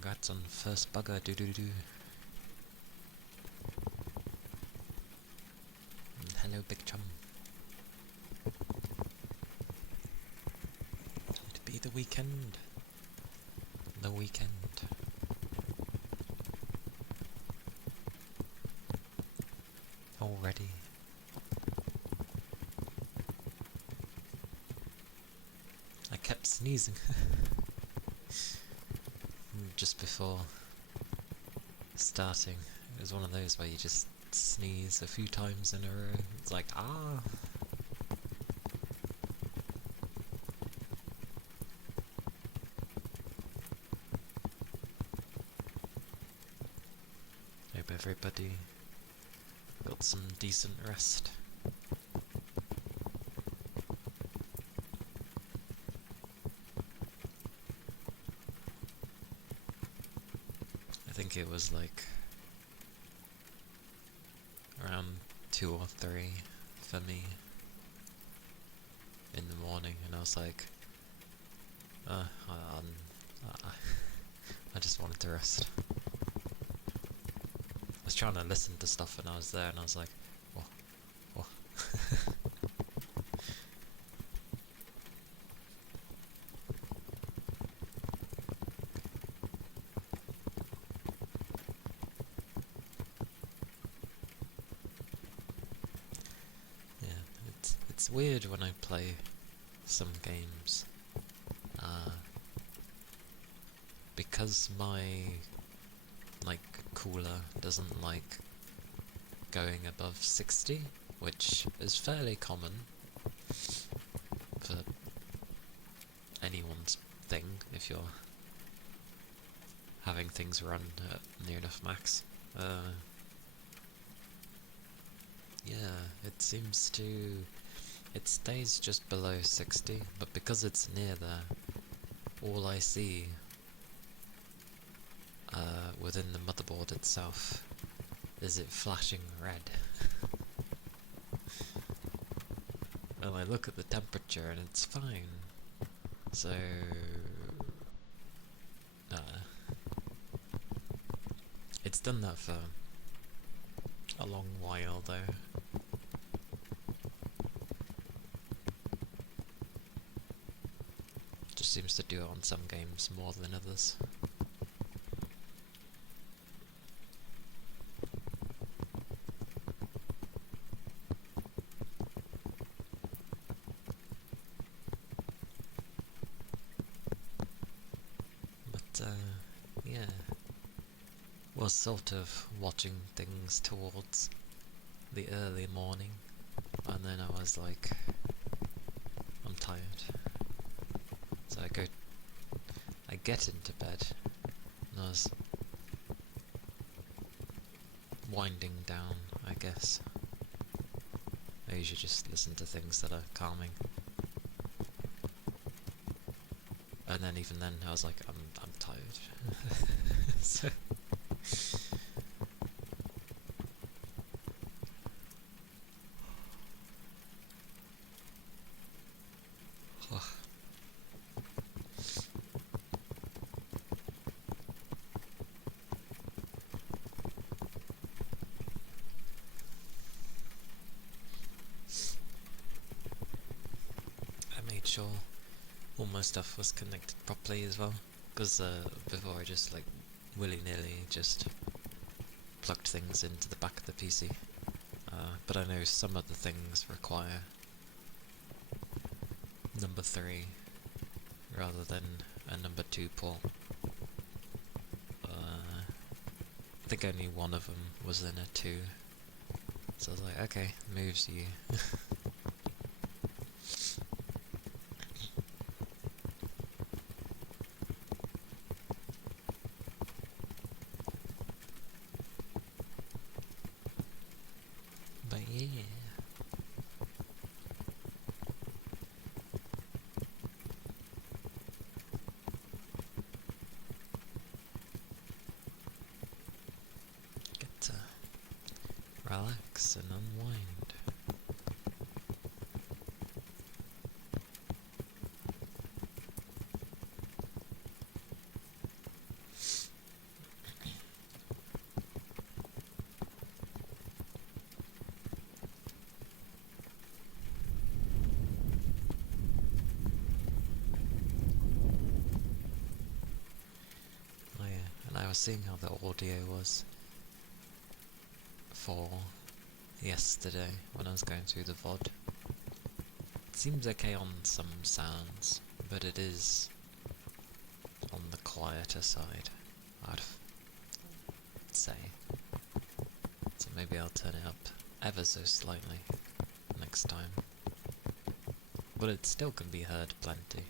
Congrats on first bugger, doo-doo-doo. And hello, big chum. It'd be the weekend. The weekend. Already. I kept sneezing. Just before starting. It was one of those where you just sneeze a few times in a row. It's like, ah. Hope everybody got some decent rest. I think it was like around 2 or 3 for me in the morning, and I was like, I just wanted to rest. I was trying to listen to stuff and I was there and I was like, oh. Yeah, it's weird when I play some games, because my cooler doesn't like going above 60, which is fairly common for anyone's thing if you're having things run at near enough max. Yeah, it stays just below 60, but because it's near there, all I see within the motherboard itself is it flashing red. And I look at the temperature and it's fine. So it's done that for a long while though. Just seems to do it on some games more than others. Yeah, was sort of watching things towards the early morning, and then I was like, I'm tired. So I get into bed, and I was winding down, I guess. I usually just listen to things that are calming. And then even then, I was like, I'm tired. So I made sure all my stuff was connected properly as well, because before I just like willy-nilly just plugged things into the back of the PC. But I know some of the things require number 3 rather than a number 2 port. I think only one of them was in a 2, so I was like, okay, moves you. But yeah. Get to relax and unwind. was seeing how the audio was for yesterday when I was going through the VOD. It seems okay on some sounds, but it is on the quieter side, I'd say. So maybe I'll turn it up ever so slightly next time. But it still can be heard plenty.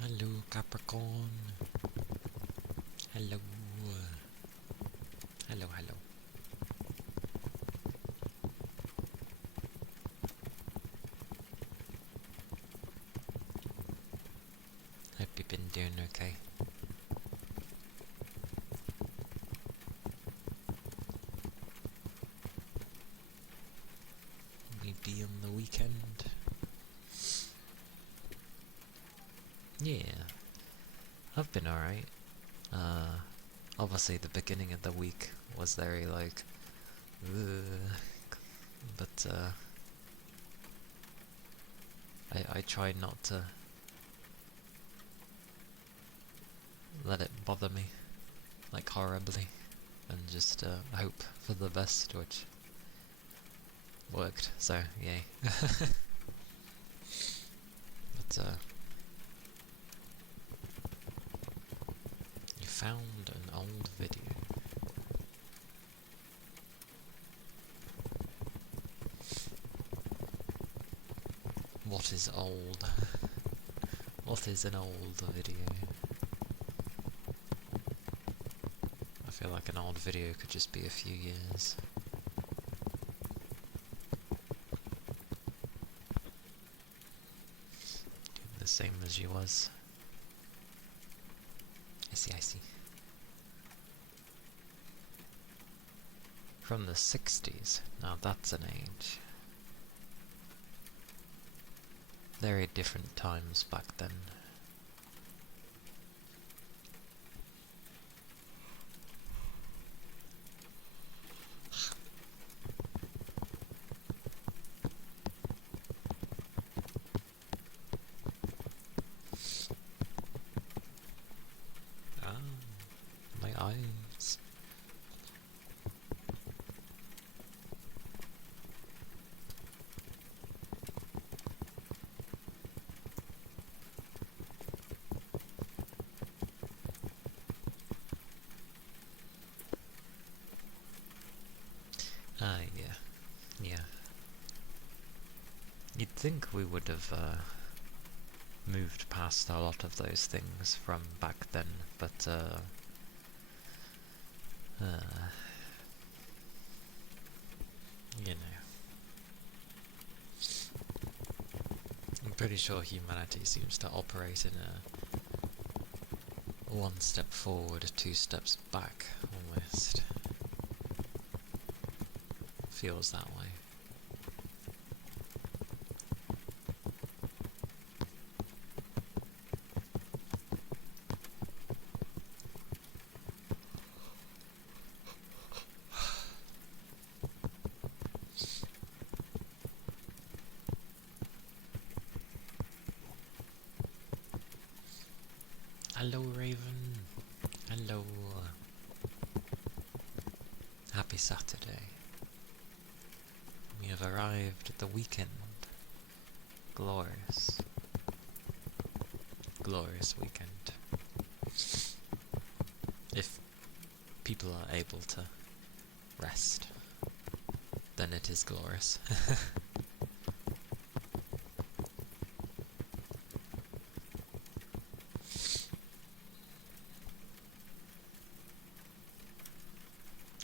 Hello, Capricorn. Hello. Hello, hello. Hope you've been doing okay. Maybe on the weekend. Yeah, I've been alright. Obviously the beginning of the week was very like, but I tried not to let it bother me, like horribly, and just hope for the best, which worked, so yay. But you found an old video. What is old? What is an old video? I feel like an old video could just be a few years. The same as you was. I see. From the 60s. Now that's an age. Very different times back then. Ah, my eyes. Ah, yeah. You'd think we would have moved past a lot of those things from back then, but you know, I'm pretty sure humanity seems to operate in a one step forward, two steps back, almost. Feels that way. Hello, Raven. Hello. Happy Saturday. We have arrived at the weekend. Glorious. Glorious weekend. If people are able to rest, then it is glorious.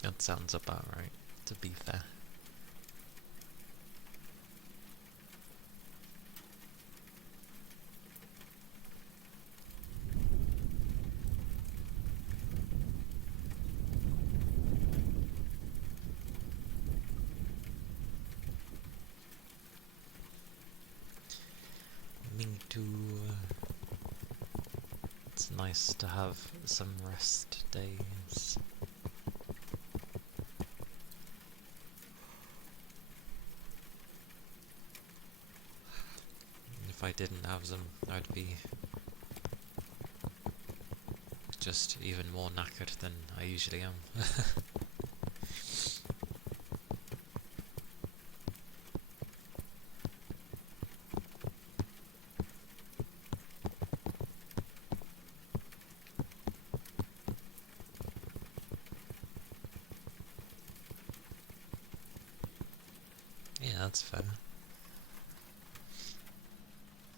That sounds about right, to be fair. It's nice to have some rest days. If I didn't have them, I'd be just even more knackered than I usually am. Yeah, that's fair.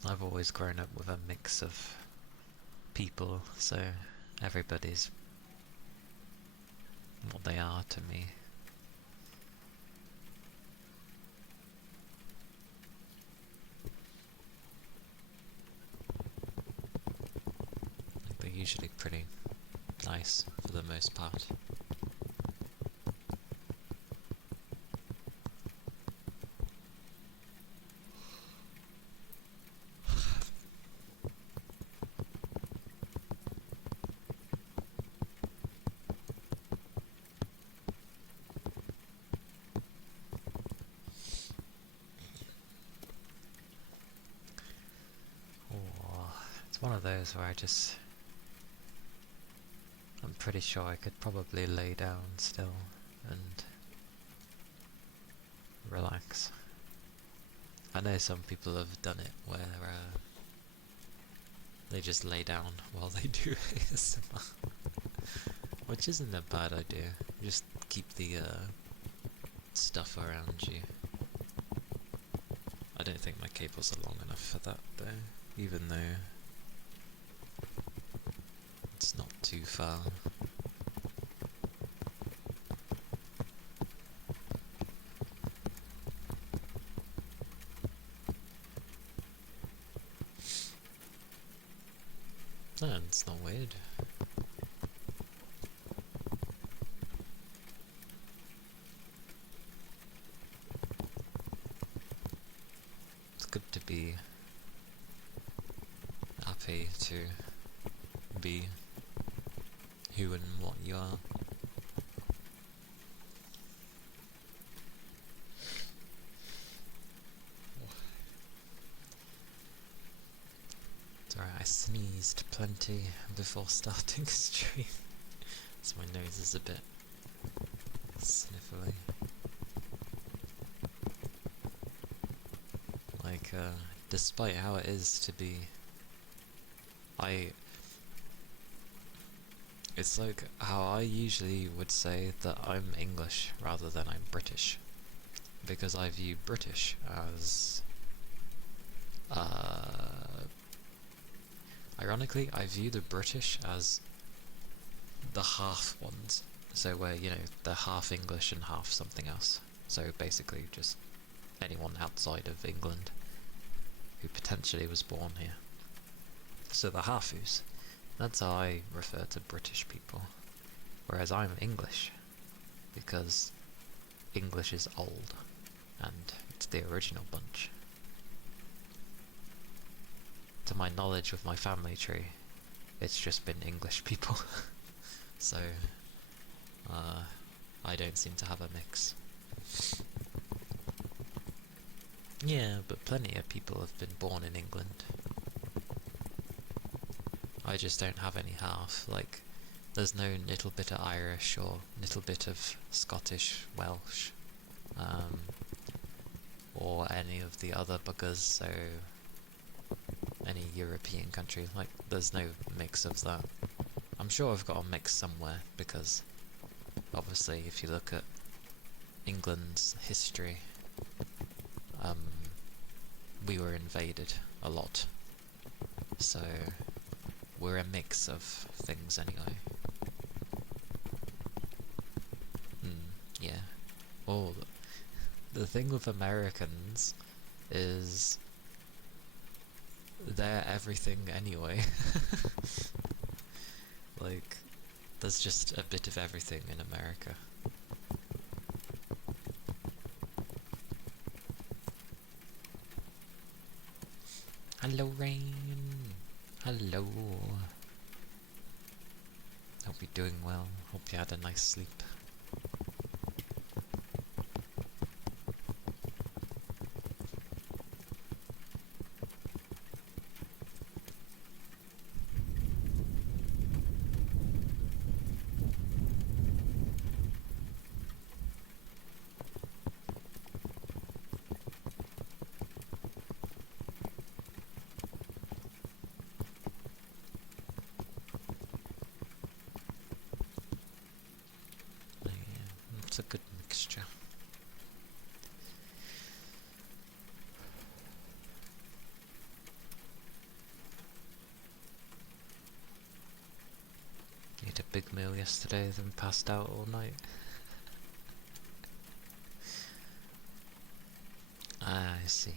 I've always grown up with a mix of people, so everybody's what they are to me. They're usually pretty nice for the most part. Oh, it's one of those where I'm pretty sure I could probably lay down still and relax. I know some people have done it where they just lay down while they do ASMR, which isn't a bad idea. Just keep the stuff around you. I don't think my cables are long enough for that though, even though it's not too far. No, it's not weird. It's good to be happy to be who and what you are. It's alright, I sneezed plenty before starting stream, so my nose is a bit sniffly. Like, despite how it is to be... It's like how I usually would say that I'm English rather than I'm British. Because I view British as... ironically, I view the British as the half ones. So where, you know, they're half English and half something else. So basically just anyone outside of England who potentially was born here. So the halfus. That's how I refer to British people. Whereas I'm English, because English is old, and it's the original bunch. To my knowledge with my family tree, it's just been English people. So, I don't seem to have a mix. Yeah, but plenty of people have been born in England. I just don't have any half, like, there's no little bit of Irish or little bit of Scottish, Welsh, or any of the other buggers, so any European country, like, there's no mix of that. I'm sure I've got a mix somewhere, because obviously if you look at England's history, we were invaded a lot, so we're a mix of things anyway. Yeah. Oh, the thing with Americans is they're everything anyway. Like, there's just a bit of everything in America. Hello, Rain. Hello. Hope you're doing well. Hope you had a nice sleep. Yeah, it's a good mixture. Ate a big meal yesterday, then passed out all night. Ah, I see.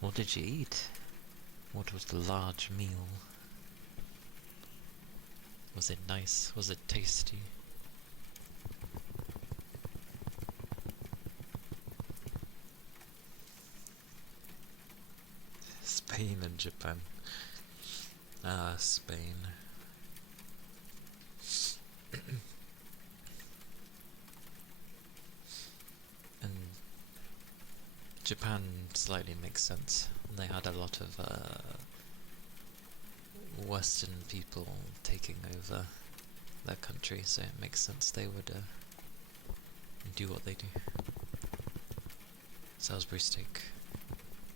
What did you eat? What was the large meal? Was it nice? Was it tasty? Spain and Japan. Ah, Spain. And Japan slightly makes sense. They had a lot of Western people taking over their country, so it makes sense they would do what they do. Salisbury steak.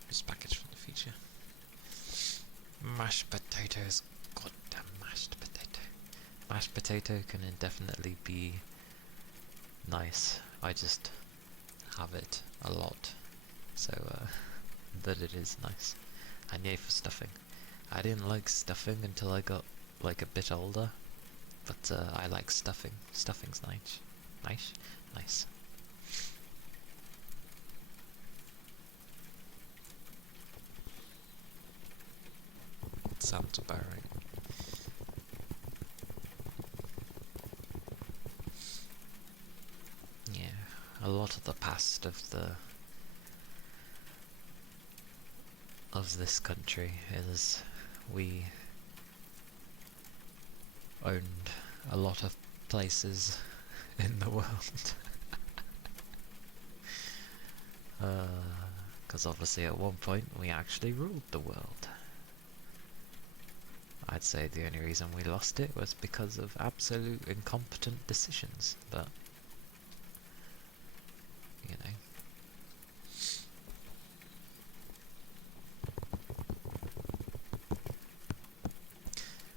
Just packaged for the future. Mashed potatoes. Goddamn mashed potato. Mashed potato can indefinitely be nice. I just have it a lot. So, that it is nice. And yay for stuffing. I didn't like stuffing until I got, like, a bit older. But, I like stuffing. Stuffing's nice. Nice? Nice. Sounds about right. Yeah, a lot of the past of this country is we owned a lot of places in the world. Because obviously at one point we actually ruled the world. I'd say the only reason we lost it was because of absolute incompetent decisions, but you know.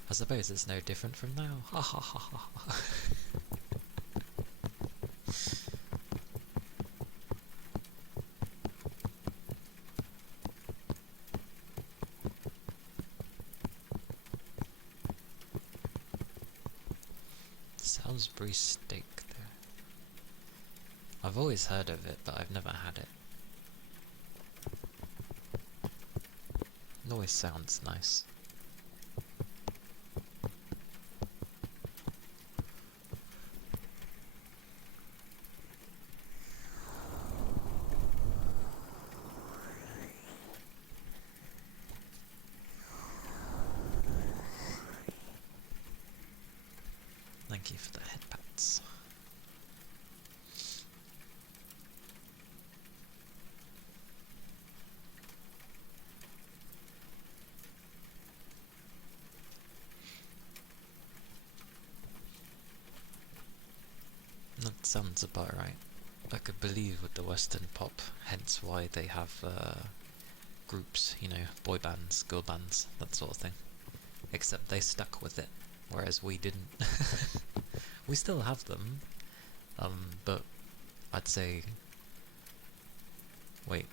I suppose it's no different from now. Ha ha ha ha ha. Salisbury steak there. I've always heard of it, but I've never had it. It always sounds nice. Thank you for the head pats. That sounds about right. I could believe with the Western pop, hence why they have groups, you know, boy bands, girl bands, that sort of thing. Except they stuck with it, whereas we didn't. We still have them, but I'd say... Wait.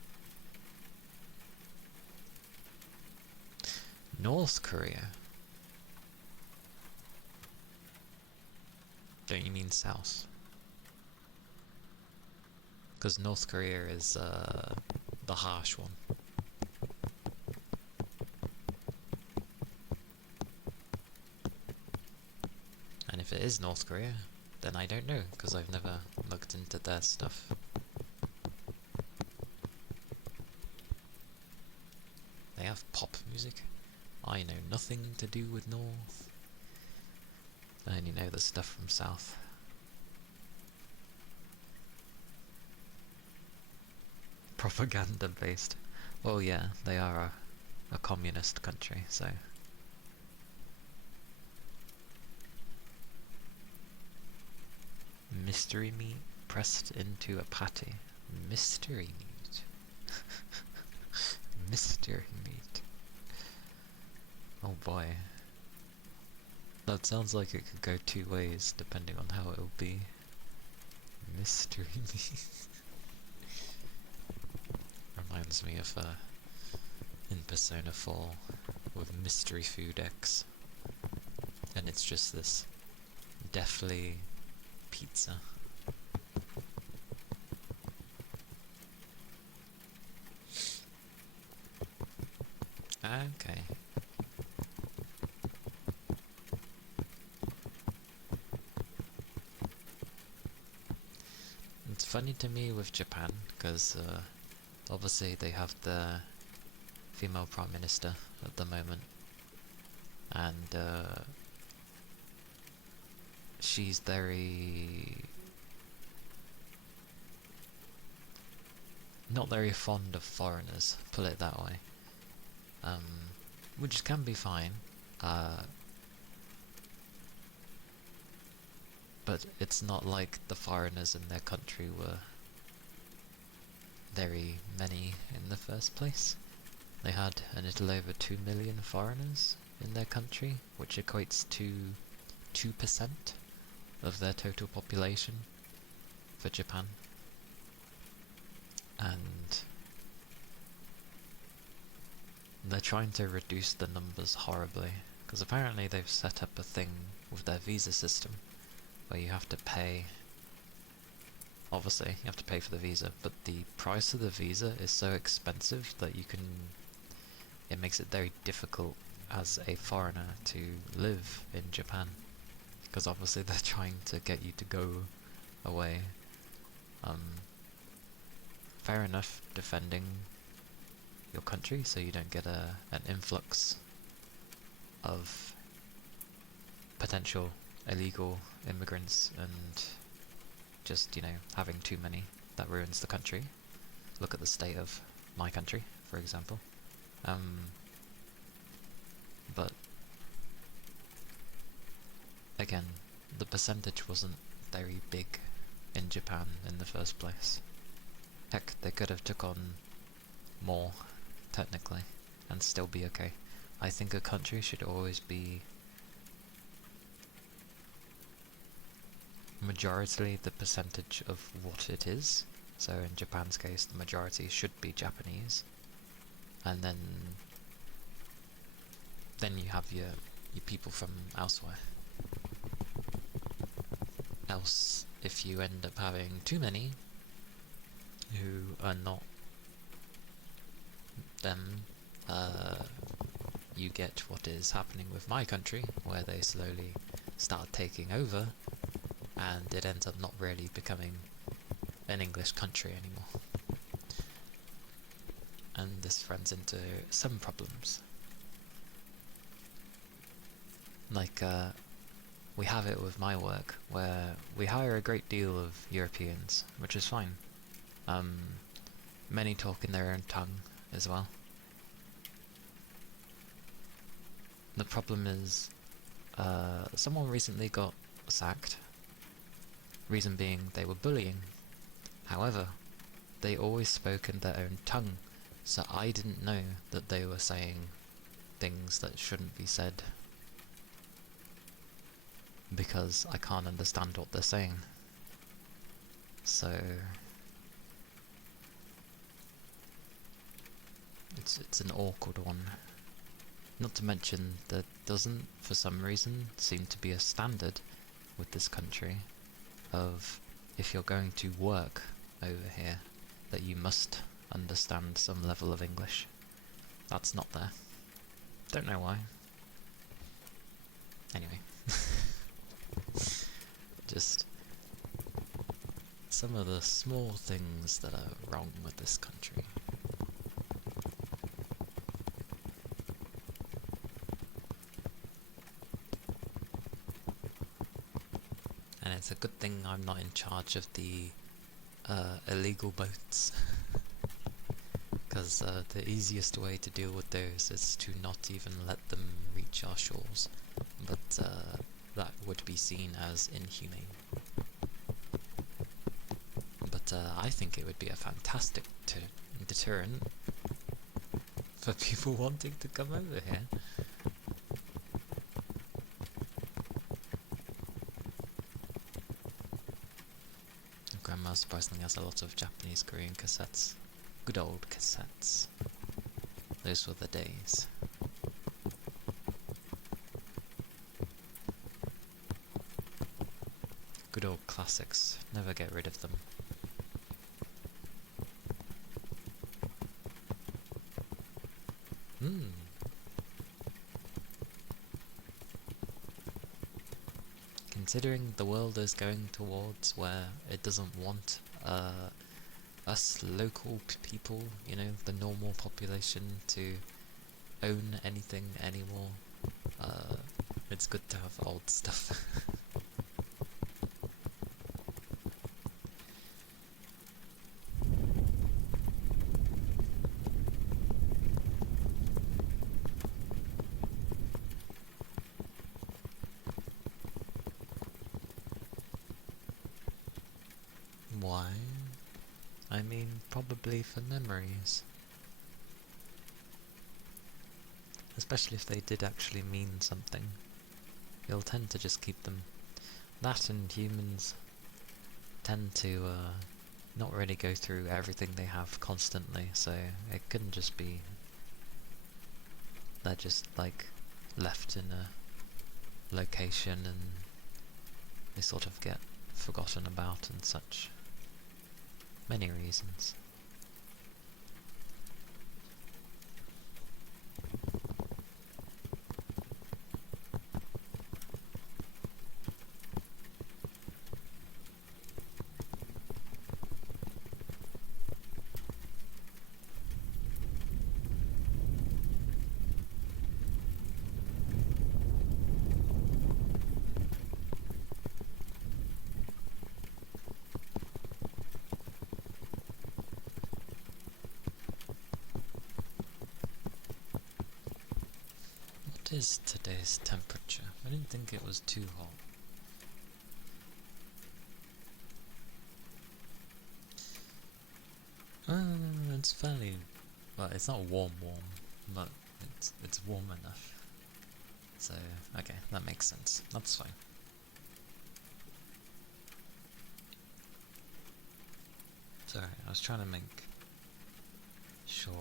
North Korea? Don't you mean South? Because North Korea is the harsh one. And if it is North Korea, then I don't know, because I've never looked into their stuff. They have pop music. I know nothing to do with North. I only know the stuff from South. Propaganda based. Well, yeah, they are a communist country, so. Mystery meat pressed into a patty. Mystery meat. Mystery meat. Oh boy. That sounds like it could go two ways depending on how it'll be. Mystery meat. Reminds me of in Persona 4 with Mystery Food X. And it's just this deathly pizza. Okay. It's funny to me with Japan, because obviously they have the female prime minister at the moment, and she's not very fond of foreigners, put it that way. Which can be fine, but it's not like the foreigners in their country were very many in the first place. They had a little over 2 million foreigners in their country, which equates to 2% of their total population for Japan. And they're trying to reduce the numbers horribly, because apparently they've set up a thing with their visa system where you have to pay. Obviously, you have to pay for the visa, but the price of the visa is so expensive that it makes it very difficult as a foreigner to live in Japan, because obviously they're trying to get you to go away. Fair enough, defending your country so you don't get an influx of potential illegal immigrants and just, having too many. That ruins the country. Look at the state of my country, for example. But again, the percentage wasn't very big in Japan in the first place. Heck, they could have took on more, technically, and still be okay. I think a country should always be majority the percentage of what it is. So in Japan's case, the majority should be Japanese, and then you have your people from elsewhere. Else, if you end up having too many who are not them, you get what is happening with my country, where they slowly start taking over, and it ends up not really becoming an English country anymore. And this runs into some problems. Like, we have it with my work, where we hire a great deal of Europeans, which is fine. Many talk in their own tongue as well. The problem is, someone recently got sacked. Reason being, they were bullying. However, they always spoke in their own tongue, so I didn't know that they were saying things that shouldn't be said, because I can't understand what they're saying. So it's an awkward one. Not to mention there doesn't, for some reason, seem to be a standard with this country of, if you're going to work over here, that you must understand some level of English. That's not there. Don't know why. Anyway. Just some of the small things that are wrong with this country. it's a good thing I'm not in charge of the illegal boats. Because the easiest way to deal with those is to not even let them reach our shores. But that would be seen as inhumane. But I think it would be a fantastic deterrent for people wanting to come over here. Grandma surprisingly has a lot of Japanese Korean cassettes. Good old cassettes. Those were the days. Good old classics. Never get rid of them. Considering the world is going towards where it doesn't want us local people, you know, the normal population, to own anything anymore, it's good to have old stuff. Why? I mean, probably for memories. Especially if they did actually mean something. You'll tend to just keep them. That and humans tend to not really go through everything they have constantly, so it couldn't just be they're just like left in a location and they sort of get forgotten about and such. Many reasons. What is today's temperature? I didn't think it was too hot. It's fairly, well, it's not warm, but it's warm enough. So, okay, that makes sense. That's fine. Sorry, I was trying to make sure.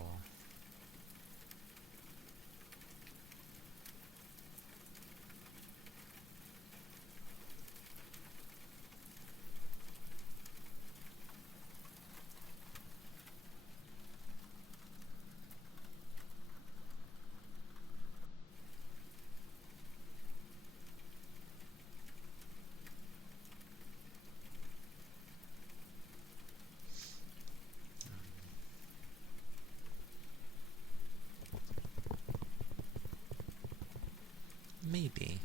Maybe.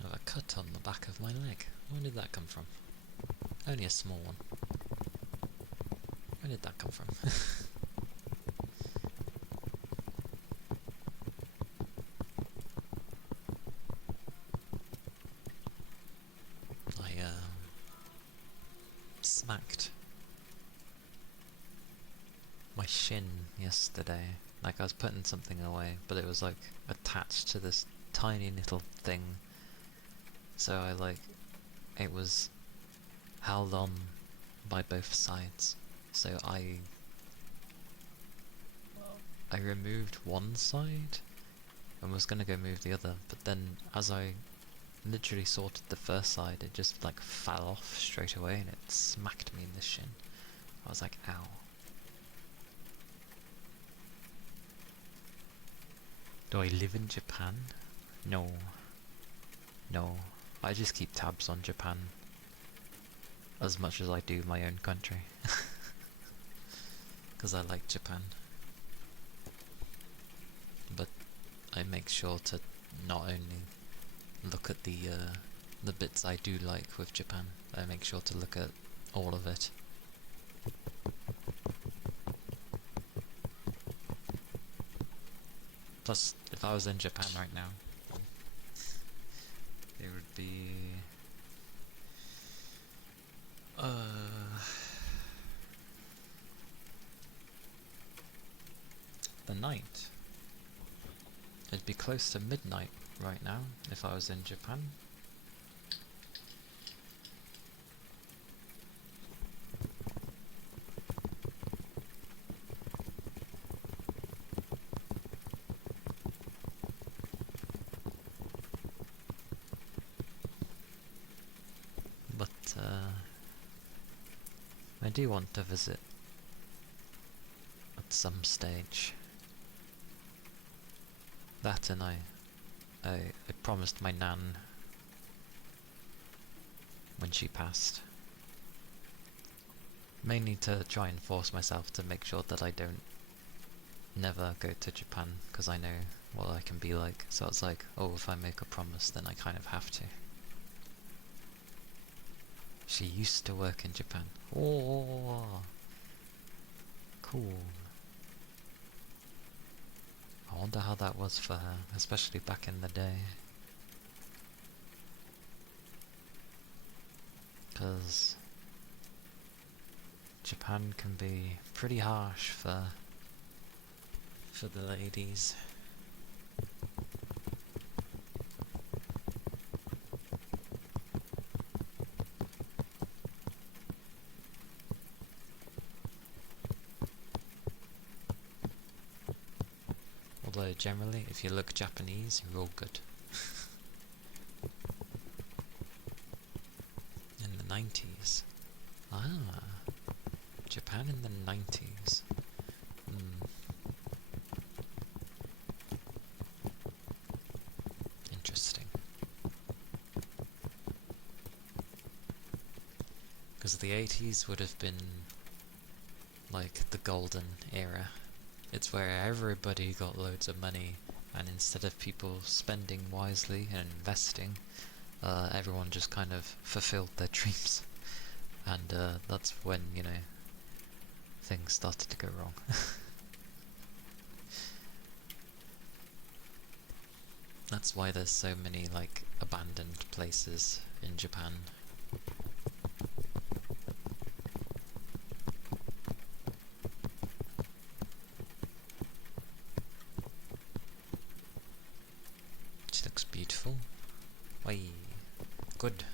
I have a cut on the back of my leg. Where did that come from? Only a small one. Where did that come from? I smacked my shin yesterday. Like I was putting something away, but it was like attached to this tiny little thing. So it was held on by both sides. So I removed one side and was gonna go move the other, but then as I literally sorted the first side, it just like fell off straight away and it smacked me in the shin. I was like, ow. Do I live in Japan? No. I just keep tabs on Japan as much as I do my own country. Because I like Japan. But I make sure to not only look at the bits I do like with Japan, I make sure to look at all of it. Plus, if I was in Japan right now, it would be the night. It'd be close to midnight right now if I was in Japan. But I do want to visit at some stage. That, and I promised my nan when she passed. Mainly to try and force myself to make sure that I don't never go to Japan, because I know what I can be like. So it's like, oh, if I make a promise, then I kind of have to. She used to work in Japan. Oh, cool. I wonder how that was for her, especially back in the day. Because Japan can be pretty harsh for the ladies. Although generally, if you look Japanese, you're all good. In the 90s. Ah, Japan in the 90s. Interesting. Because the 80s would have been like the golden era. It's where everybody got loads of money, and instead of people spending wisely and investing, everyone just kind of fulfilled their dreams. And that's when, you know, things started to go wrong. That's why there's so many, like, abandoned places in Japan. She looks beautiful. Why? Good.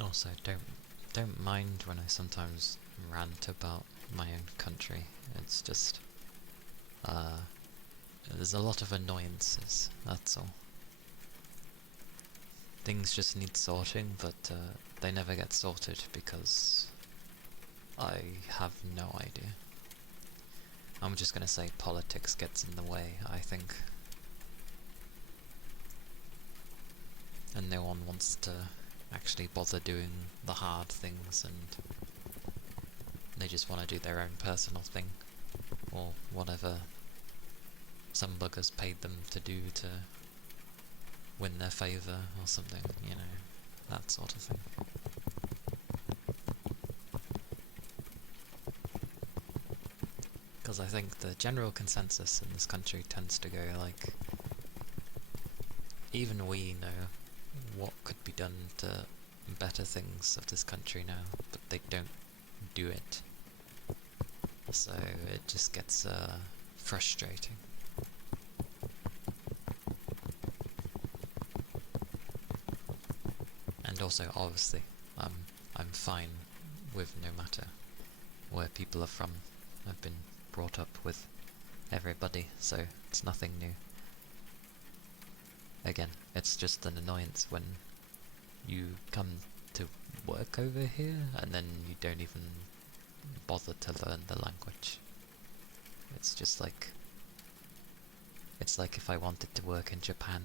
Also, don't mind when I sometimes rant about my own country. It's just, there's a lot of annoyances, that's all. Things just need sorting, but they never get sorted because I have no idea. I'm just gonna say politics gets in the way, I think. And no one wants to actually bother doing the hard things, and they just want to do their own personal thing, or whatever some buggers paid them to do to win their favour or something, you know, that sort of thing. Because I think the general consensus in this country tends to go like, even we know what could be done to better things of this country now, but they don't do it. So it just gets frustrating. And also, obviously, I'm fine with no matter where people are from. I've been brought up with everybody, so it's nothing new. Again, it's just an annoyance when you come to work over here and then you don't even bother to learn the language. It's just like, it's like if I wanted to work in Japan,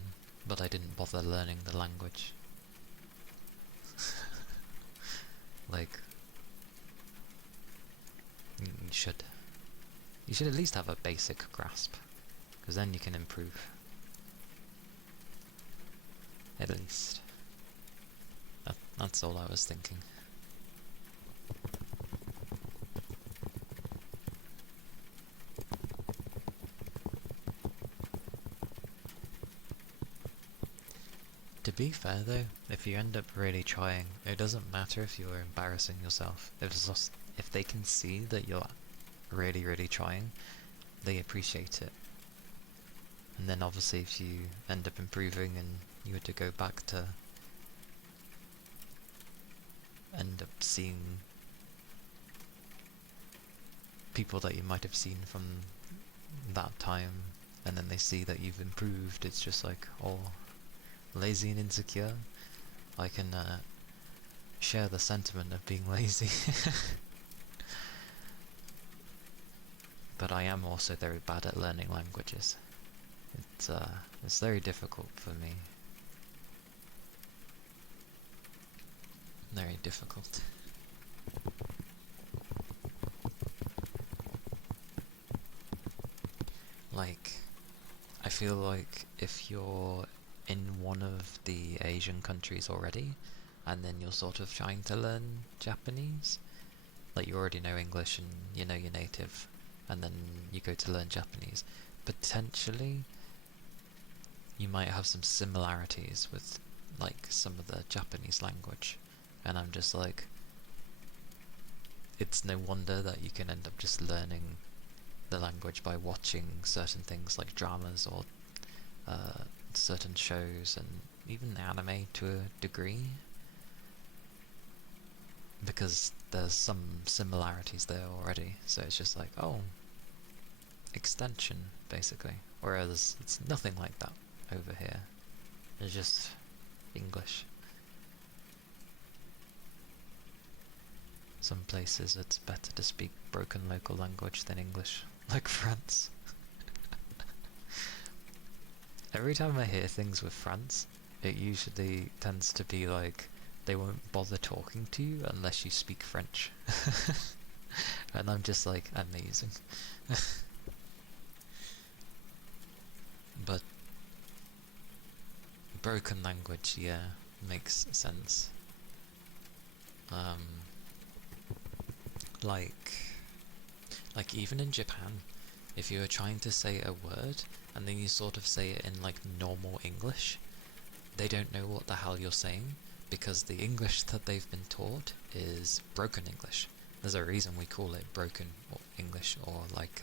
but I didn't bother learning the language. Like, you should at least have a basic grasp, because then you can improve. At least. That's all I was thinking. To be fair though, if you end up really trying, it doesn't matter if you're embarrassing yourself. If they can see that you're really, really trying, they appreciate it. And then obviously if you end up improving and you were to go back to end up seeing people that you might have seen from that time, and then they see that you've improved, it's just like, oh, lazy and insecure. I can share the sentiment of being lazy. But I am also very bad at learning languages. It's very difficult for me. Very difficult. Like, I feel like if you're in one of the Asian countries already, and then you're sort of trying to learn Japanese, like you already know English and you know your native, and then you go to learn Japanese, potentially you might have some similarities with like some of the Japanese language, and I'm just like, it's no wonder that you can end up just learning the language by watching certain things like dramas or certain shows and even anime to a degree, because there's some similarities there already, so it's just like, oh, extension basically, whereas it's nothing like that over here. It's just English. Some places it's better to speak broken local language than English, like France. Every time I hear things with France, it usually tends to be like, they won't bother talking to you unless you speak French. And I'm just like, amazing. But broken language, yeah, makes sense. Like even in Japan, if you are trying to say a word and then you sort of say it in like normal English, they don't know what the hell you're saying, because the English that they've been taught is broken English. There's a reason we call it broken English, or like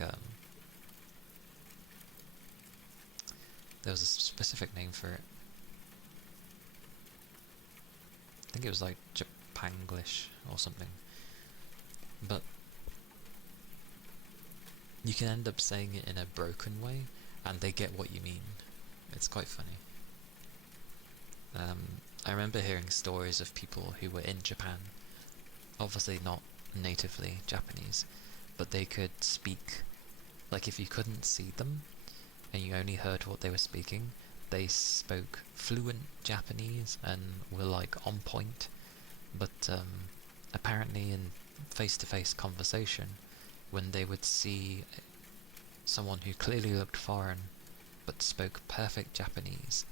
there was a specific name for it. I think it was like Japanglish or something. But you can end up saying it in a broken way and they get what you mean. It's quite funny. I remember hearing stories of people who were in Japan, obviously not natively Japanese, but they could speak, like if you couldn't see them and you only heard what they were speaking, they spoke fluent Japanese and were like on point, but apparently in face-to-face conversation, when they would see someone who clearly looked foreign but spoke perfect Japanese,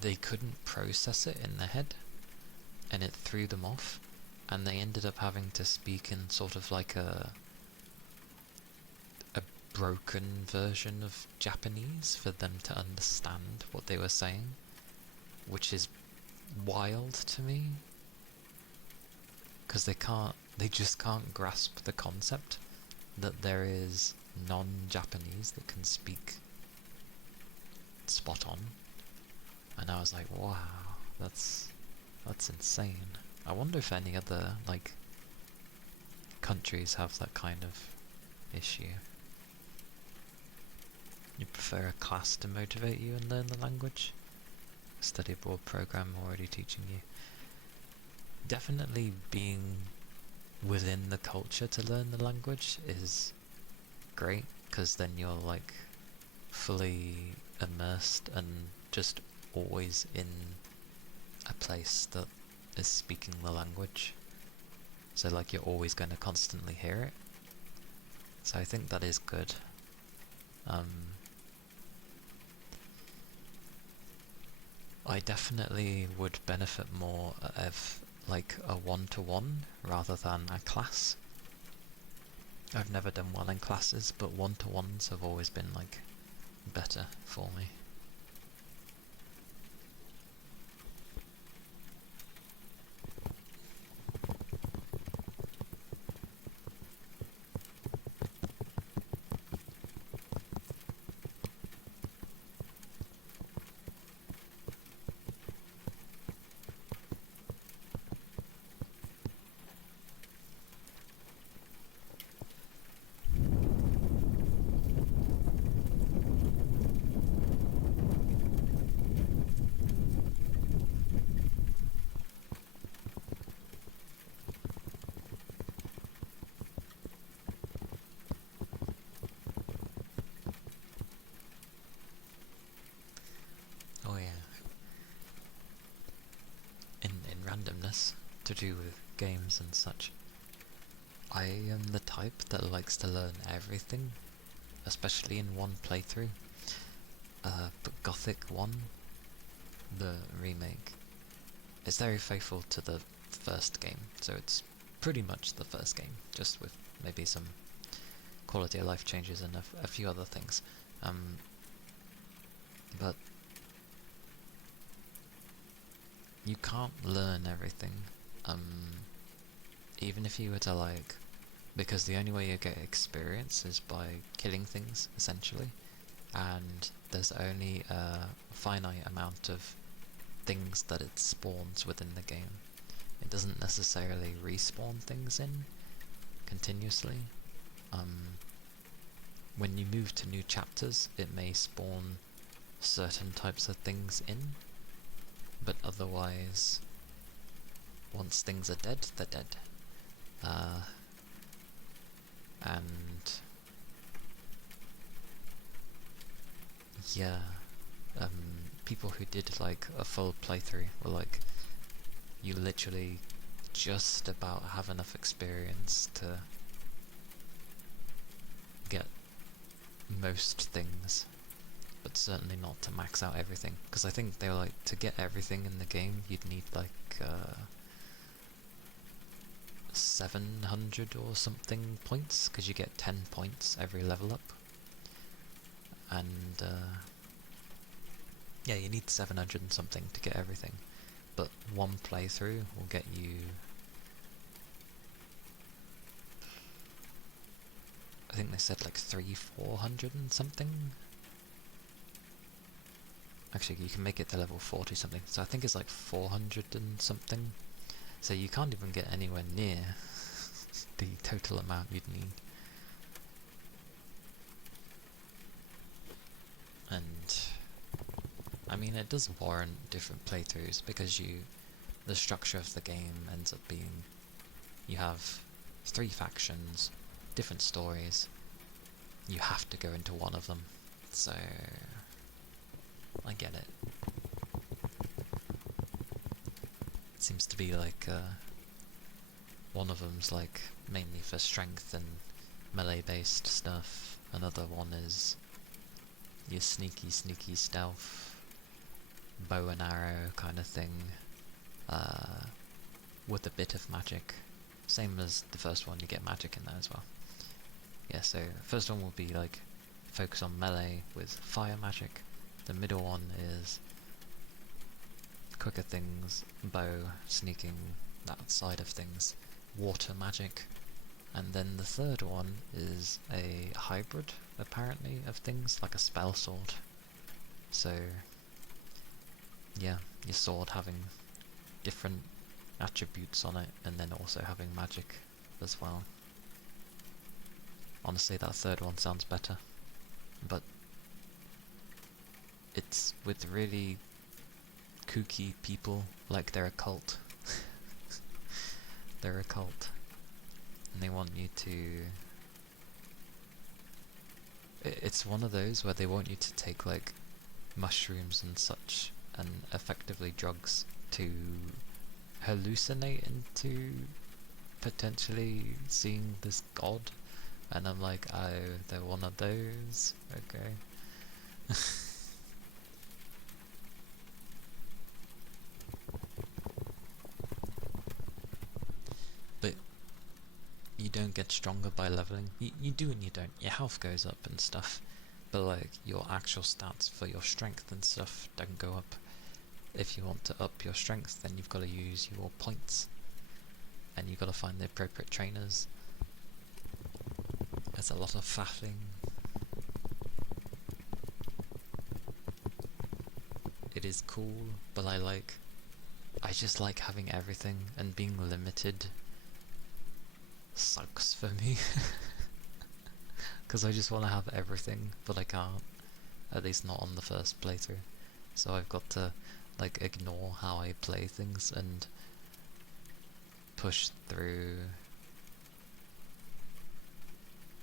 they couldn't process it in their head and it threw them off, and they ended up having to speak in sort of like a broken version of Japanese for them to understand what they were saying, which is wild to me, because they just can't grasp the concept that there is non-Japanese that can speak spot on. And I was like, wow, that's insane. I wonder if any other, like, countries have that kind of issue. You prefer a class to motivate you and learn the language? A study abroad program already teaching you? Definitely being within the culture to learn the language is great, because then you're like fully immersed and just always in a place that is speaking the language. So like you're always going to constantly hear it. So I think that is good. I definitely would benefit more of like a one-to-one rather than a class. I've never done well in classes, but one-to-ones have always been like better for me. Oh yeah. In randomness, to do with games and such, I am the type that likes to learn everything, especially in one playthrough. But Gothic 1, the remake, is very faithful to the first game, so it's pretty much the first game, just with maybe some quality of life changes and a few other things. But you can't learn everything, even if you were to like, because the only way you get experience is by killing things, essentially, and there's only a finite amount of things that it spawns within the game. It doesn't necessarily respawn things in continuously. When you move to new chapters, it may spawn certain types of things in, but otherwise, once things are dead, they're dead. And yeah, people who did like a full playthrough were like, you literally just about have enough experience to get most things, but certainly not to max out everything, because I think they were like, to get everything in the game you'd need like 700 or something points, because you get 10 points every level up, and yeah, you need 700 and something to get everything, but one playthrough will get you, I think they said like 400 and something. Actually, you can make it to level 40 something, so I think it's like 400 and something. So you can't even get anywhere near the total amount you'd need. And I mean, it does warrant different playthroughs, because the structure of the game ends up being, you have 3 factions, different stories, you have to go into one of them, so I get it. It seems to be like one of them's like mainly for strength and melee based stuff, another one is your sneaky stealth, bow and arrow kind of thing, with a bit of magic. Same as the first one, you get magic in there as well. Yeah, so first one will be like focus on melee with fire magic. The middle one is quicker things, bow, sneaking, that side of things, water magic, and then the third one is a hybrid, apparently, of things, like a spell sword. So, yeah, your sword having different attributes on it, and then also having magic as well. Honestly, that third one sounds better, but it's with really kooky people, like they're a cult. They're a cult, and they want you to... It's one of those where they want you to take, like, mushrooms and such, and effectively drugs, to hallucinate into potentially seeing this god. And I'm like, oh, they're one of those? Okay. But you don't get stronger by leveling. You do and you don't. Your health goes up and stuff, but like your actual stats for your strength and stuff don't go up. If you want to up your strength, then you've got to use your points, and you've got to find the appropriate trainers. There's a lot of faffing. It is cool, but I just like having everything, and being limited sucks for me. Because I just want to have everything, but I can't. At least not on the first playthrough. So I've got to, like, ignore how I play things and push through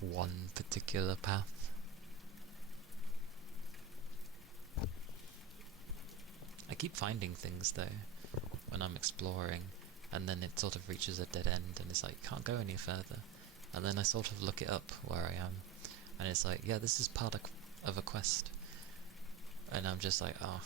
one particular path. I keep finding things though when I'm exploring, and then it sort of reaches a dead end and it's like, can't go any further. And then I sort of look it up where I am, and it's like, yeah, this is part of a quest. And I'm just like, oh.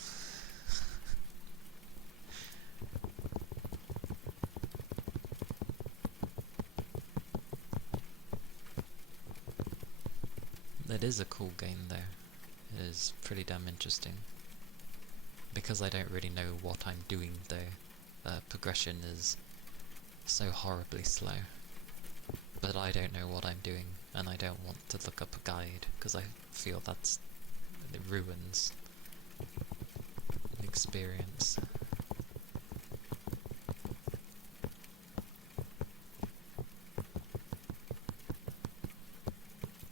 It is a cool game though. It is pretty damn interesting. Because I don't really know what I'm doing though, progression is so horribly slow. But I don't know what I'm doing, and I don't want to look up a guide, because I feel it ruins the experience.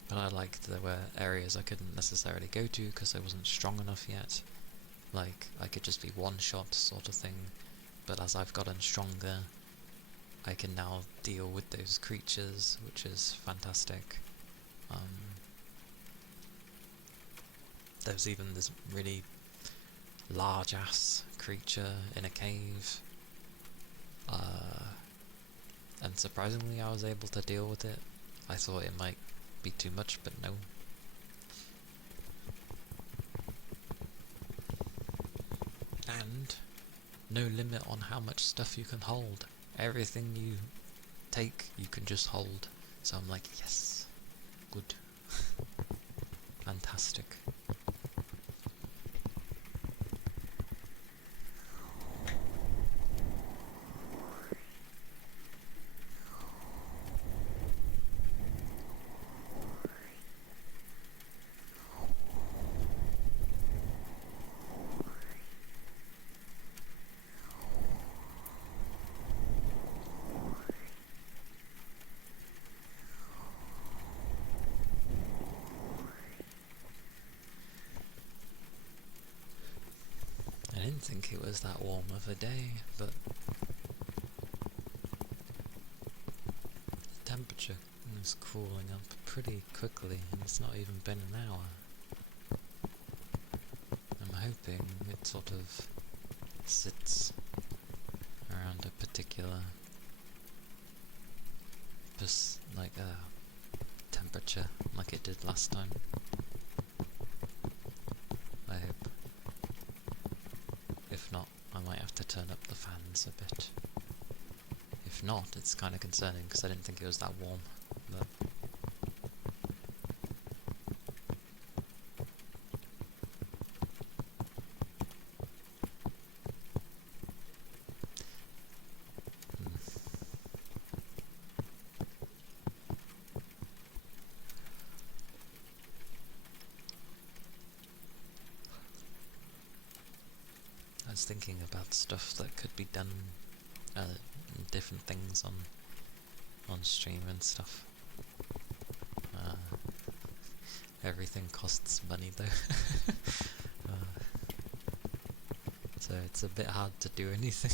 But I liked there were areas I couldn't necessarily go to because I wasn't strong enough yet. Like, I could just be one-shot sort of thing, but as I've gotten stronger, I can now deal with those creatures, which is fantastic. There's even this really large-ass creature in a cave, and surprisingly I was able to deal with it. I thought it might be too much, but no. And no limit on how much stuff you can hold. Everything you take, you can just hold. So I'm like, yes, good. Fantastic. I didn't think it was that warm of a day, but the temperature is cooling up pretty quickly, and it's not even been an hour. I'm hoping it sort of sits around a particular temperature like it did last time. I hope. If not, I might have to turn up the fans a bit. If not, it's kind of concerning because I didn't think it was that warm. But was thinking about stuff that could be done, different things on stream and stuff. Everything costs money though, so it's a bit hard to do anything.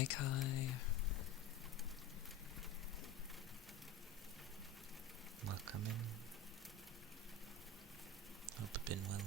Hi Kai. Welcome in. Hope you've been well.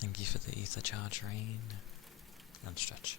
Thank you for the ether charge, Rain. And stretch.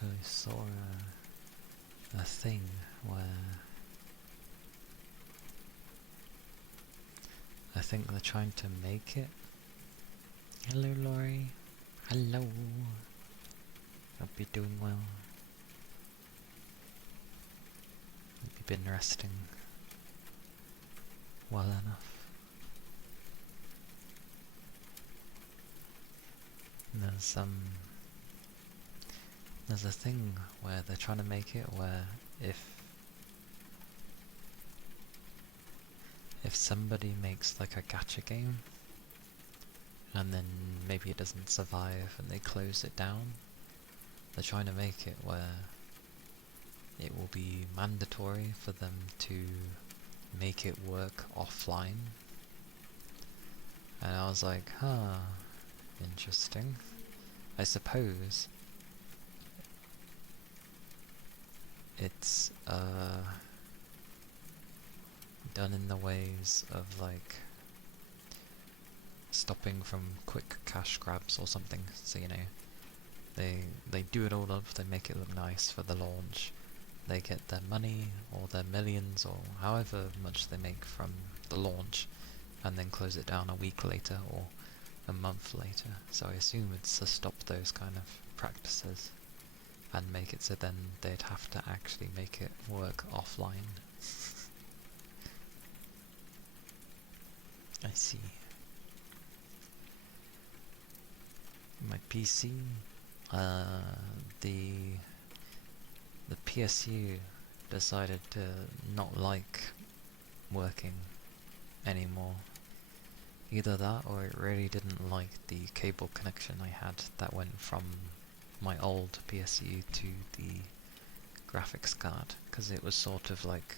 actually saw a thing where I think they're trying to make it. Hello, Laurie. Hello. Hope you're doing well. Hope you've been resting well enough. And there's a thing where they're trying to make it where if somebody makes like a gacha game and then maybe it doesn't survive and they close it down, they're trying to make it where it will be mandatory for them to make it work offline. And I was like, huh, interesting. I suppose it's done in the ways of like stopping from quick cash grabs or something. So you know, they do it all up, they make it look nice for the launch, they get their money or their millions or however much they make from the launch, and then close it down a week later or a month later. So I assume it's to stop those kind of practices and make it so then they'd have to actually make it work offline. I see. My PC, the PSU decided to not like working anymore. Either that or it really didn't like the cable connection I had that went from my old PSU to the graphics card, because it was sort of like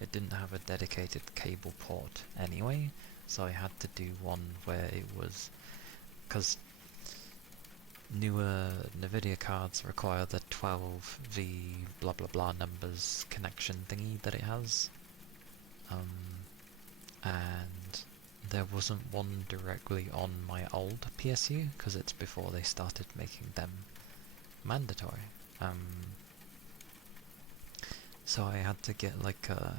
it didn't have a dedicated cable port anyway, so I had to do one where it was, because newer NVIDIA cards require the 12V blah blah blah numbers connection thingy that it has, and there wasn't one directly on my old PSU because it's before they started making them mandatory. So I had to get like a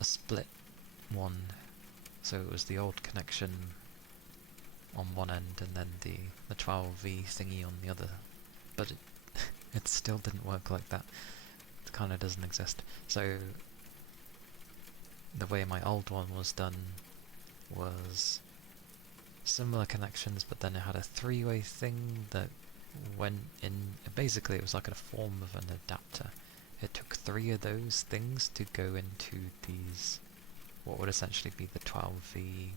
split one, so it was the old connection on one end and then the 12V thingy on the other, but it still didn't work like that. It kind of doesn't exist. So the way my old one was done was similar connections, but then it had a three-way thing that went in. Basically it was like a form of an adapter. It took three of those things to go into these, what would essentially be the 12V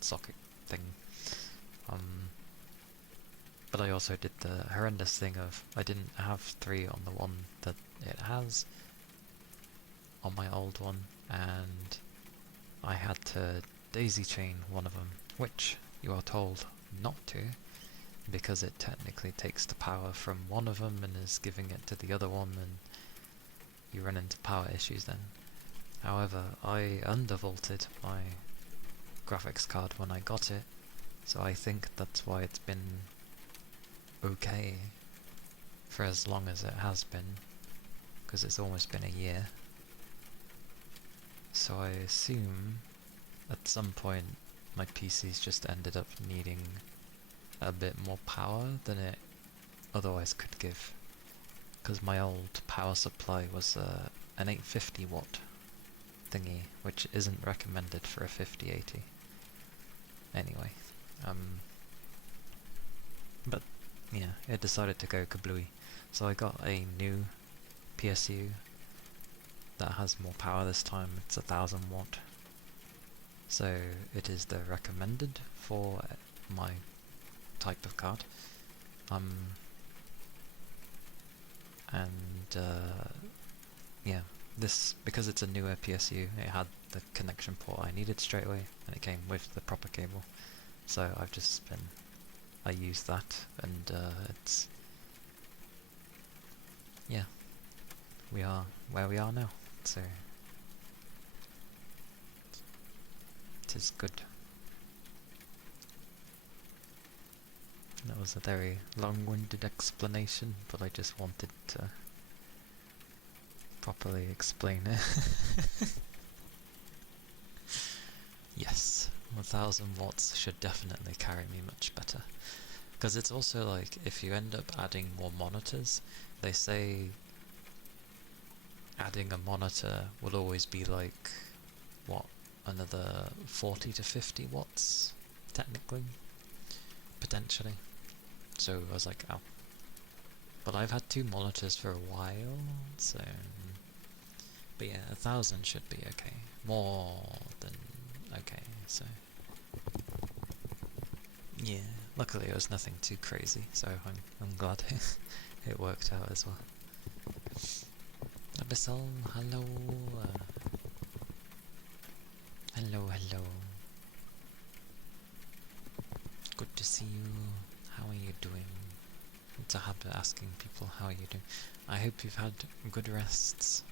socket thing. But I also did the horrendous thing of I didn't have three on the one that it has on my old one, and I had to daisy chain one of them, which you are told not to, because it technically takes the power from one of them and is giving it to the other one, and you run into power issues then. However, I undervolted my graphics card when I got it, so I think that's why it's been okay for as long as it has been, because it's almost been a year. So I assume at some point my PC's just ended up needing a bit more power than it otherwise could give, because my old power supply was an 850 watt thingy, which isn't recommended for a 5080 anyway. But yeah, it decided to go kablooey, so I got a new PSU that has more power this time. It's 1000 watt, so it is the recommended for my type of card. Yeah, this, because it's a newer PSU, it had the connection port I needed straight away, and it came with the proper cable. So I used that, and it's, yeah, we are where we are now, so it is good. That was a very long-winded explanation, but I just wanted to properly explain it. Yes, 1000 watts should definitely carry me much better. Because it's also like, if you end up adding more monitors, they say adding a monitor will always be like, what, another 40 to 50 watts, technically, potentially. So I was like, oh. But I've had 2 monitors for a while, so... But yeah, 1000 should be okay. More than okay, so... Yeah, luckily it was nothing too crazy, so I'm glad it worked out as well. Abyssal, hello. Hello, hello. Good to see you. How are you doing? It's a habit asking people how are you doing. I hope you've had good rests.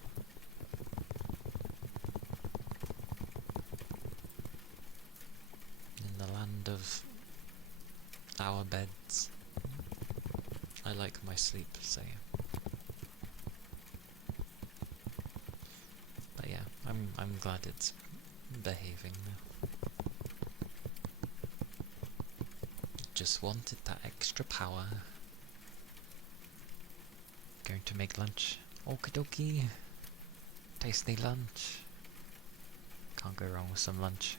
In the land of our beds. I like my sleep, so yeah. But yeah, I'm glad it's behaving now. Just wanted that extra power. Going to make lunch. Okie dokie. Tasty lunch. Can't go wrong with some lunch.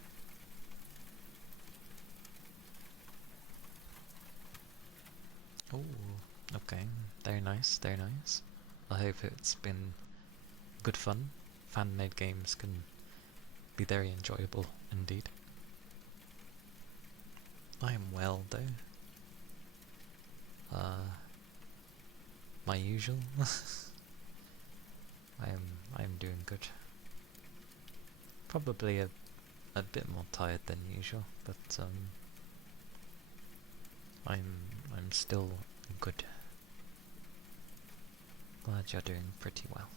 Oh, okay. Very nice, very nice. I hope it's been good fun. Fan-made games can be very enjoyable indeed. I am well though. My usual. I'm doing good. Probably a bit more tired than usual, but I'm still good. Glad you're doing pretty well.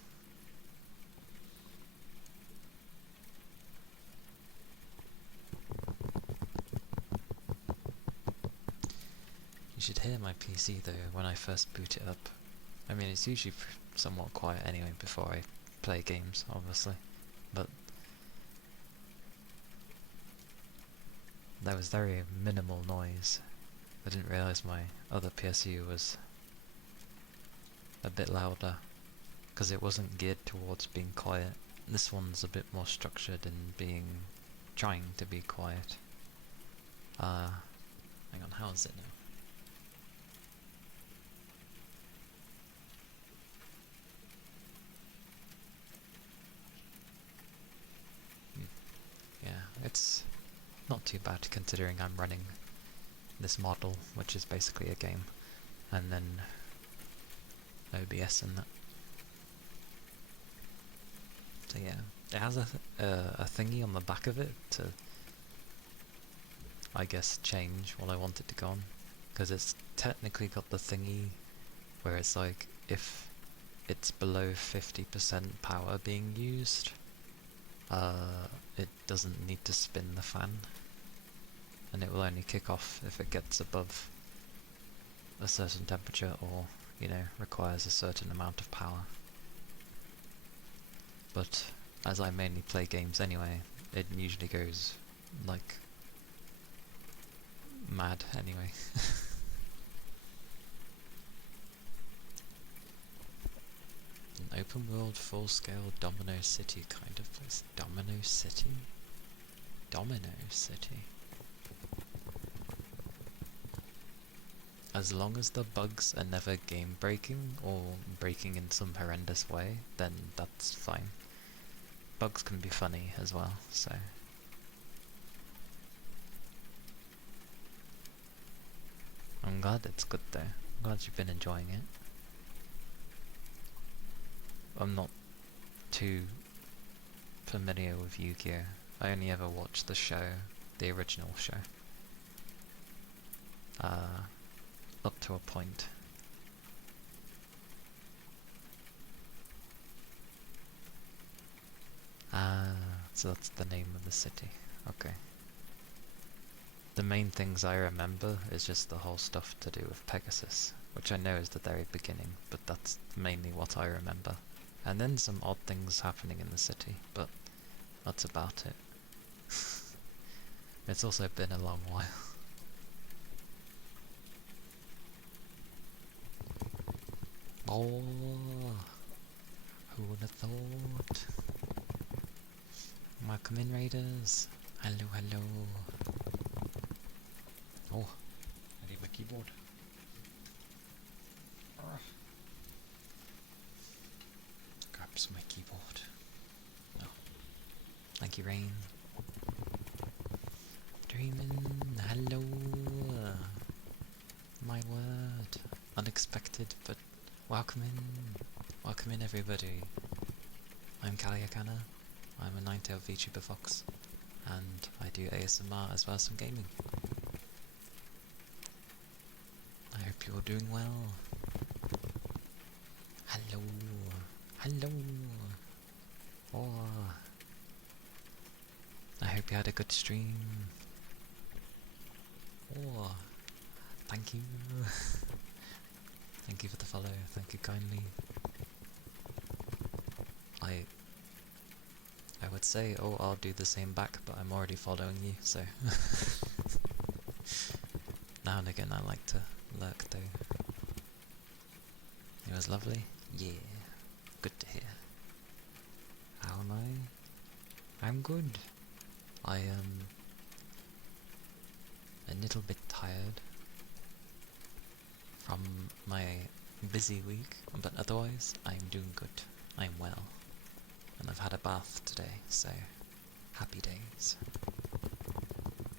You should hear my PC though when I first boot it up. I mean, it's usually somewhat quiet anyway before I play games, obviously, but there was very minimal noise. I didn't realise my other PSU was a bit louder, because it wasn't geared towards being quiet. This one's a bit more structured and trying to be quiet. Hang on, how is it now? Yeah, it's not too bad considering I'm running this model, which is basically a game, and then OBS and that. So yeah, it has a thingy on the back of it to, I guess, change what I want it to go on, because it's technically got the thingy where it's like, if it's below 50% power being used, it doesn't need to spin the fan, and it will only kick off if it gets above a certain temperature or, you know, requires a certain amount of power. But as I mainly play games anyway, it usually goes like mad anyway. An open world, full scale Domino City kind of place. Domino City? Domino City. As long as the bugs are never game breaking or breaking in some horrendous way, then that's fine. Bugs can be funny as well, so. I'm glad it's good though. I'm glad you've been enjoying it. I'm not too familiar with Yu-Gi-Oh! I only ever watched the show, the original show. Up to a point. Ah, so that's the name of the city. Okay. The main things I remember is just the whole stuff to do with Pegasus, which I know is the very beginning, but that's mainly what I remember. And then some odd things happening in the city, but that's about it. It's also been a long while. Oh, who would have thought? Welcome in, Raiders. Hello, hello. Oh, I need my keyboard. Grabs my keyboard. Oh. Thank you, Rain. Dreamin', hello. My word. Unexpected, but welcome in. Welcome in, everybody. I'm Kaliakana. I'm a nine-tailed VTuber fox, and I do ASMR as well as some gaming. I hope you're doing well. Hello. Hello. Oh. I hope you had a good stream. Oh. Thank you. Thank you for the follow. Thank you kindly. I would say, oh, I'll do the same back, but I'm already following you, so... Now and again I like to lurk though. It was lovely? Yeah. Good to hear. How am I? I'm good. I am a little bit tired from my busy week, but otherwise I'm doing good. I'm well. And I've had a bath today, so happy days.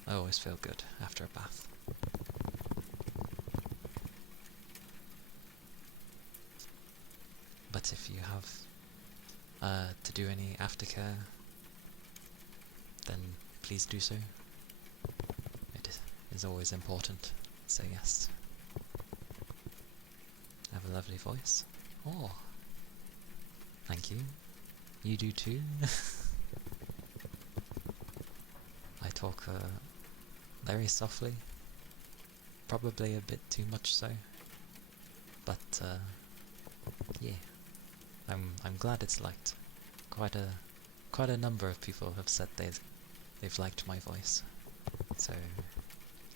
I always feel good after a bath. But if you have to do any aftercare, then please do so. It is always important, so yes. I have a lovely voice. Oh, thank you. You do too. I talk very softly, probably a bit too much so, but yeah, I'm glad it's liked. Quite a number of people have said they've liked my voice, so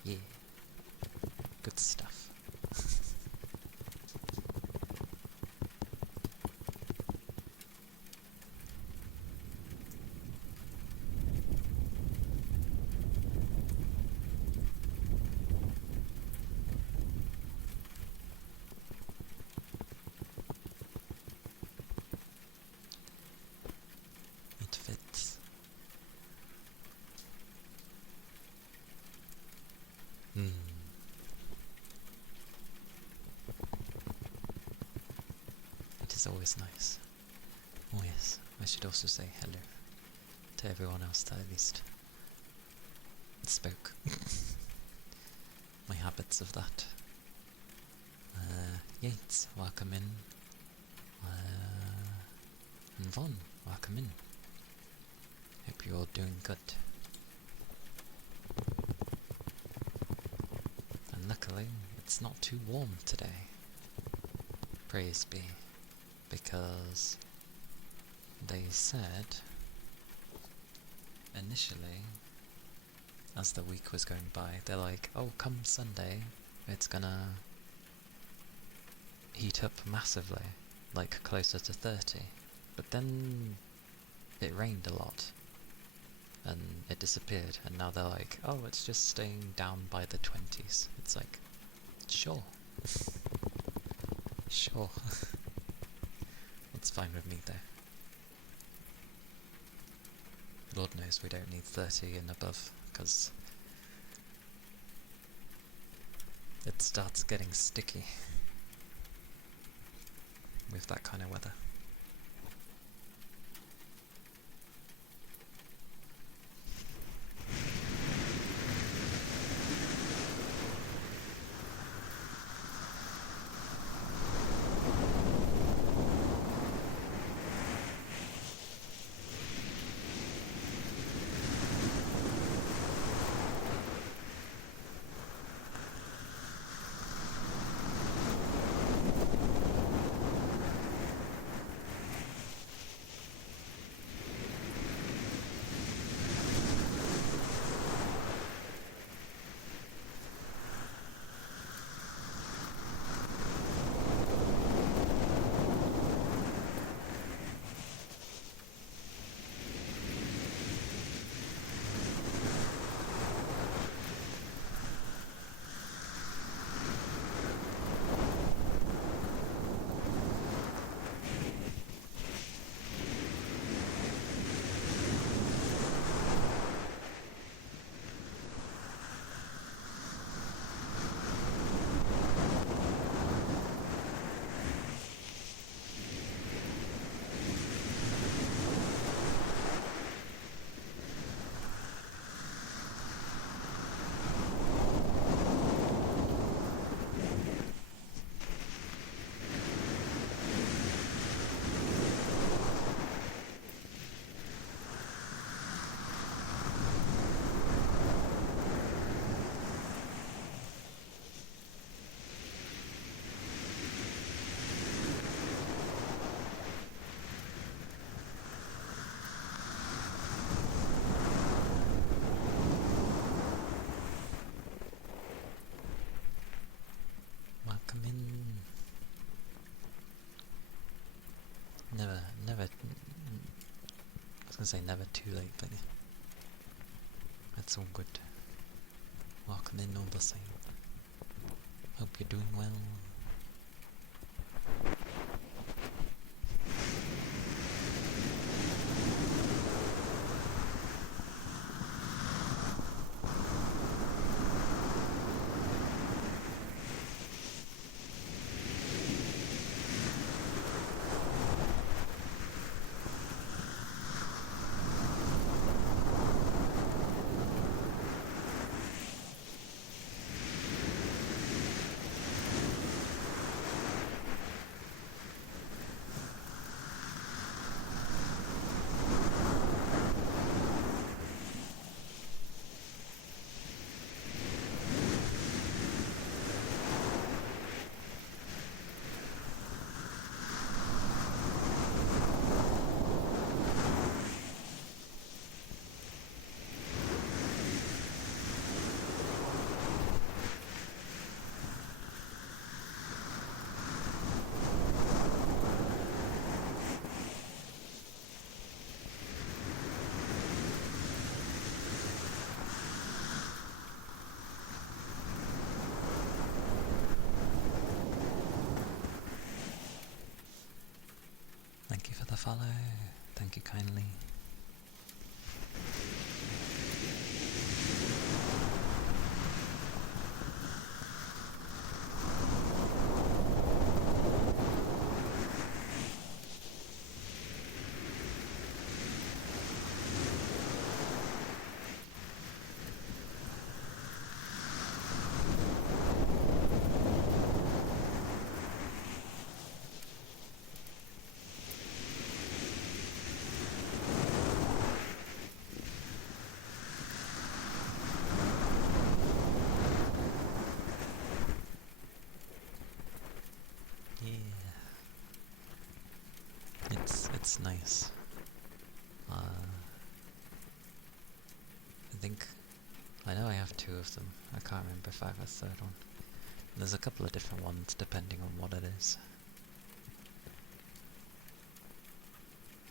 yeah, good stuff. It fits. It is always nice. Oh yes, I should also say hello to everyone else that at least spoke. My habits of that. Yates, welcome in. And Von, welcome in. Hope you're all doing good. And luckily, it's not too warm today. Praise be. Because they said initially, as the week was going by, they're like, oh, come Sunday, it's gonna heat up massively, like closer to 30. But then it rained a lot, and it disappeared, and now they're like, oh, it's just staying down by the 20s. It's like, sure. Sure. It's fine with me though. Lord knows we don't need 30 and above, because it starts getting sticky with that kind of weather. gonna say never too late, but yeah. It's all good. Welcome in all the same. Hope you're doing well. Thank you for the follow. Thank you kindly. It's nice. I know I have 2 of them. I can't remember if I have a 3rd one. There's a couple of different ones depending on what it is.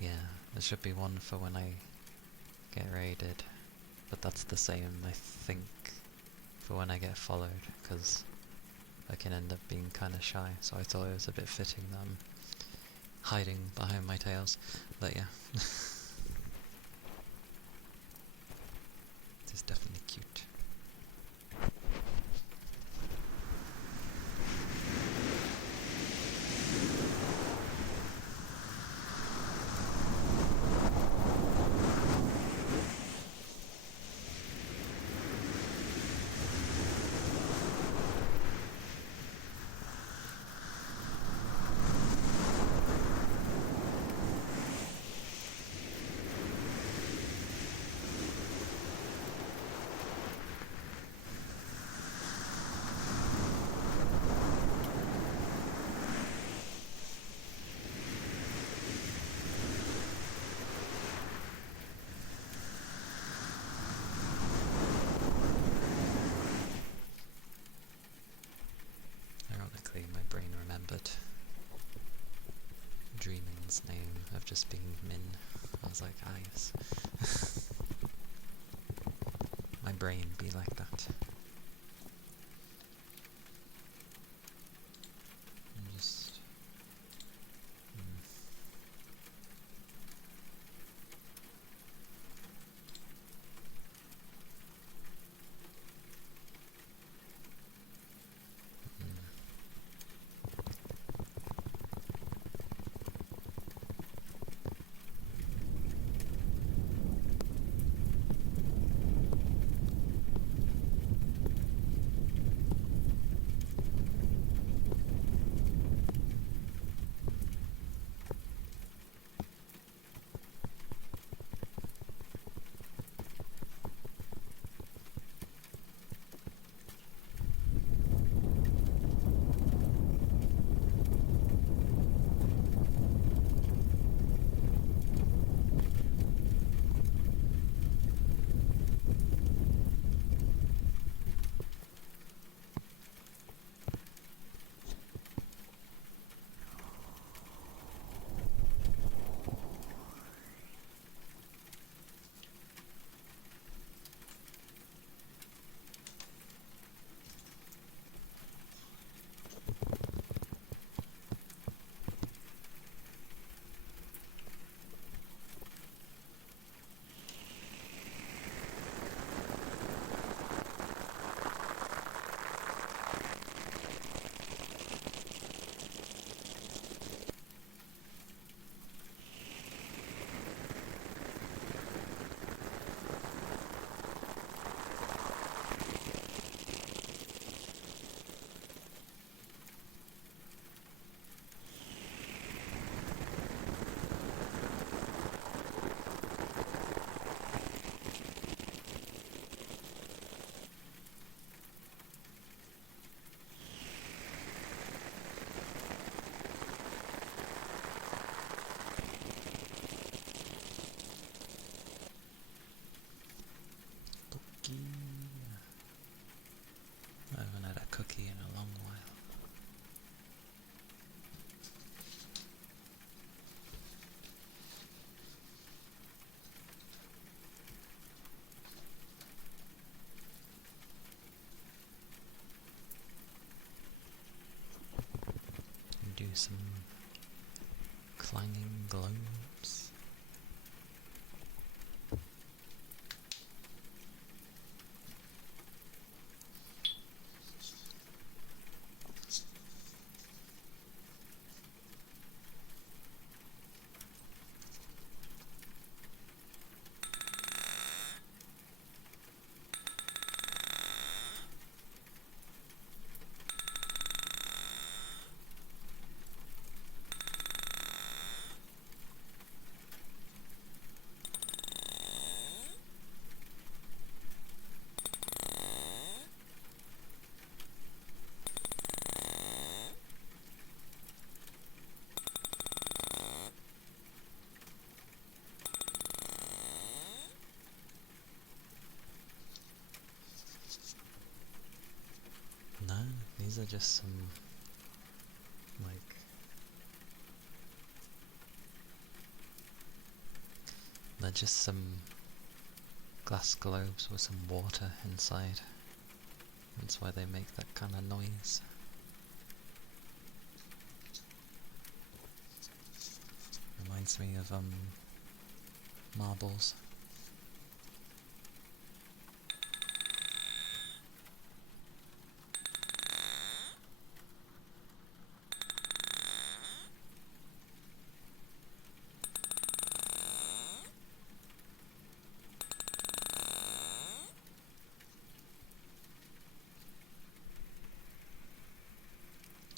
Yeah, there should be one for when I get raided, but that's the same, I think, for when I get followed, because I can end up being kind of shy, so I thought it was a bit fitting that I'm hiding behind my tails, but yeah. It is definitely cute. Ironically, my brain remembered Dreamin's name of just being Min. I was like, ah yes. My brain be like that. I'm just... tea in a long while. And do some clanging globes. No, these are just some, like, they're just some glass globes with some water inside. That's why they make that kind of noise. Reminds me of, marbles.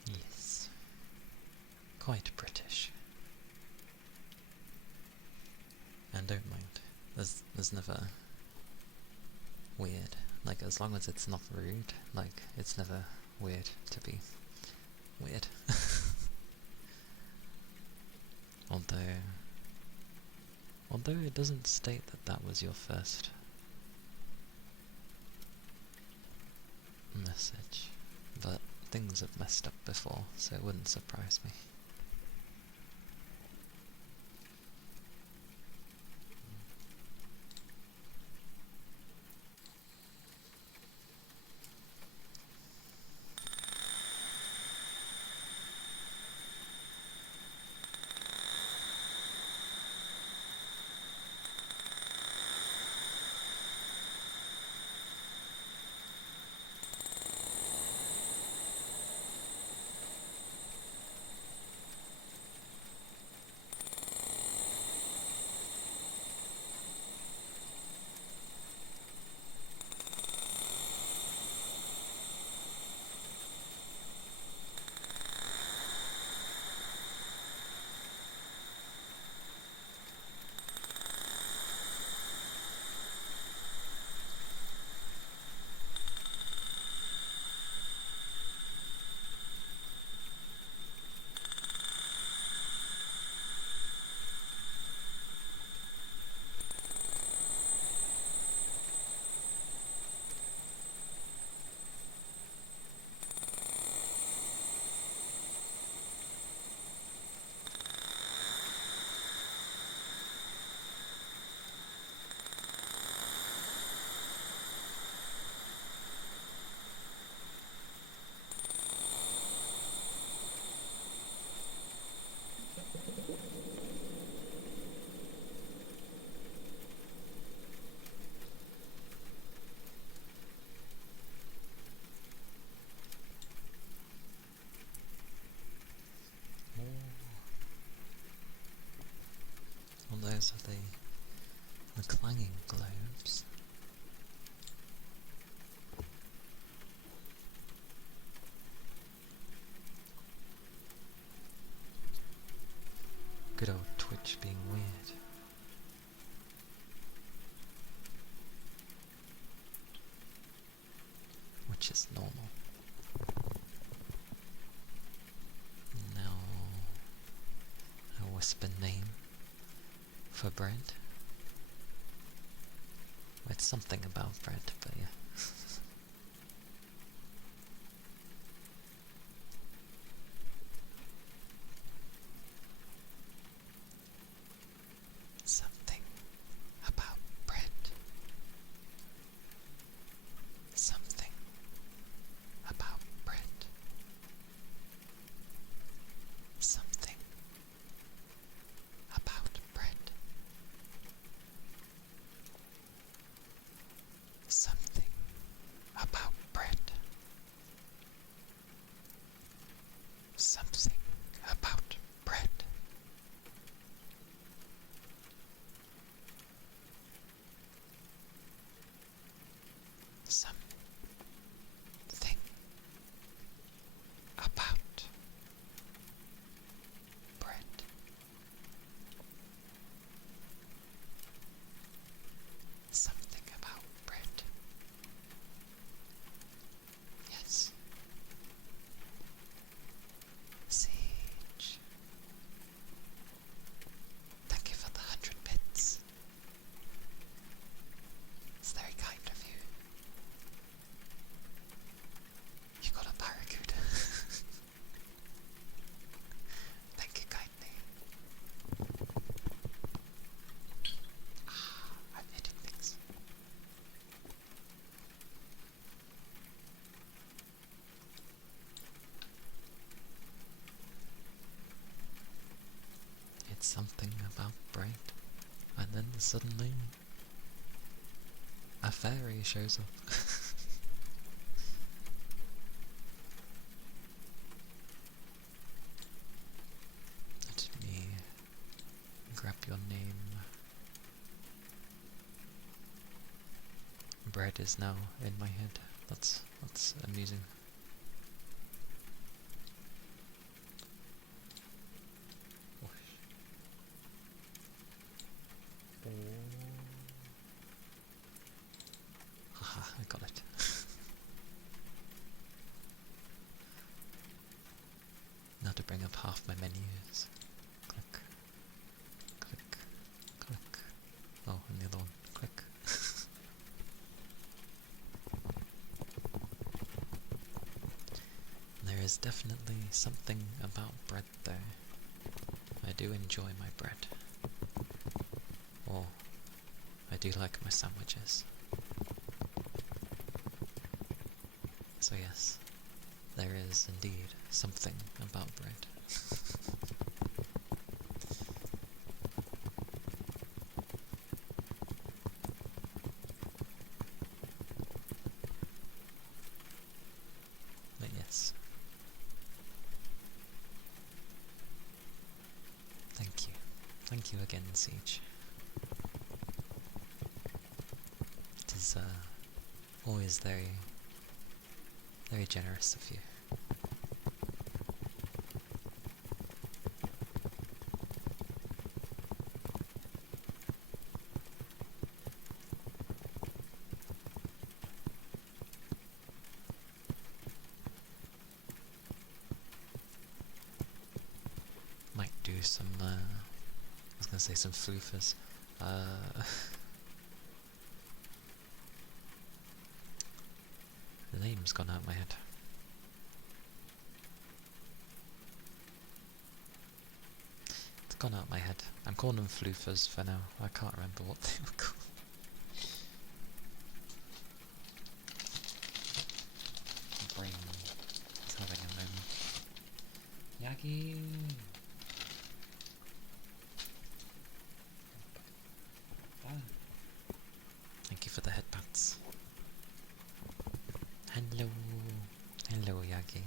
Yes. Quite British. And don't mind. There's never weird. Like, as long as it's not rude, like, it's never weird to be weird. Although it doesn't state that that was your first message, but things have messed up before, so it wouldn't surprise me. Well, those are the clanging globes. Good old Twitch being weird. Which is normal. Now, a whisper name for bread. It's something about bread, but yeah. It's something about bread. And then suddenly a fairy shows up. Let me grab your name. Bread is now in my head. That's amusing. Haha, I got it. Now to bring up half my menus. Click, click, click. Oh, and the other one. Click. There is definitely something about bread there. I do enjoy my bread. Or, I do like my sandwiches. So yes, there is indeed something about bread. But yes. Thank you. Thank you again, Siege. It is always very, very generous of you. Might do some, I was gonna say some floofers. The name's gone out of my head. It's gone out of my head. I'm calling them floofers for now. I can't remember what they were called. My brain is having a moment. Yagi! Thank you for the headpats. Hello. Hello, Yagi.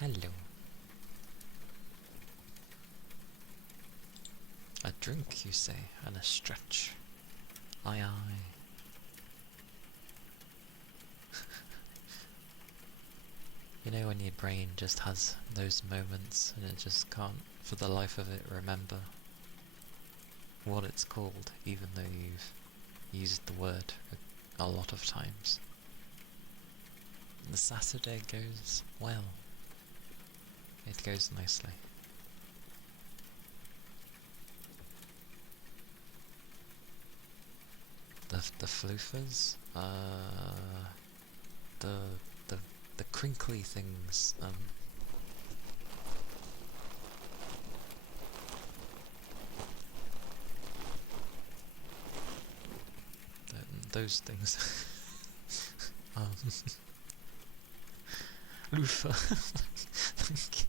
Hello. A drink, you say, and a stretch. Aye aye. You know when your brain just has those moments and it just can't, for the life of it, remember what it's called, even though you've used the word a lot of times. The Saturday goes well. It goes nicely. The floofers, the crinkly things, those things. Loofer. Thank you.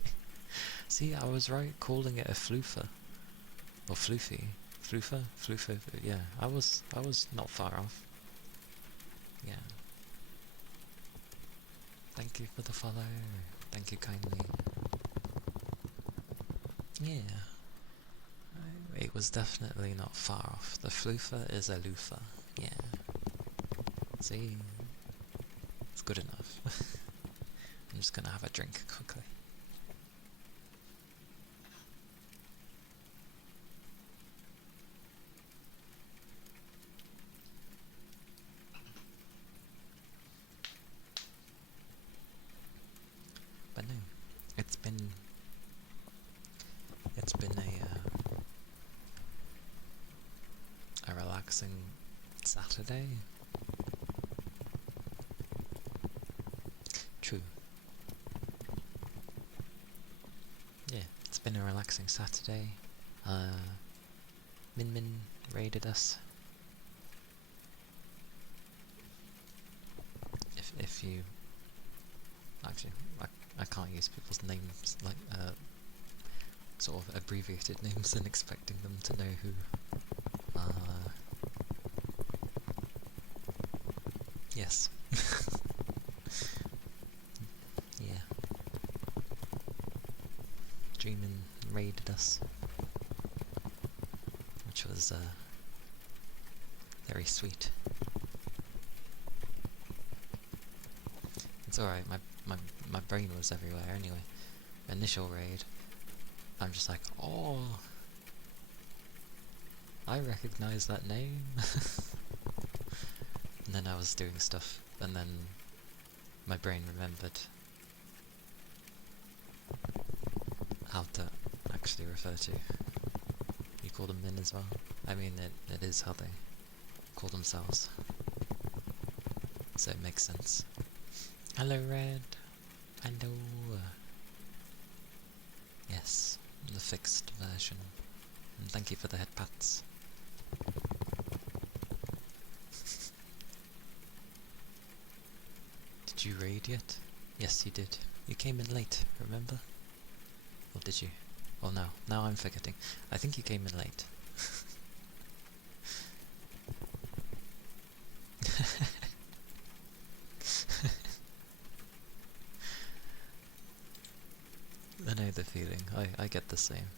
See, I was right calling it a floofer. Or floofy. Floofer? Floofer, yeah. I was not far off. Yeah. Thank you for the follow. Thank you kindly. Yeah. It was definitely not far off. The floofer is a loofah. Yeah. See? It's good enough. I'm just gonna have a drink quickly. But no, it's been a relaxing Saturday. True. Yeah, it's been a relaxing Saturday. Min Min raided us. If you actually, I can't use people's names, like, sort of abbreviated names and expecting them to know who. Yes. Yeah. Dreamin raided us, which was, very sweet. It's alright, my brain was everywhere anyway. Initial raid, I'm just like, oh, I recognize that name. And then I was doing stuff, and then my brain remembered how to actually refer to. You call them Min as well? I mean, it is how they call themselves. So it makes sense. Hello, Red. Hello. Yes, the fixed version. And thank you for the head pats. Did you raid yet? Yes, you did. You came in late, remember? Or did you? Oh no, now I'm forgetting. I think you came in late. I know the feeling. I get the same.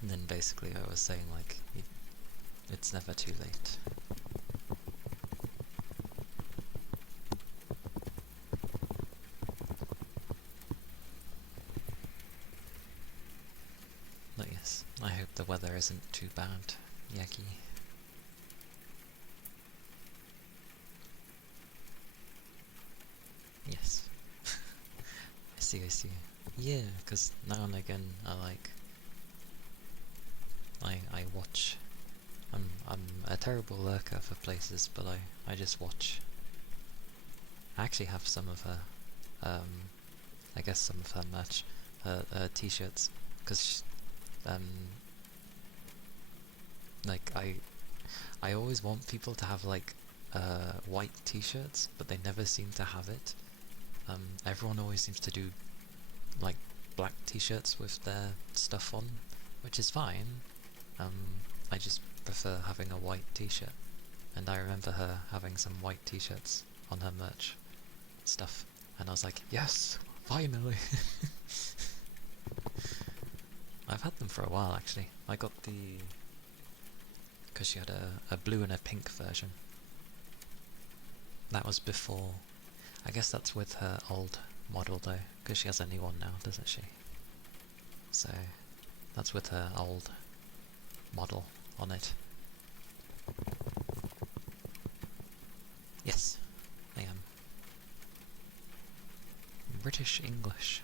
And then basically I was saying, like, it's never too late. But yes, I hope the weather isn't too bad, Yagi. Yes. I see. Yeah, because now and again I watch. I'm a terrible lurker for places, but I just watch. I actually have some of her, I guess some of her merch, her t-shirts, because like I always want people to have like white t-shirts, but they never seem to have it. Everyone always seems to do like black t-shirts with their stuff on, which is fine. I just prefer having a white t-shirt, and I remember her having some white t-shirts on her merch stuff, and I was like, yes, finally! I've had them for a while actually. I got because she had a blue and a pink version. That was before, I guess that's with her old model though, because she has a new one now, doesn't she? So, that's with her old model on it. Yes, I am. British English.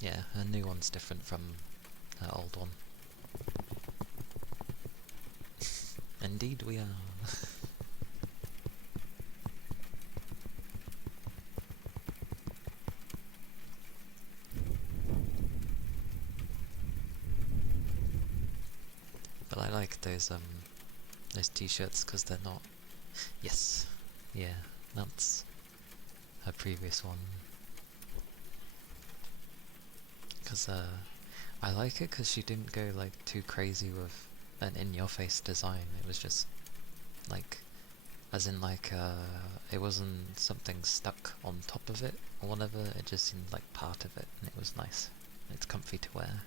Yeah, her new one's different from her old one. Indeed we are. But I like those t-shirts because they're not... Yes, yeah, that's her previous one. Because I like it because she didn't go like too crazy with an in-your-face design. It was just like, as in like, it wasn't something stuck on top of it or whatever, it just seemed like part of it, and it was nice. It's comfy to wear.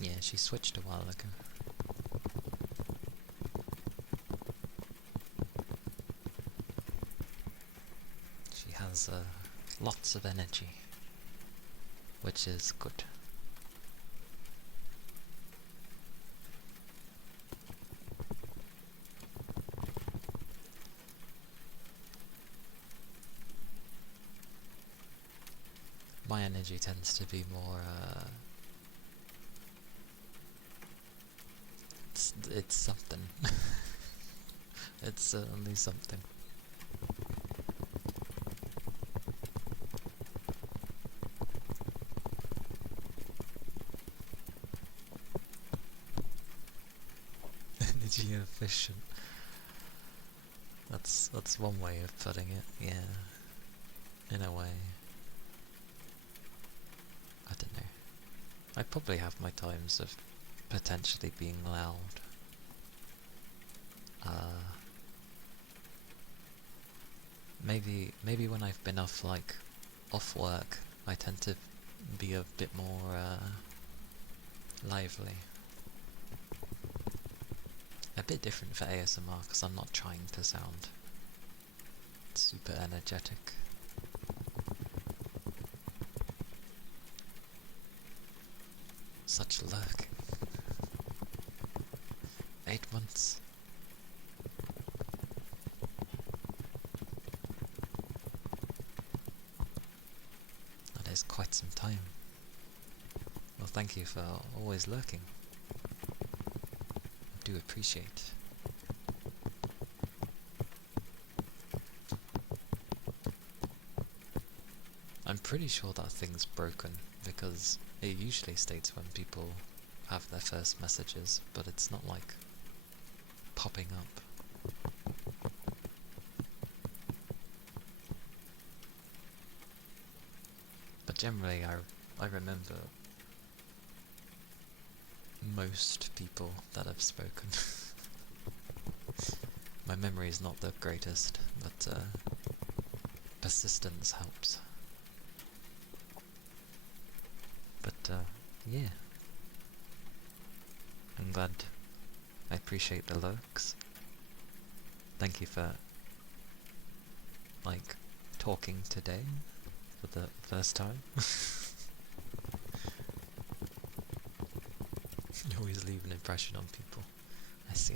Yeah, she switched a while ago. She has lots of energy, which is good. My energy tends to be more, it's something. It's certainly something. Energy efficient. That's one way of putting it, yeah. In a way. I don't know. I probably have my times of potentially being loud. Maybe when I've been off work, I tend to be a bit more lively. A bit different for ASMR because I'm not trying to sound super energetic. Such luck. 8 months. That is quite some time. Well, thank you for always lurking. I do appreciate. I'm pretty sure that thing's broken because it usually states when people have their first messages, but it's not like popping up. But generally I remember most people that have spoken. My memory is not the greatest, but persistence helps. But yeah, I'm glad. I appreciate the lurks. Thank you for talking today for the first time. You always leave an impression on people. I see.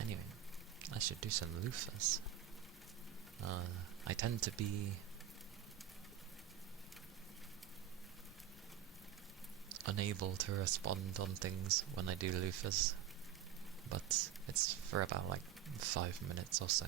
Anyway, I should do some loofahs. I tend to be unable to respond on things when I do loofahs, but it's for about 5 minutes or so.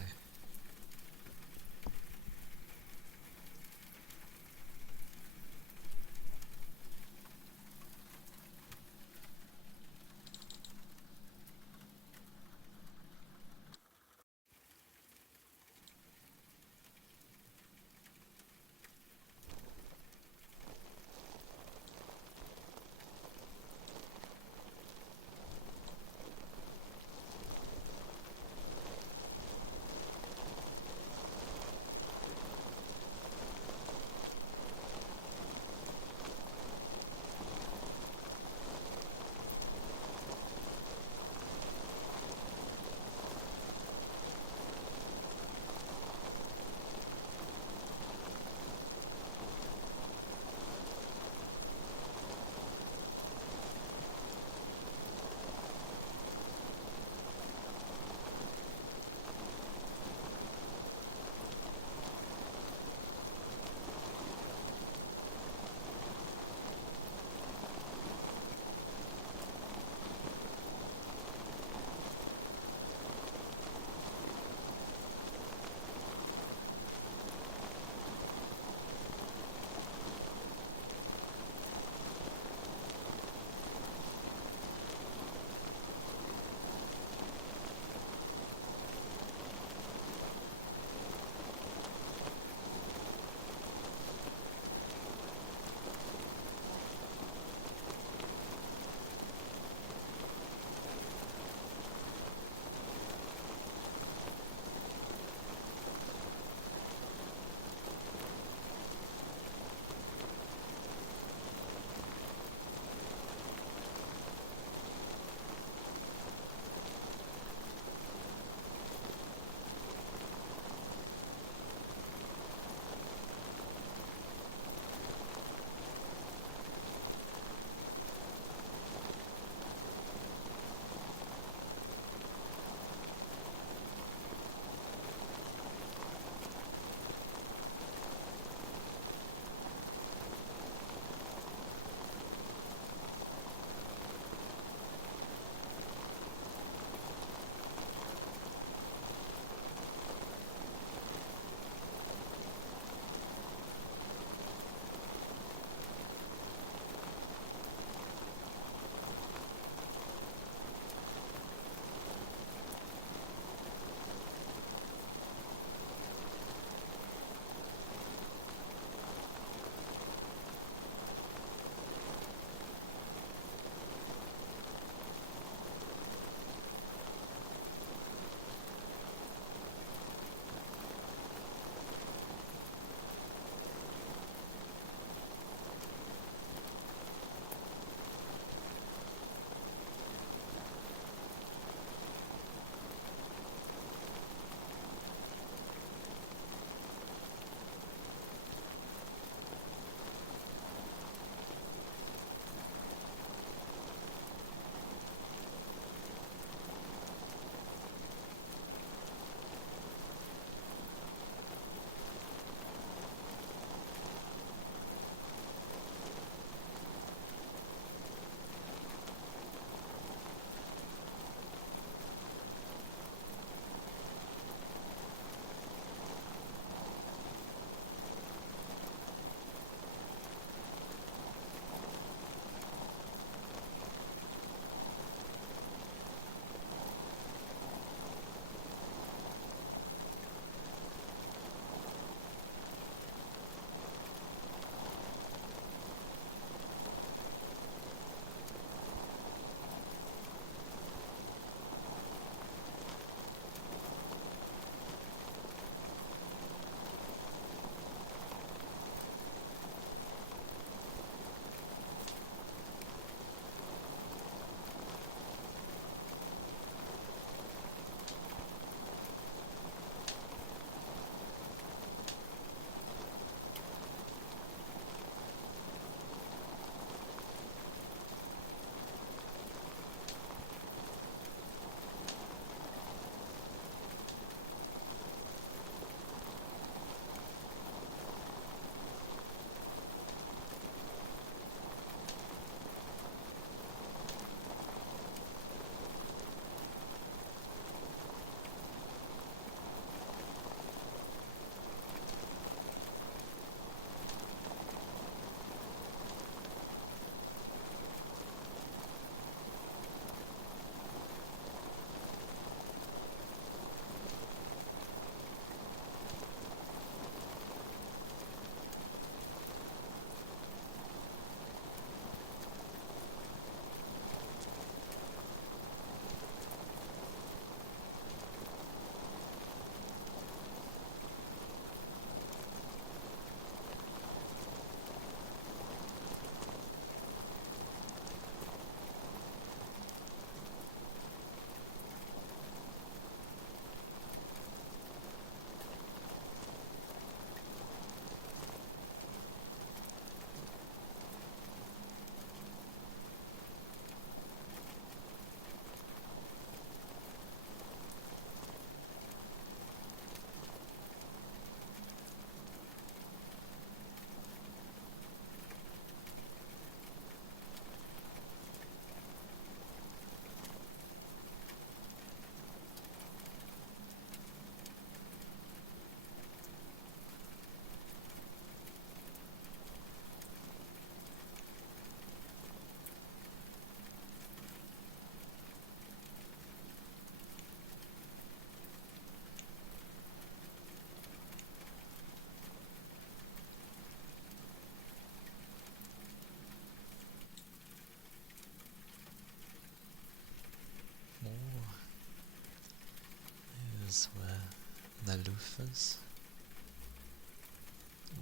The loofers.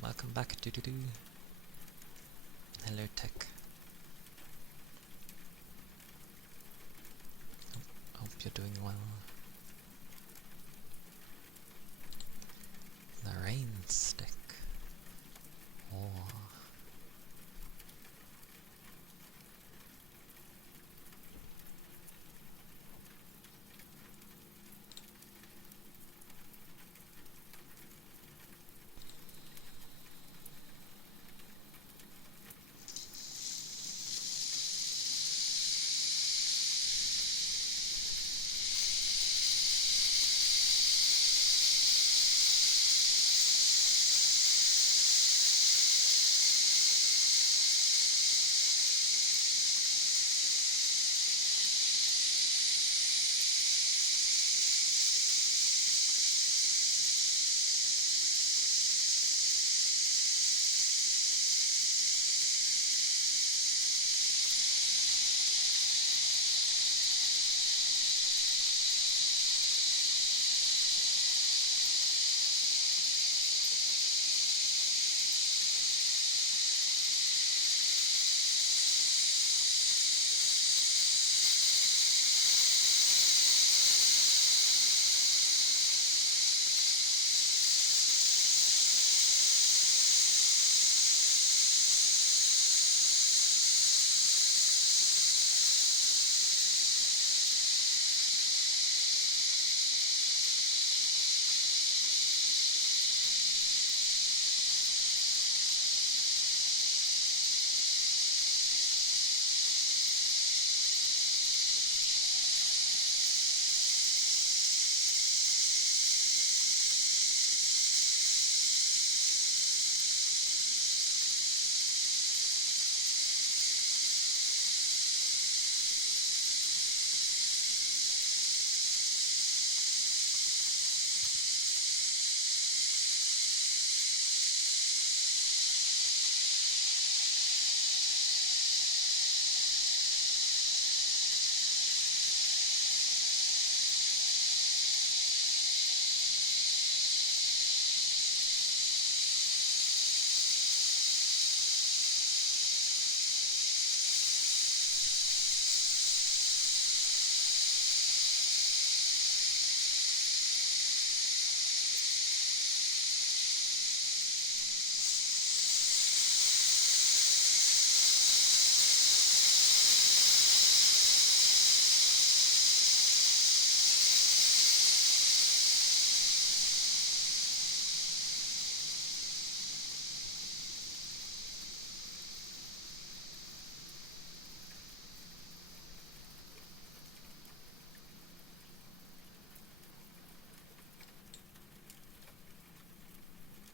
Welcome back, doo-doo-doo. Hello, Tech. Hope you're doing well. The rain stick. Oh.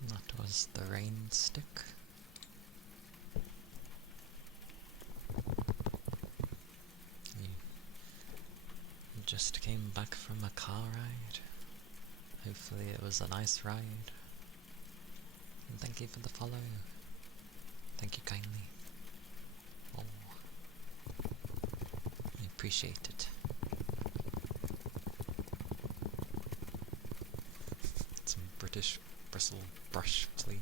That was the rain stick. You just came back from a car ride. Hopefully it was a nice ride. And thank you for the follow. Thank you kindly. Oh, I appreciate it. Some British bristle brush, please.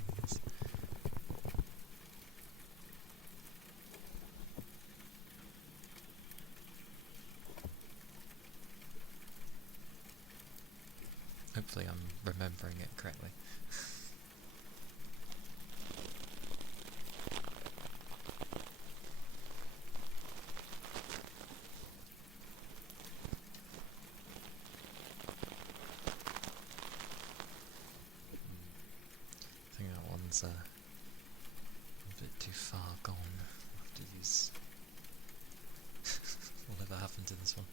Hopefully I'm remembering it correctly. I think that one's a bit too far gone after these. Whatever happened to this one?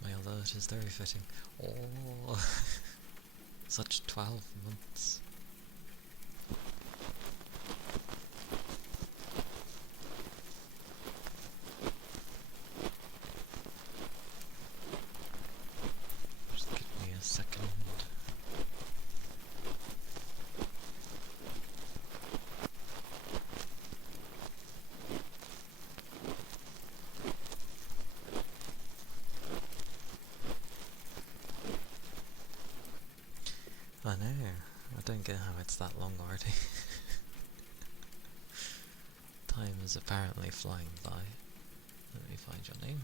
My alert is very fitting. Oh. Such 12 months. Just give me a second. I know, I don't get how it's that long already. Time is apparently flying by. Let me find your name.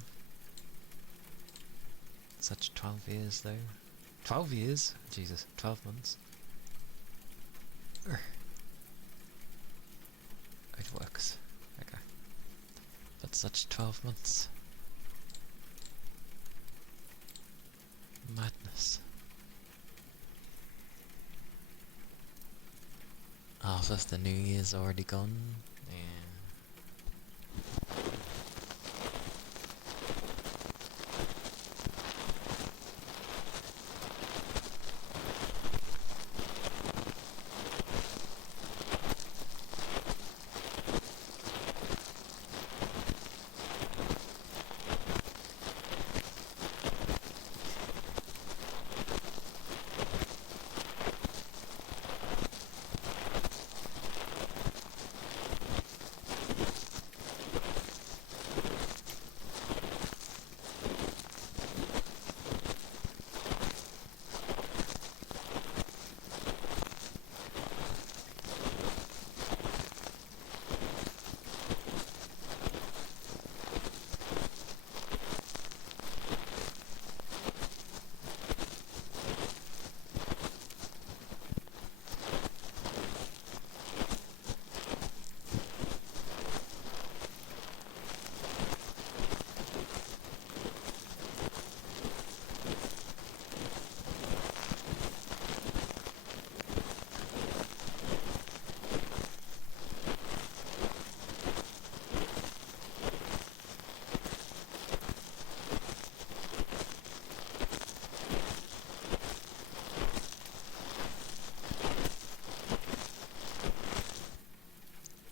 Such 12 years though. 12 years? Jesus, 12 months. It works. Okay. But such 12 months. Madness. Half of the New Year's already gone. Yeah.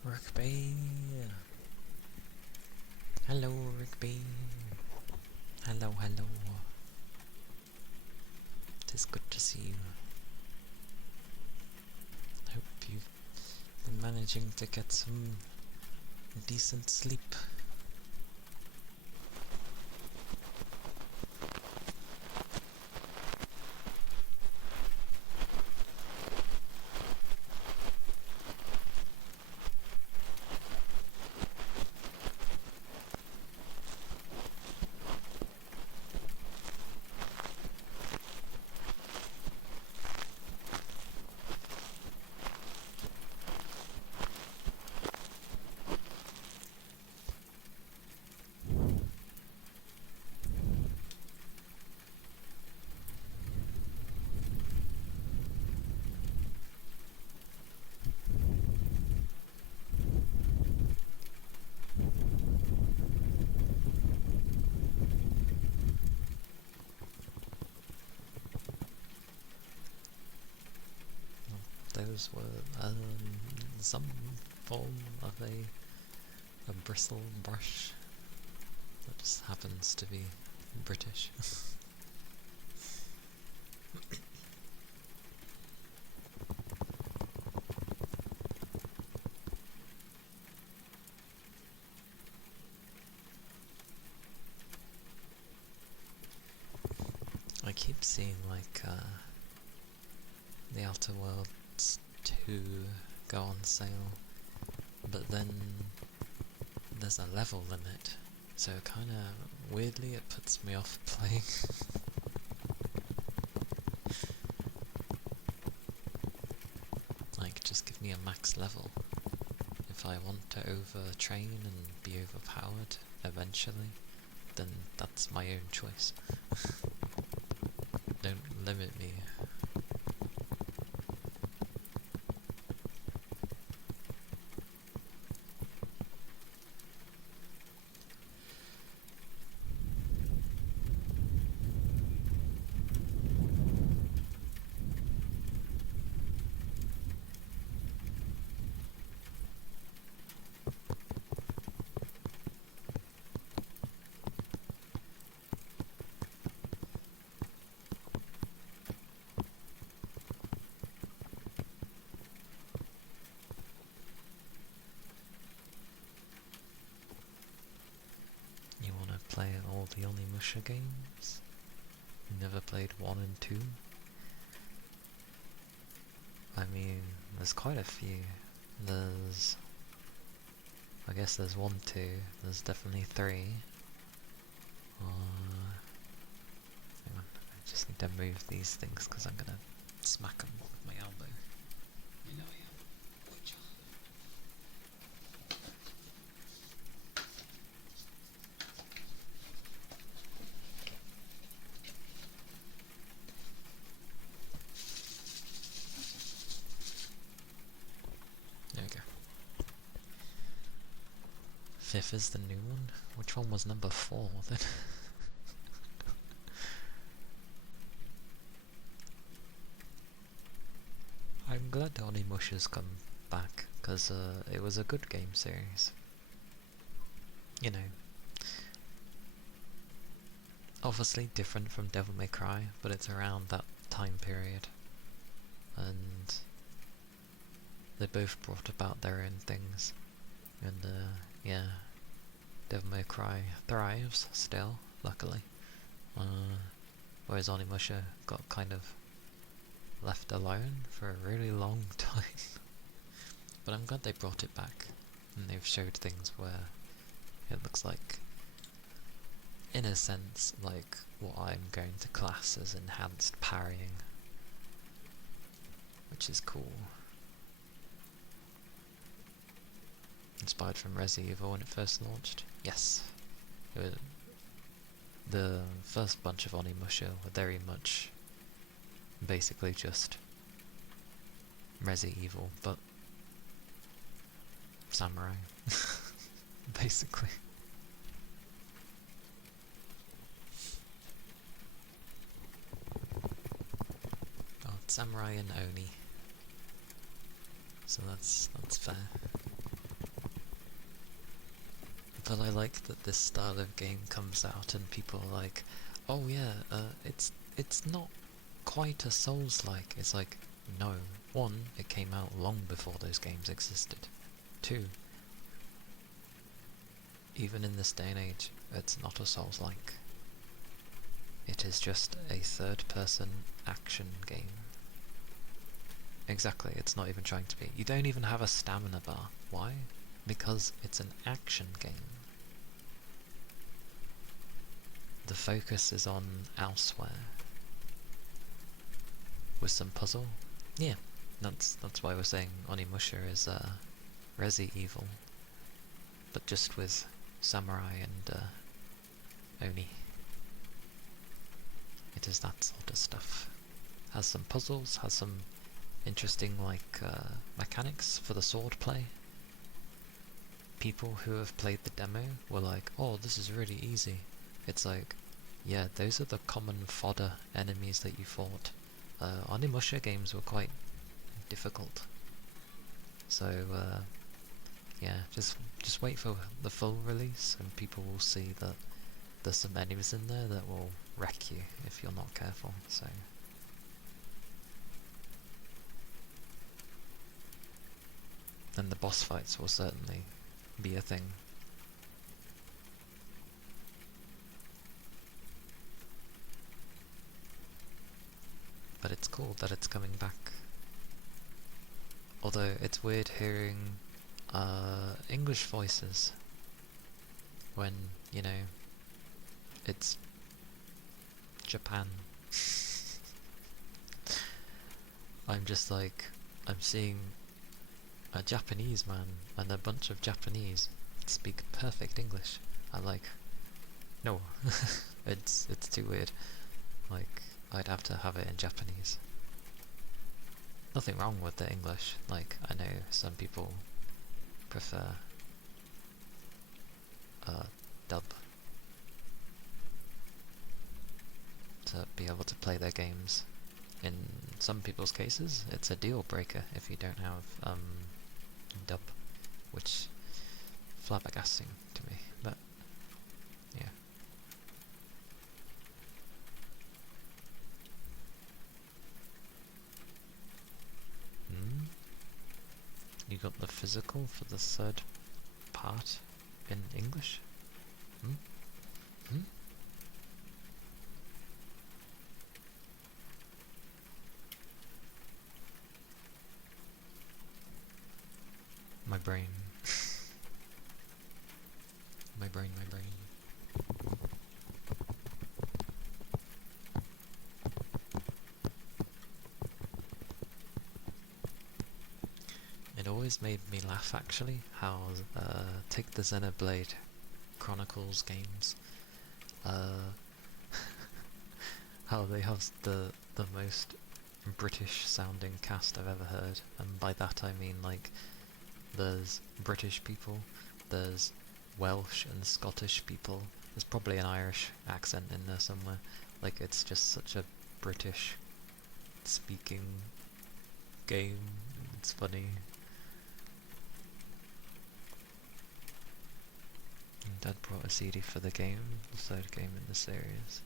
Rigby. Hello, Rigby. Hello, hello. It is good to see you. Hope you've been managing to get some decent sleep. Those were some form of a bristle brush that just happens to be British. I keep seeing like the Outer Worlds 2 go on sale, but then there's a level limit, so kinda weirdly it puts me off playing. Like, just give me a max level. If I want to overtrain and be overpowered eventually, then that's my own choice. Don't limit me. the Onimusha games? You never played 1 and 2? I mean, there's quite a few. There's... I guess there's 1, 2, there's definitely 3. Hang on, I just need to move these things because I'm gonna smack them with my elbow. You know I am. Good job. There we go. 5th is the new one? Which one was number 4 then? I'm glad Onimusha's come back, because it was a good game series. You know, obviously different from Devil May Cry, but it's around that time period. And they both brought about their own things. And yeah, Devil May Cry thrives still, luckily. Whereas Onimusha got kind of left alone for a really long time. But I'm glad they brought it back, and they've showed things where it looks like, in a sense, like what I'm going to class as enhanced parrying, which is cool. Inspired from Resident Evil when it first launched? Yes. The first bunch of Onimusha were very much basically just Resident Evil, but samurai, basically. Oh, it's samurai and Oni, so that's fair. But I like that this style of game comes out and people are like, oh yeah, it's not quite a Souls-like. It's like, no. 1, it came out long before those games existed. 2, even in this day and age, it's not a Souls-like. It is just a third-person action game. Exactly, it's not even trying to be. You don't even have a stamina bar. Why? Because it's an action game. The focus is on elsewhere. With some puzzle. Yeah, that's why we're saying Onimusha is Resi Evil, but just with samurai and Oni. It is that sort of stuff. Has some puzzles, has some interesting mechanics for the sword play. People who have played the demo were like, oh, this is really easy. It's like, yeah, those are the common fodder enemies that you fought. Onimusha games were quite difficult. So, yeah, just wait for the full release and people will see that there's some enemies in there that will wreck you if you're not careful, so... And the boss fights will certainly be a thing. But it's cool that it's coming back. Although it's weird hearing English voices when, you know, it's Japan. I'm just like, I'm seeing a Japanese man and a bunch of Japanese speak perfect English. I'm like, no, it's too weird. Like, I'd have to have it in Japanese. Nothing wrong with the English. Like, I know some people prefer dub to be able to play their games. In some people's cases, it's a deal breaker if you don't have dub, which flabbergasting to me, but yeah. You got the physical for the third part in English? brain. My brain. It always made me laugh actually, how take the Xenoblade Chronicles games, how they have the most British sounding cast I've ever heard, and by that I mean like there's British people, there's Welsh and Scottish people, there's probably an Irish accent in there somewhere. Like, it's just such a British speaking game. It's funny. Dad brought a CD for the game, the third game in the series.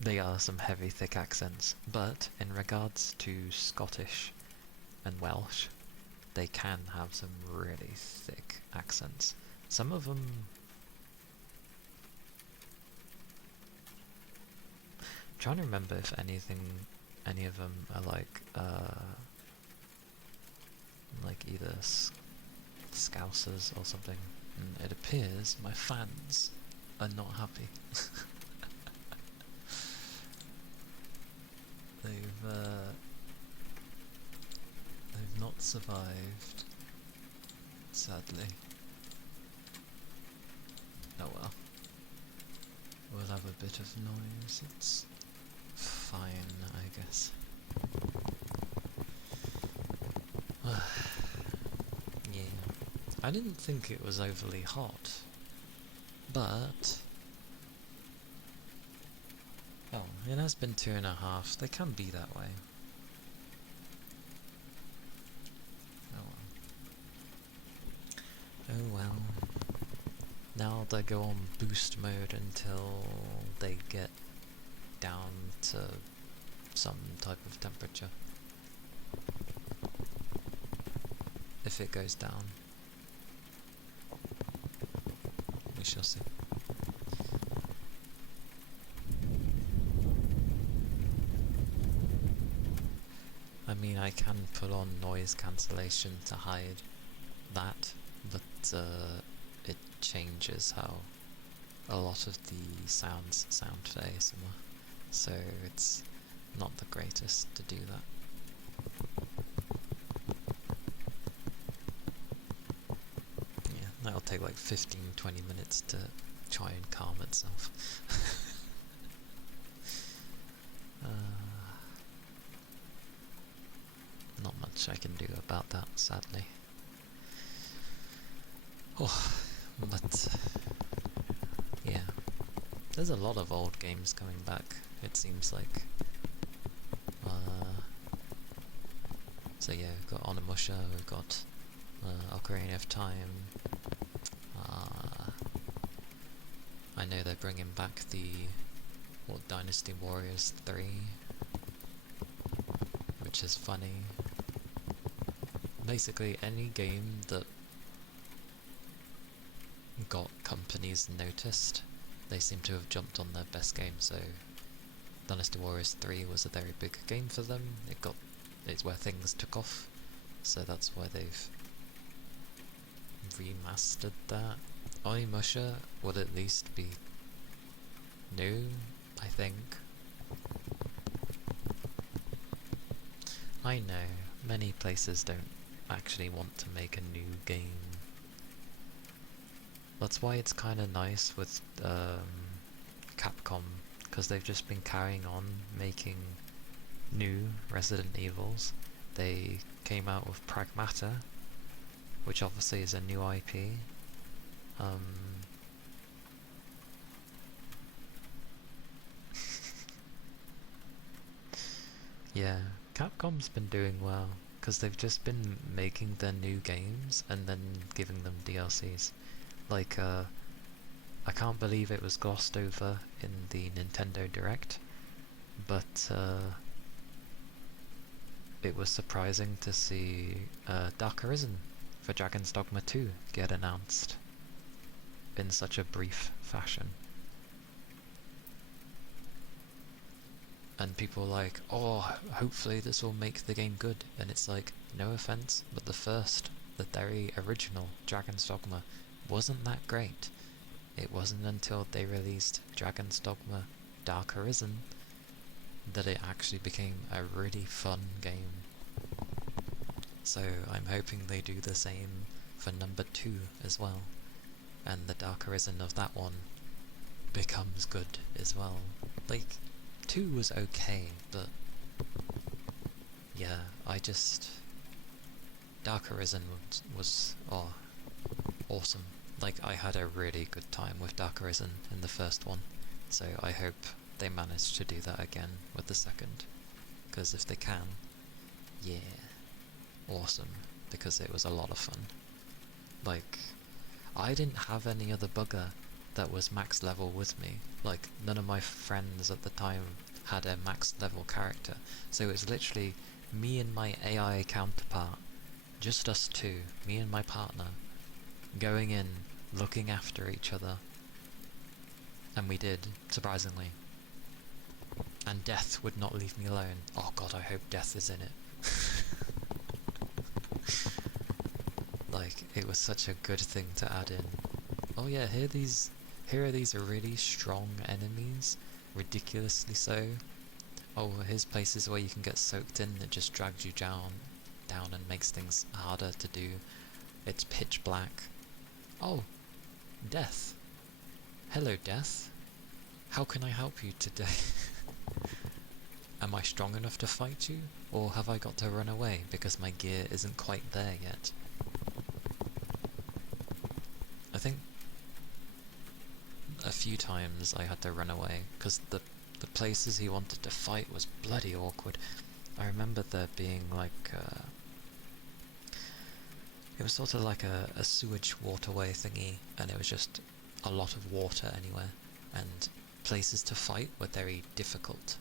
They are some heavy, thick accents, but in regards to Scottish and Welsh, they can have some really thick accents. Some of them... I'm trying to remember if any of them are like either Scousers or something. And it appears my fans are not happy. They've not survived, sadly. Oh well. We'll have a bit of noise, it's fine, I guess. Yeah. I didn't think it was overly hot, but... oh, it has been 2.5. They can be that way. Oh well. Now they go on boost mode until they get down to some type of temperature. If it goes down. We shall see. I mean, I can put on noise cancellation to hide that, but it changes how a lot of the sounds sound to ASMR, so it's not the greatest to do that. Yeah, that'll take like 15-20 minutes to try and calm itself. Not much I can do about that, sadly. Oh, but yeah, there's a lot of old games coming back, it seems like. So yeah, we've got Onimusha, we've got Ocarina of Time. I know they're bringing back the Dynasty Warriors 3, which is funny. Basically, any game that got companies noticed, they seem to have jumped on their best game. So Dynasty Warriors 3 was a very big game for them. It's where things took off, so that's why they've remastered that. Onimusha would at least be new, I think. I know, many places don't actually want to make a new game. That's why it's kinda nice with Capcom, because they've just been carrying on making new Resident Evils. They came out with Pragmata, which obviously is a new IP. Yeah, Capcom's been doing well, because they've just been making their new games and then giving them DLCs. Like, I can't believe it was glossed over in the Nintendo Direct, but it was surprising to see Dark Arisen for Dragon's Dogma 2 get announced in such a brief fashion. And people are like, oh, hopefully this will make the game good. And it's like, no offense, but the very original Dragon's Dogma wasn't that great. It wasn't until they released Dragon's Dogma Dark Arisen that it actually became a really fun game. So I'm hoping they do the same for number 2 as well, and the Dark Arisen of that one becomes good as well. Like, 2 was okay, but yeah, Dark Arisen was awesome. Like, I had a really good time with Dark Arisen in the first one, so I hope they manage to do that again with the second, because if they can, yeah, awesome, because it was a lot of fun. Like, I didn't have any other bugger that was max level with me. Like, none of my friends at the time had a max level character, so it was literally me and my AI counterpart, just us two, me and my partner, going in, looking after each other. And we did, surprisingly. And Death would not leave me alone. Oh god, I hope Death is in it. Like, it was such a good thing to add in. Oh yeah, here are these really strong enemies, ridiculously so. Oh, here's places where you can get soaked in that just drags you down and makes things harder to do. It's pitch black. Oh, Death. Hello, Death. How can I help you today? Am I strong enough to fight you? Or have I got to run away because my gear isn't quite there yet? I think a few times I had to run away because the places he wanted to fight was bloody awkward. I remember there being like it was sort of like a sewage waterway thingy, and it was just a lot of water anywhere, and places to fight were very difficult.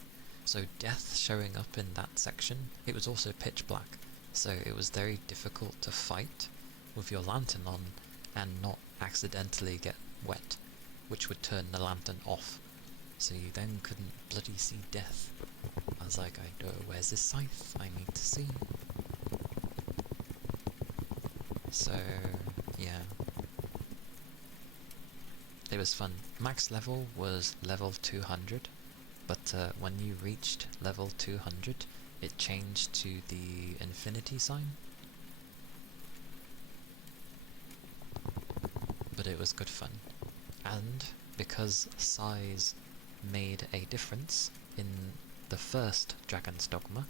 So Death showing up in that section, it was also pitch black, so it was very difficult to fight with your lantern on and not accidentally get wet, which would turn the lantern off. So you then couldn't bloody see Death. I was like, where's this scythe? I need to see. So, yeah. It was fun. Max level was level 200, but when you reached level 200, it changed to the infinity sign. But it was good fun. And because size made a difference in the first Dragon's Dogma,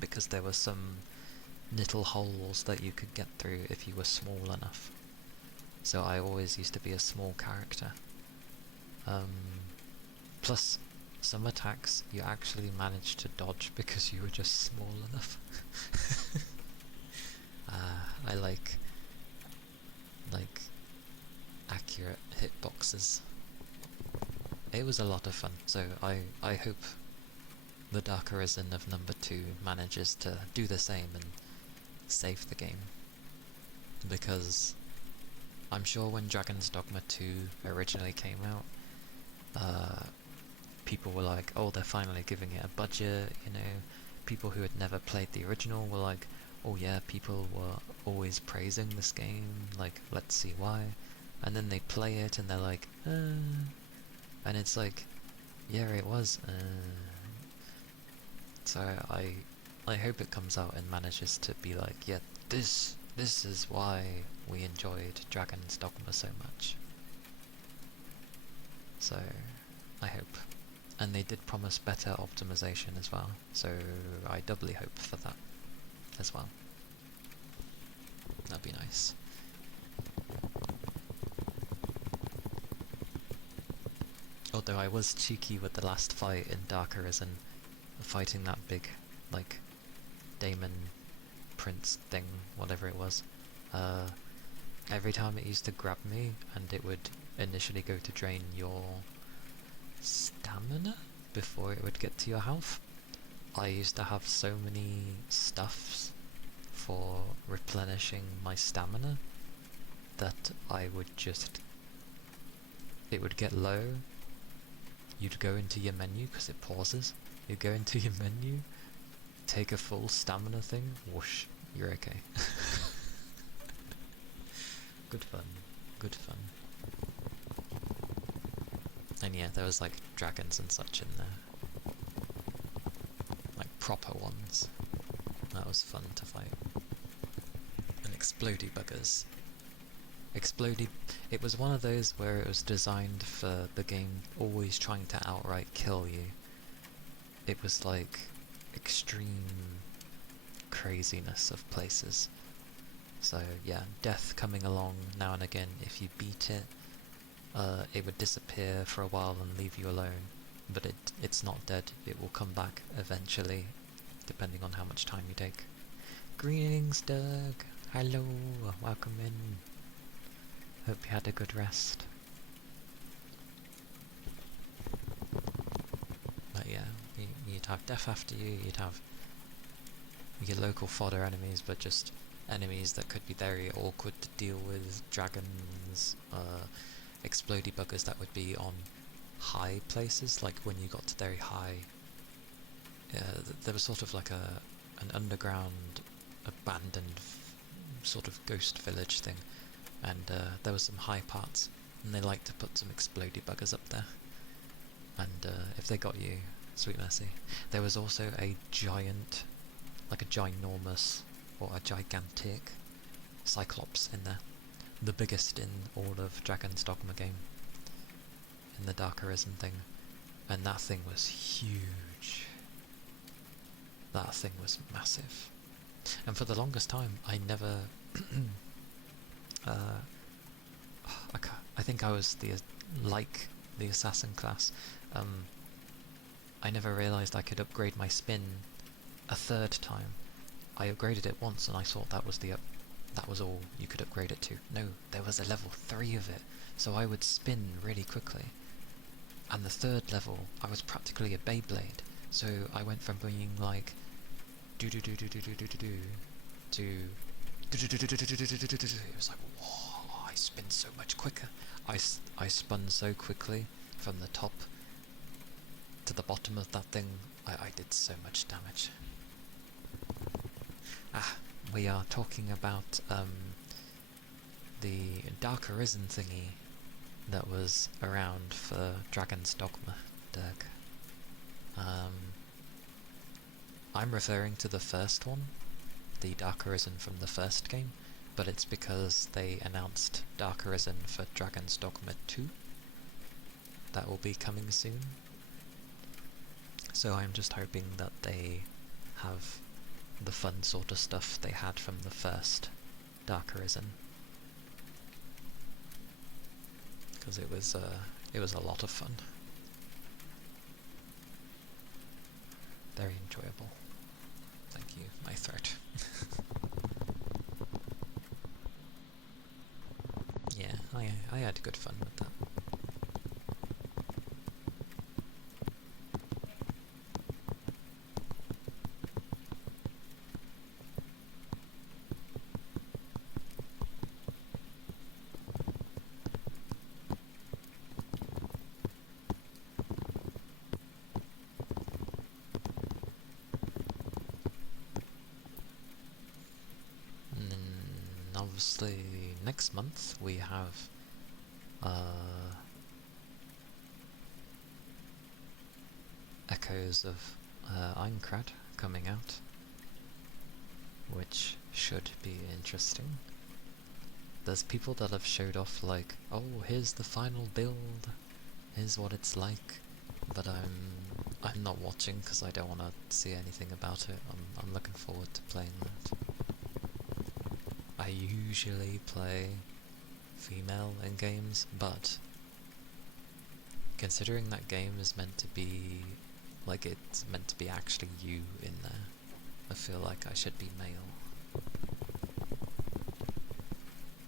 because there were some little holes that you could get through if you were small enough. So I always used to be a small character. Plus, some attacks you actually managed to dodge because you were just small enough. I like accurate hitboxes. It was a lot of fun, so I hope the Dark Arisen of number 2 manages to do the same and save the game. Because I'm sure when Dragon's Dogma 2 originally came out, people were like, oh, they're finally giving it a budget, you know. People who had never played the original were like, oh yeah, people were always praising this game, like, let's see why. And then they play it and they're like, and it's like, yeah, it was, So I hope it comes out and manages to be like, yeah, this is why we enjoyed Dragon's Dogma so much. So, I hope. And they did promise better optimization as well, so I doubly hope for that as well. That'd be nice. Although I was cheeky with the last fight in Dark Arisen, fighting that big, like, Daemon Prince thing, whatever it was. Every time it used to grab me, and it would initially go to drain your stamina before it would get to your health, I used to have so many stuffs for replenishing my stamina that I would just... it would get low, you'd go into your menu because it pauses. You go into your menu, take a full stamina thing, whoosh, you're okay. Good fun, good fun. And yeah, there was like dragons and such in there. Like proper ones. That was fun to fight. And explodey buggers. It was one of those where it was designed for the game always trying to outright kill you. It was like extreme craziness of places. So yeah, death coming along now and again. If you beat it, it would disappear for a while and leave you alone. But it's not dead, it will come back eventually, depending on how much time you take. Greetings, Doug! Hello, welcome in. Hope you had a good rest. But yeah, you'd have death after you, you'd have your local fodder enemies, but just enemies that could be very awkward to deal with. Dragons, explodey buggers that would be on high places, like when you got to very high. There was sort of like an underground, abandoned sort of ghost village thing, and there was some high parts, and they liked to put some explodey buggers up there. And if they got you, sweet mercy. There was also a giant, like a ginormous, or a gigantic Cyclops in there. The biggest in all of Dragon's Dogma game. In the Dark Arisen thing. And that thing was huge. That thing was massive. And for the longest time, I never... I think I was like the assassin class. I never realised I could upgrade my spin a third time. I upgraded it once and I thought that was that was all you could upgrade it to. No, there was a level 3 of it, so I would spin really quickly. And the third level, I was practically a Beyblade, so I went from being like do do do do do do do do to it was like, whoa, I spin so much quicker. I spun so quickly from the top to the bottom of that thing, I did so much damage. We are talking about the Dark Arisen thingy that was around for Dragon's Dogma, Dirk. I'm referring to the first one, the Dark Arisen from the first game, but it's because they announced Dark Arisen for Dragon's Dogma 2. That will be coming soon. So I'm just hoping that they have the fun sort of stuff they had from the first Dark Arisen. Because it was a lot of fun. Very enjoyable. Thank you, my throat. Yeah, I had good fun with that. Obviously, next month we have Echoes of Aincrad coming out, which should be interesting. There's people that have showed off like, oh, here's the final build, here's what it's like, but I'm not watching because I don't want to see anything about it. I'm looking forward to playing that. I usually play female in games, but considering that game is meant to be, like it's meant to be actually you in there, I feel like I should be male.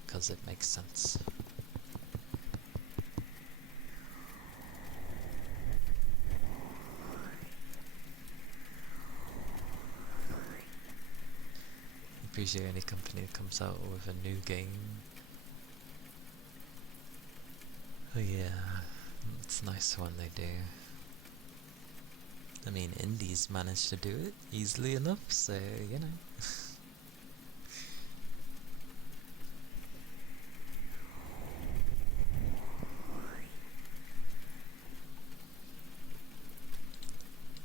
Because it makes sense. Appreciate any company that comes out with a new game. Oh yeah, it's nice when they do. I mean, indies managed to do it easily enough, so, you know.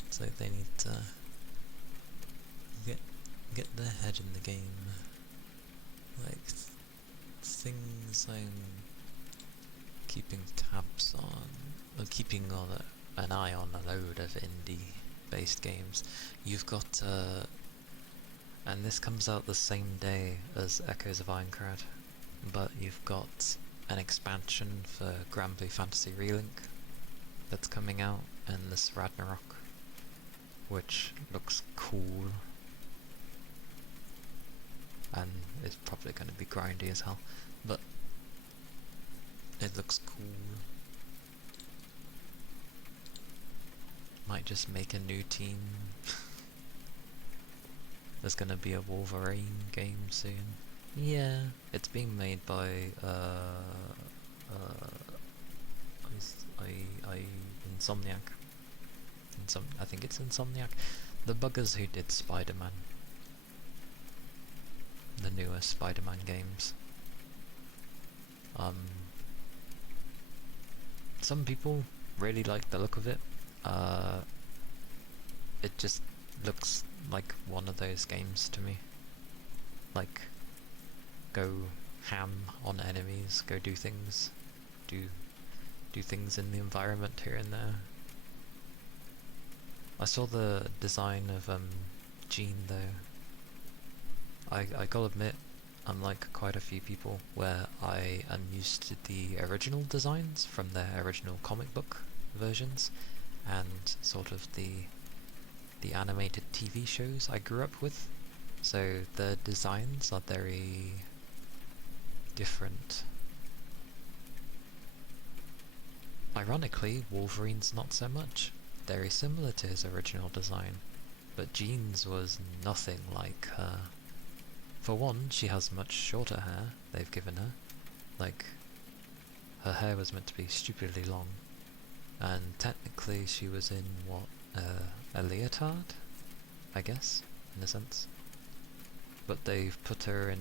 So they need to get their head in the game. Like, things I'm keeping tabs on, or keeping an eye on a load of indie-based games. You've got, and this comes out the same day as Echoes of Ironcrad, but you've got an expansion for Granblue Fantasy Relink that's coming out, and this Ragnarok, which looks cool, and it's probably going to be grindy as hell, but it looks cool. Might just make a new team. There's going to be a Wolverine game soon. Yeah, it's being made by Insomniac. I think it's Insomniac. The buggers who did Spider-Man. The newer Spider-Man games. Some people really like the look of it. It just looks like one of those games to me. Like, go ham on enemies, go do things, do things in the environment here and there. I saw the design of Jean though. I gotta admit, unlike quite a few people, where I am used to the original designs from their original comic book versions, and sort of the animated TV shows I grew up with. So the designs are very different. Ironically, Wolverine's not so much. Very similar to his original design, but Jean's was nothing like her. For one, she has much shorter hair they've given her. Like, her hair was meant to be stupidly long, and technically she was in, what, a leotard, I guess, in a sense. But they've put her in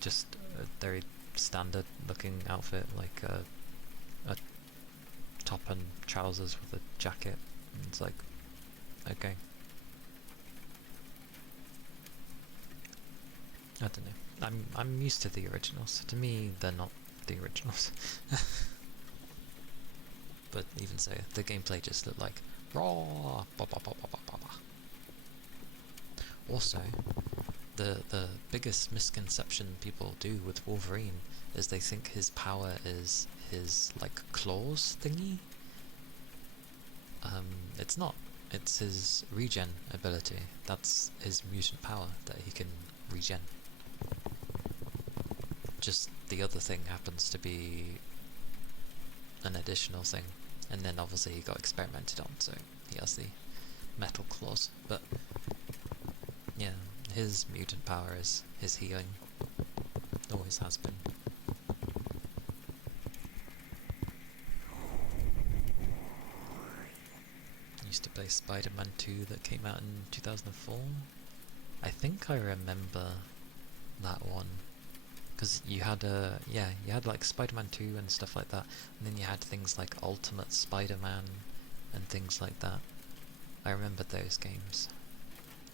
just a very standard looking outfit, like a top and trousers with a jacket, and it's like, okay. I don't know. I'm used to the originals. To me, they're not the originals. But even so, the gameplay just looked like raw. Bah, bah, bah, bah, bah, bah, bah. Also, the biggest misconception people do with Wolverine is they think his power is his like claws thingy. It's not. It's his regen ability. That's his mutant power, that he can regen. Just the other thing happens to be an additional thing, and then obviously he got experimented on, so he has the metal claws. But yeah, his mutant power is his healing. Always has been. I used to play Spider-Man 2 that came out in 2004. I think I remember that one. Because you had you had like Spider-Man 2 and stuff like that, and then you had things like Ultimate Spider-Man and things like that. I remember those games.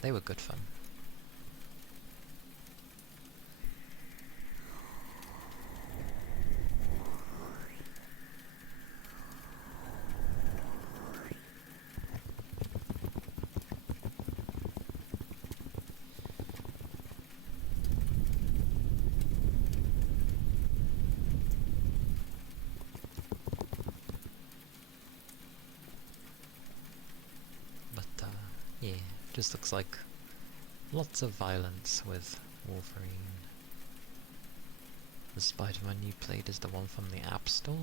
They were good fun. Yeah, just looks like lots of violence with Wolverine. The Spider-Man you played is the one from the App Store?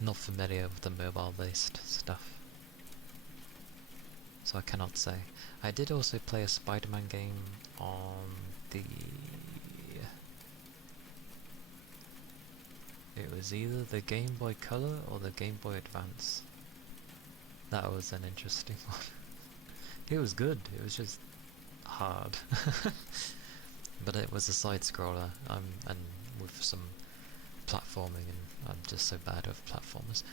Not familiar with the mobile-based stuff, so I cannot say. I did also play a Spider-Man game on the It was either the Game Boy Color or the Game Boy Advance. That was an interesting one. It was good, it was just hard. But it was a side-scroller, and with some platforming, and I'm just so bad with platformers.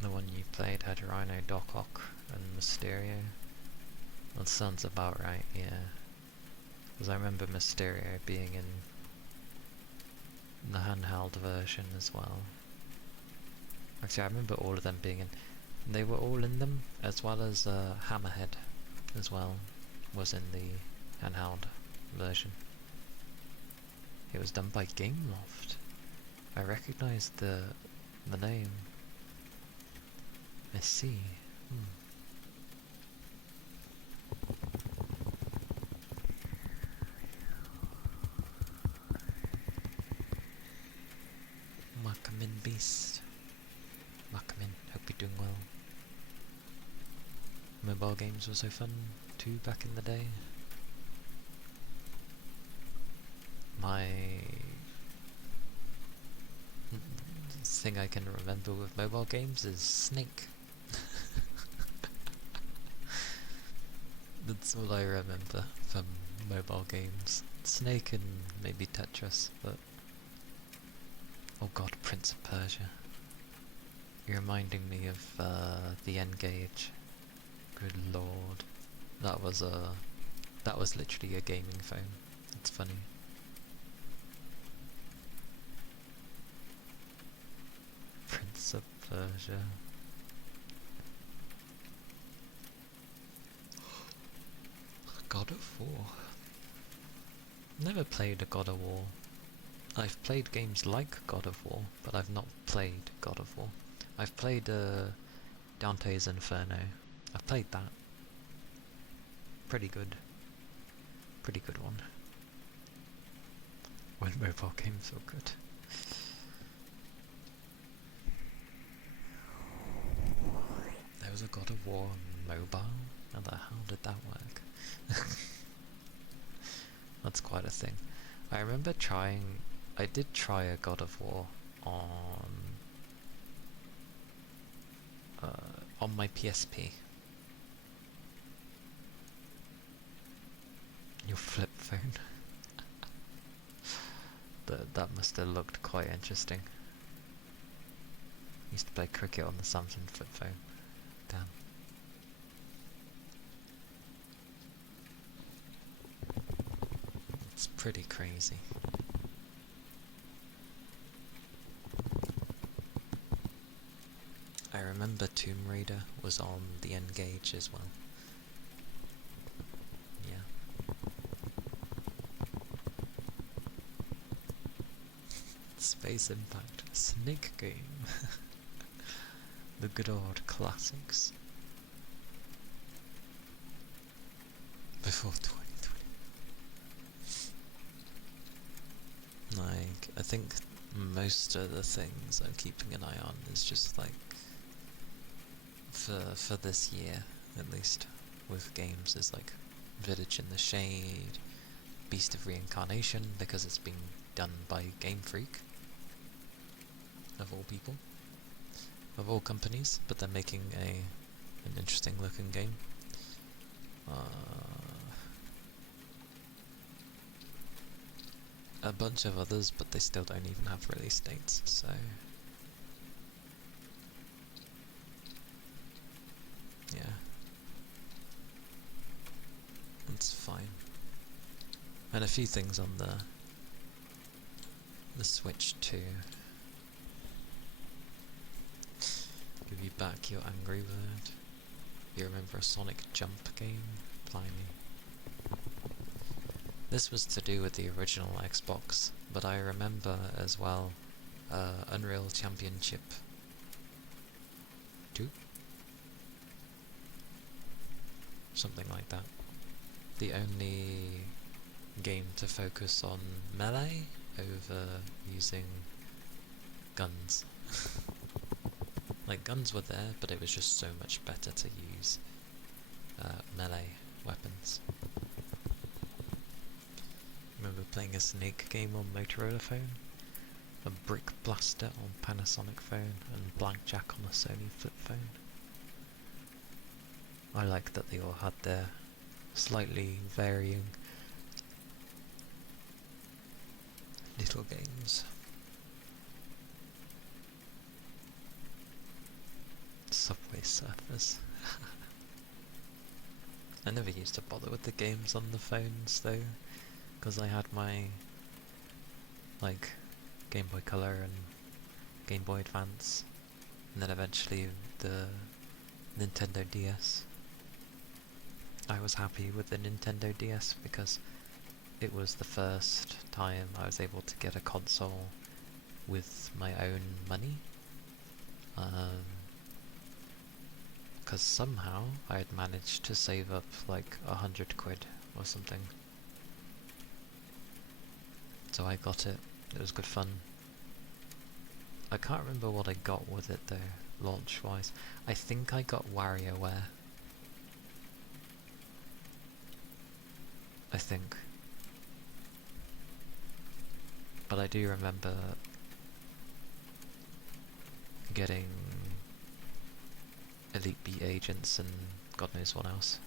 The one you played had Rhino, Doc Ock, and Mysterio. That sounds about right, yeah. Because I remember Mysterio being in the handheld version as well. Actually, I remember all of them being in. They were all in them, as well as Hammerhead as well was in the handheld version. It was done by Gameloft. I recognise the name. I see. Welcome in, Beast. Welcome in. Hope you're doing well. Mobile games were so fun too back in the day. My thing I can remember with mobile games is Snake. That's all I remember from mobile games. Snake and maybe Tetris, but... Oh god, Prince of Persia. You're reminding me of the N-Gage. Good lord. That was literally a gaming phone. It's funny. Prince of Persia. God of War. Never played a God of War. I've played games like God of War, but I've not played God of War. I've played Dante's Inferno. I've played that. Pretty good. Pretty good one. When mobile games were good. There was a God of War mobile? How the hell did that work? That's quite a thing. I remember I did try a God of War on my PSP. Your flip phone. That must have looked quite interesting. Used to play cricket on the Samsung flip phone. Damn. It's pretty crazy. I remember Tomb Raider was on the N-Gage as well. Yeah. Space Impact. Snake game. The good old classics. Before 2020. Like, I think most of the things I'm keeping an eye on is just like for this year at least with games is like Village in the Shade, Beast of Reincarnation, because it's been done by Game Freak of all people, of all companies, but they're making an interesting looking game. A bunch of others, but they still don't even have release dates, so yeah, it's fine. And a few things on the Switch too. Give you back your Angry Bird. You remember a Sonic Jump game? Blimey. This was to do with the original Xbox, but I remember as well Unreal Championship 2? Something like that. The only game to focus on melee over using guns. Like, guns were there, but it was just so much better to use melee weapons. Remember playing a Snake game on Motorola phone, a Brick Blaster on Panasonic phone, and Blackjack on a Sony flip phone. I like that they all had their slightly varying little games. Subway Surfers. I never used to bother with the games on the phones though, because I had my like Game Boy Color and Game Boy Advance, and then eventually the Nintendo DS. I was happy with the Nintendo DS because it was the first time I was able to get a console with my own money. Because somehow I had managed to save up like 100 quid or something. So I got it. It was good fun. I can't remember what I got with it though, launch-wise. I think I got WarioWare. I think. But I do remember getting Elite Beat Agents and God knows what else.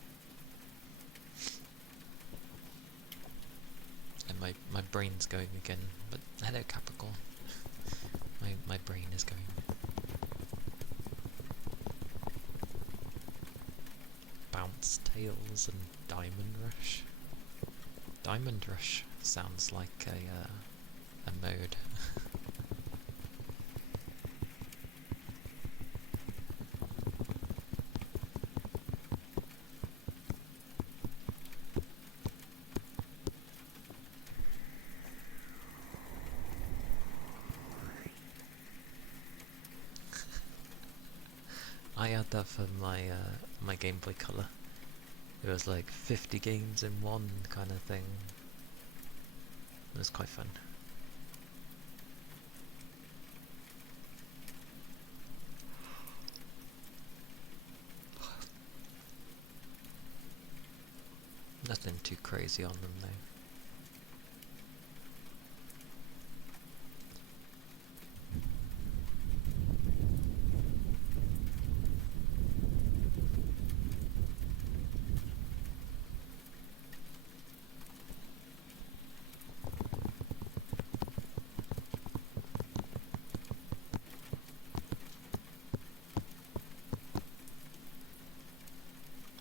And my brain's going again, but hello Capricorn. My brain is going. Bounce Tales and Diamond Rush. Diamond Rush sounds like a mode. I had that for my Game Boy Color. It was like 50 games in one kind of thing. It was quite fun. Nothing too crazy on them though.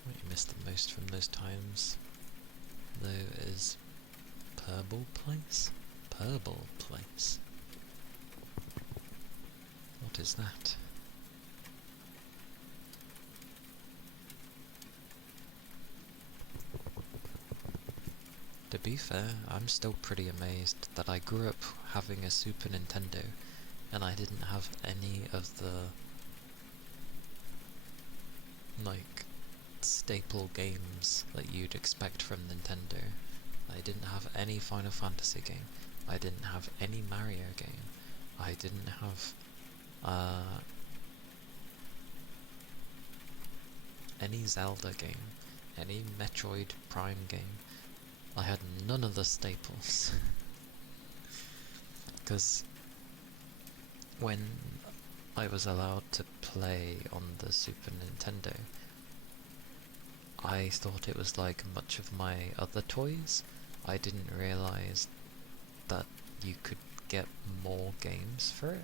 What you missed the most from those times, though, is Purple Place? Purple Place? What is that? To be fair, I'm still pretty amazed that I grew up having a Super Nintendo and I didn't have any of the like staple games that you'd expect from Nintendo. I didn't have any Final Fantasy game. I didn't have any Mario game. I didn't have any Zelda game, any Metroid Prime game. I had none of the staples. Because when I was allowed to play on the Super Nintendo, I thought it was like much of my other toys. I didn't realise that you could get more games for it.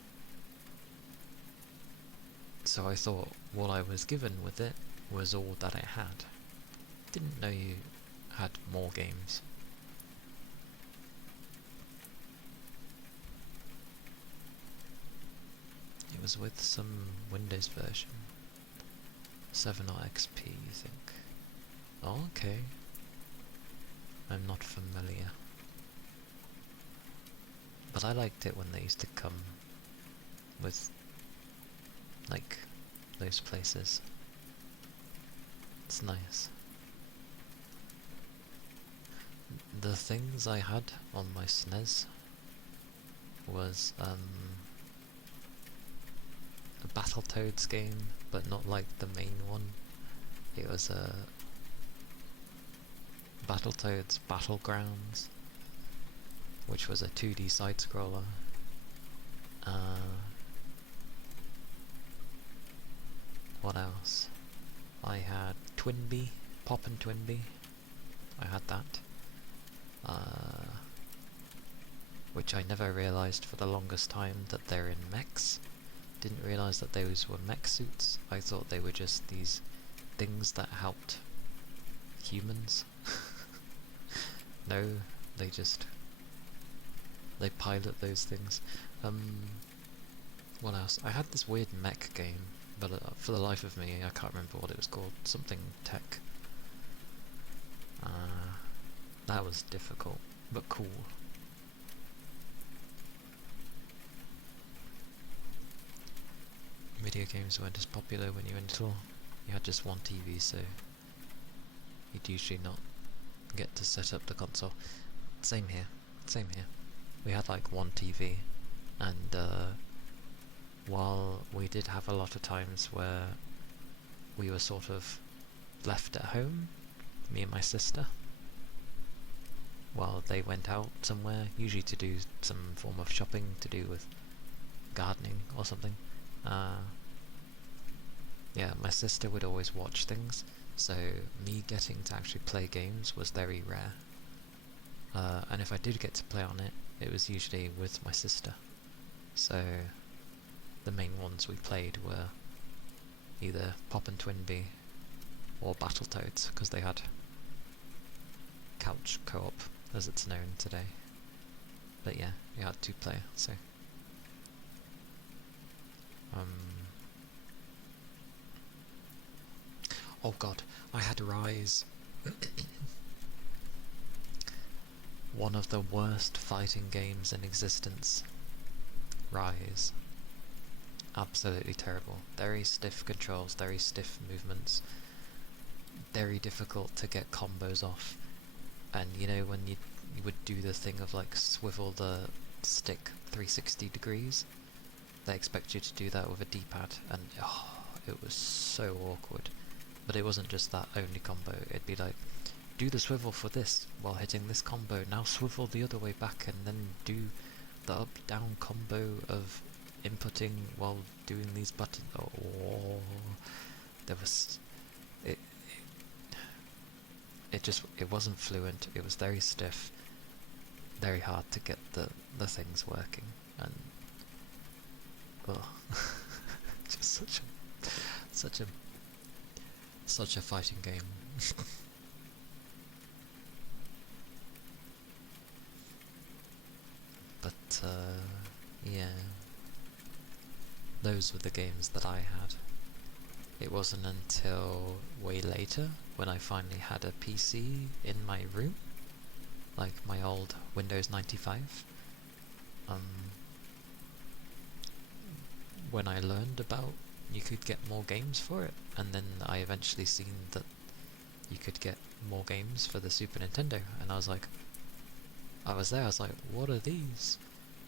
So I thought what I was given with it was all that it had. Didn't know you had more games. It was with some Windows version. 7.0 XP, you think? Oh, okay. I'm not familiar. But I liked it when they used to come with, like, those places. It's nice. The things I had on my SNES was, a Battletoads game, but not like the main one. It was a Battletoads Battlegrounds, which was a 2D side-scroller. What else? I had Twinbee, Pop and Twinbee. I had that. Which I never realised for the longest time that they're in mechs. Didn't realise that those were mech suits. I thought they were just these things that helped humans. No, they pilot those things. What else? I had this weird mech game, but for the life of me, I can't remember what it was called. Something tech. That was difficult, but cool. Video games weren't as popular when you were little. You had just one TV, so you'd usually not get to set up the console. Same here. We had like one TV, and while we did have a lot of times where we were sort of left at home, me and my sister, while they went out somewhere, usually to do some form of shopping to do with gardening or something. Yeah, my sister would always watch things, so me getting to actually play games was very rare. And if I did get to play on it, it was usually with my sister. So the main ones we played were either Pop and Twinbee or Battletoads, because they had couch co-op, as it's known today. But yeah, we had 2-player, so oh god, I had Rise. One of the worst fighting games in existence. Rise. Absolutely terrible. Very stiff controls, very stiff movements. Very difficult to get combos off. And you know when you would do the thing of like swivel the stick 360 degrees? They expect you to do that with a D-pad, and it was so awkward. But it wasn't just that only combo, it'd be like, do the swivel for this while hitting this combo, now swivel the other way back and then do the up-down combo of inputting while doing these buttons. There was... It wasn't fluent, it was very stiff, very hard to get the things working, and... just such a fighting game. But yeah, those were the games that I had. It wasn't until way later when I finally had a PC in my room, like my old Windows 95, when I learned about you could get more games for it, and then I eventually seen that you could get more games for the Super Nintendo, and I was like, what are these?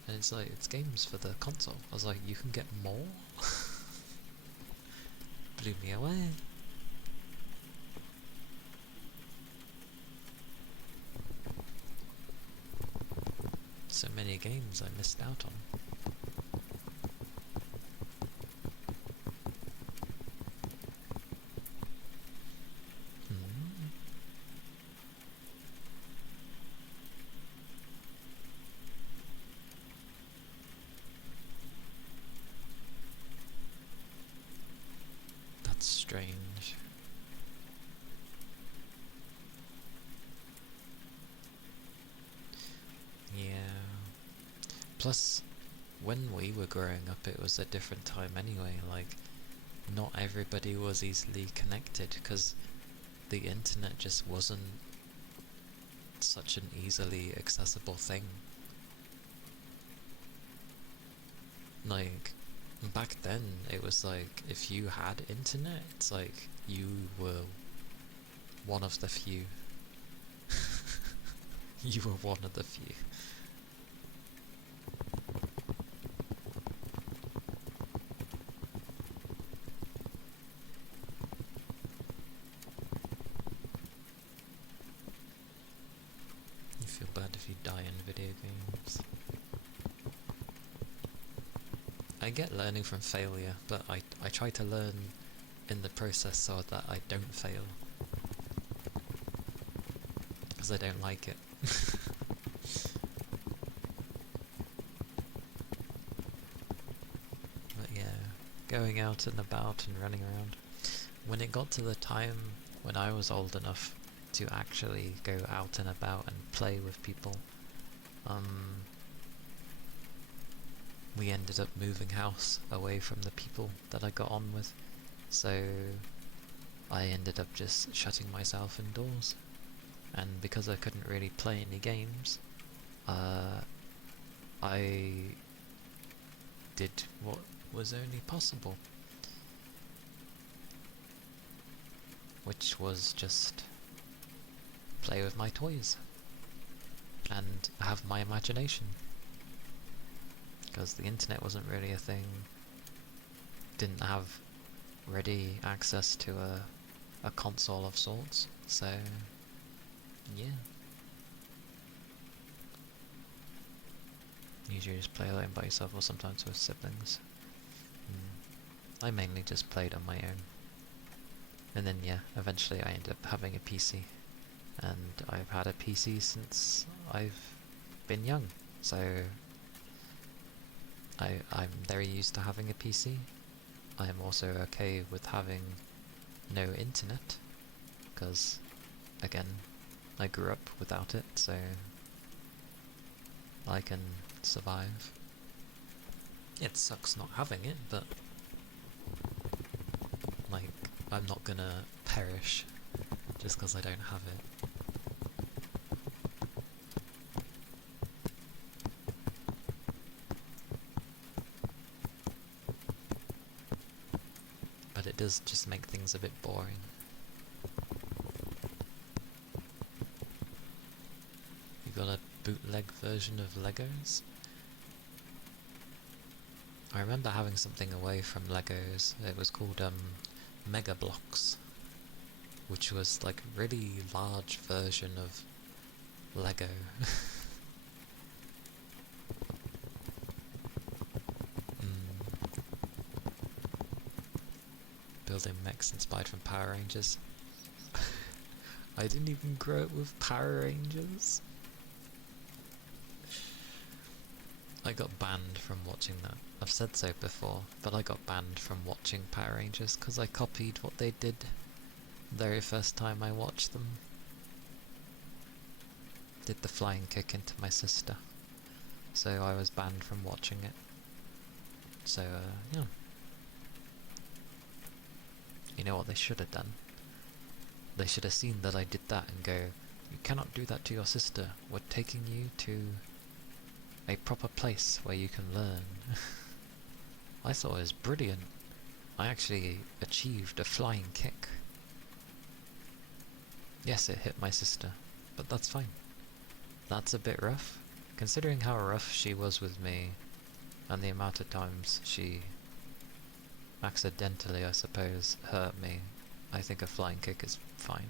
And it's like, it's games for the console. I was like, you can get more? Blew me away. So many games I missed out on. That's strange. Yeah. Plus, when we were growing up, it was a different time anyway. Like, not everybody was easily connected, because the internet just wasn't such an easily accessible thing. Like, back then, it was like, if you had internet, it's like, you were one of the few. You were one of the few. feel bad if you die in video games. I get learning from failure, but I try to learn in the process so that I don't fail. Because I don't like it. But yeah, going out and about and running around. When it got to the time when I was old enough to actually go out and about and play with people, we ended up moving house away from the people that I got on with, so I ended up just shutting myself indoors, and because I couldn't really play any games, I did what was only possible, which was just play with my toys and have my imagination. Because the internet wasn't really a thing, didn't have ready access to a console of sorts, so yeah. Usually just play alone by yourself or sometimes with siblings. I mainly just played on my own. And then yeah, eventually I ended up having a PC. And I've had a PC since I've been young, so I'm very used to having a PC. I am also okay with having no internet, because, again, I grew up without it, so I can survive. It sucks not having it, but, like, I'm not gonna perish just because I don't have it. But it does just make things a bit boring. You got a bootleg version of Legos? I remember having something away from Legos. It was called Mega Blocks, which was like a really large version of Lego. Building mechs inspired from Power Rangers. I didn't even grow up with Power Rangers. I got banned from watching that. I've said so before, but I got banned from watching Power Rangers because I copied what they did the very first time I watched them. Did the flying kick into my sister. So I was banned from watching it. So, yeah. You know what they should have done? They should have seen that I did that and go, "You cannot do that to your sister. We're taking you to a proper place where you can learn." I thought it was brilliant. I actually achieved a flying kick. Yes, it hit my sister, but that's fine. That's a bit rough, considering how rough she was with me and the amount of times she accidentally, I suppose, hurt me. I think a flying kick is fine.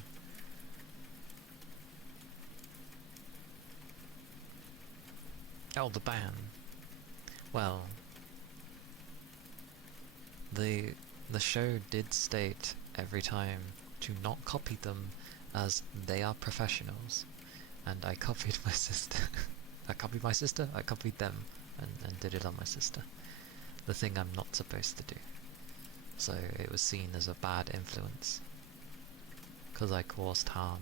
Oh, the ban. Well, the show did state every time to not copy them, as they are professionals, and I copied my sister. I copied my sister, I copied them, and did it on my sister. The thing I'm not supposed to do. So it was seen as a bad influence, because I caused harm.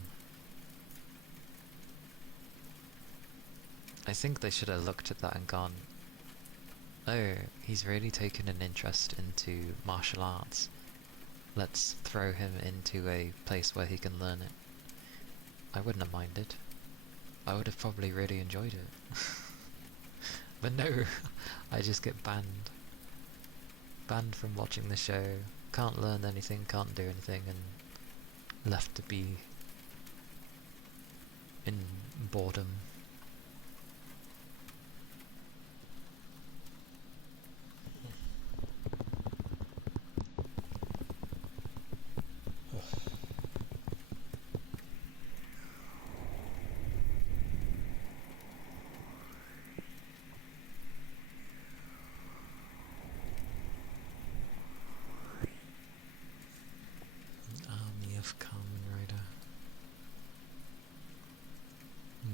I think they should have looked at that and gone, "Oh, he's really taken an interest into martial arts. Let's throw him into a place where he can learn it." I wouldn't have minded. I would have probably really enjoyed it. But no, I just get banned. Banned from watching the show, can't learn anything, can't do anything, and left to be in boredom.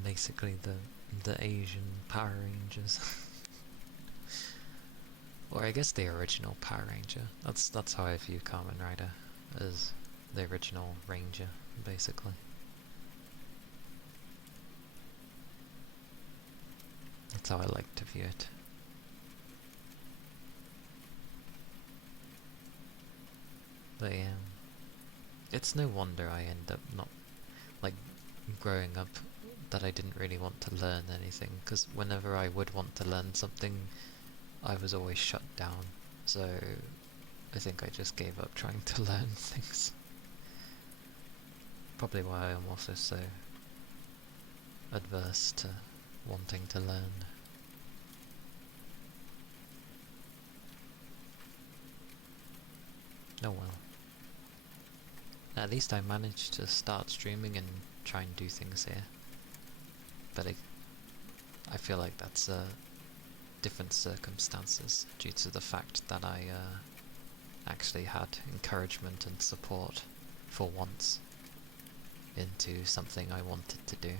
basically the Asian Power Rangers. Or I guess the original Power Ranger. That's how I view Kamen Rider, as the original Ranger, basically. That's how I like to view it. But yeah, it's no wonder I end up not, like, growing up, that I didn't really want to learn anything, because whenever I would want to learn something, I was always shut down, so I think I just gave up trying to learn things. Probably why I'm also so adverse to wanting to learn. Oh well. At least I managed to start streaming and try and do things here. But I feel like that's different circumstances due to the fact that I actually had encouragement and support for once into something I wanted to do.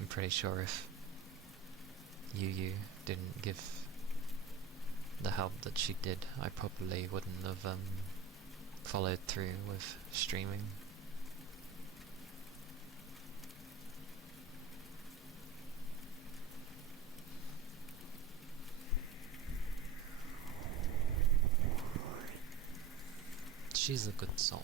I'm pretty sure if Yu didn't give the help that she did, I probably wouldn't have followed through with streaming. She's a good soul.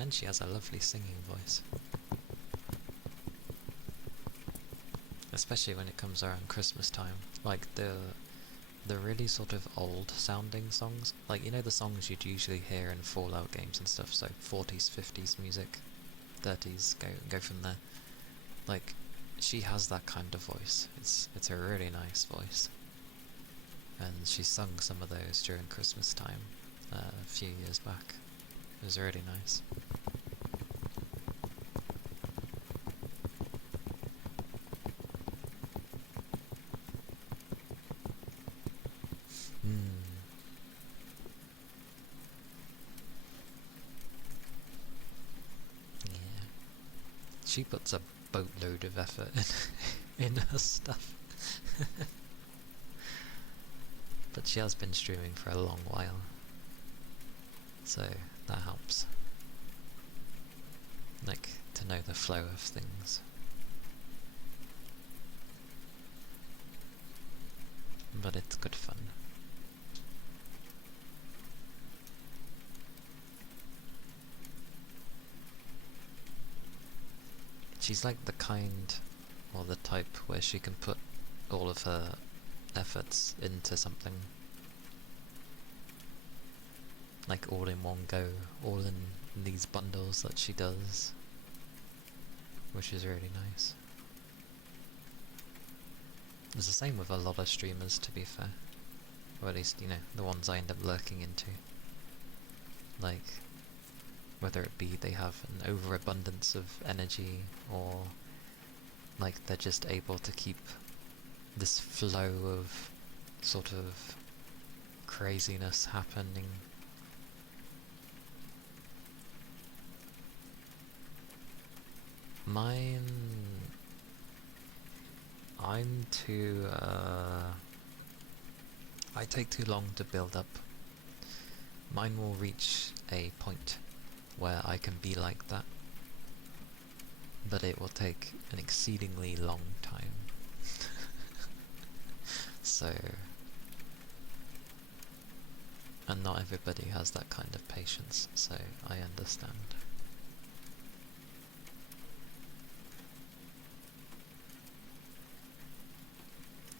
And she has a lovely singing voice. Especially when it comes around Christmas time. Like the really sort of old sounding songs. Like, you know, the songs you'd usually hear in Fallout games and stuff, so 40s, 50s music, 30s, go from there. Like, she has that kind of voice. It's a really nice voice. And she sung some of those during Christmas time a few years back. It was really nice. Yeah. She puts a boatload of effort in her stuff. But she has been streaming for a long while, so that helps. Like, to know the flow of things. But it's good fun. She's like the kind, or the type, where she can put all of her efforts into something. Like all in one go, all in these bundles that she does. Which is really nice. It's the same with a lot of streamers, to be fair. Or at least, you know, the ones I end up lurking into. Like, whether it be they have an overabundance of energy, or like they're just able to keep this flow of sort of craziness happening. Mine... I'm too... I take too long to build up. Mine will reach a point where I can be like that, but it will take an exceedingly long time. So... And not everybody has that kind of patience, so I understand.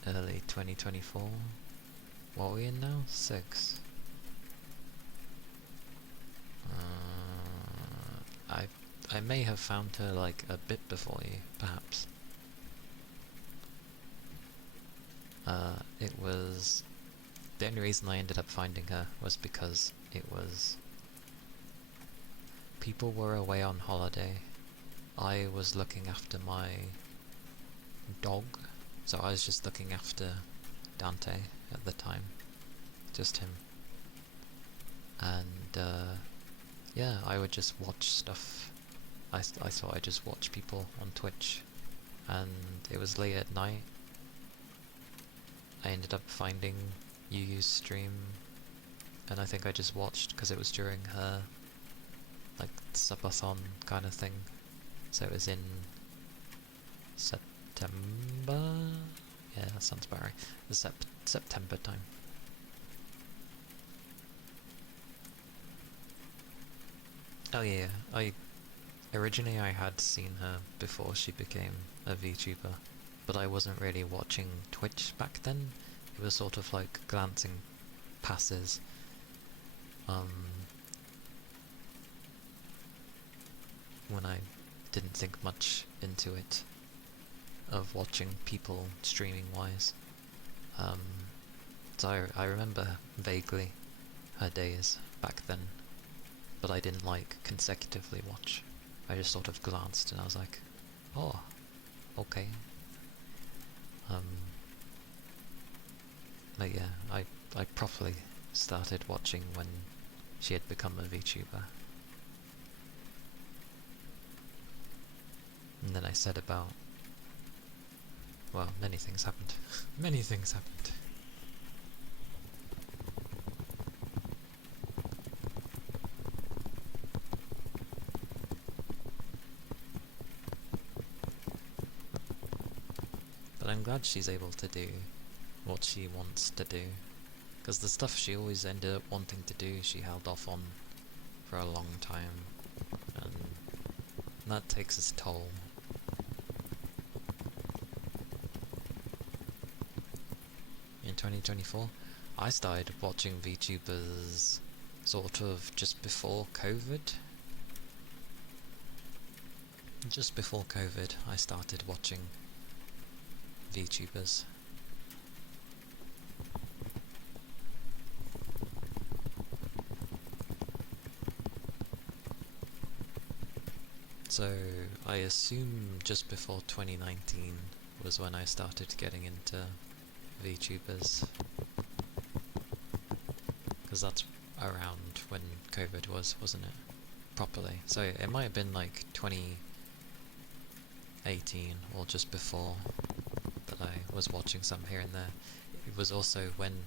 Early 2024. What are we in now? 6. I may have found her like a bit before you, perhaps. It was... The only reason I ended up finding her was because it was people were away on holiday, I was looking after my dog. So I was just looking after Dante at the time. Just him. And yeah, I would just watch stuff. I thought I'd just watch people on Twitch. And it was late at night. I ended up finding Yu's stream. And I think I just watched because it was during her like subathon kind of thing. So it was in September? Yeah, that sounds about right. The September time. Oh yeah, originally I had seen her before she became a VTuber, but I wasn't really watching Twitch back then. It was sort of like glancing passes. When I didn't think much into it, of watching people streaming wise. So I remember vaguely her days back then, but I didn't like consecutively watch. I just sort of glanced and I was like, oh, okay. But yeah, I properly started watching when she had become a VTuber. And then I said about, well, many things happened. Many things happened. But I'm glad she's able to do what she wants to do. Because the stuff she always ended up wanting to do, she held off on for a long time. And that takes its toll. In 2024, I started watching VTubers sort of just before COVID. Just before COVID, I started watching VTubers. So I assume just before 2019 was when I started getting into VTubers, because that's around when COVID was, wasn't it? Properly. So it might have been like 2018 or just before that I was watching some here and there. It was also when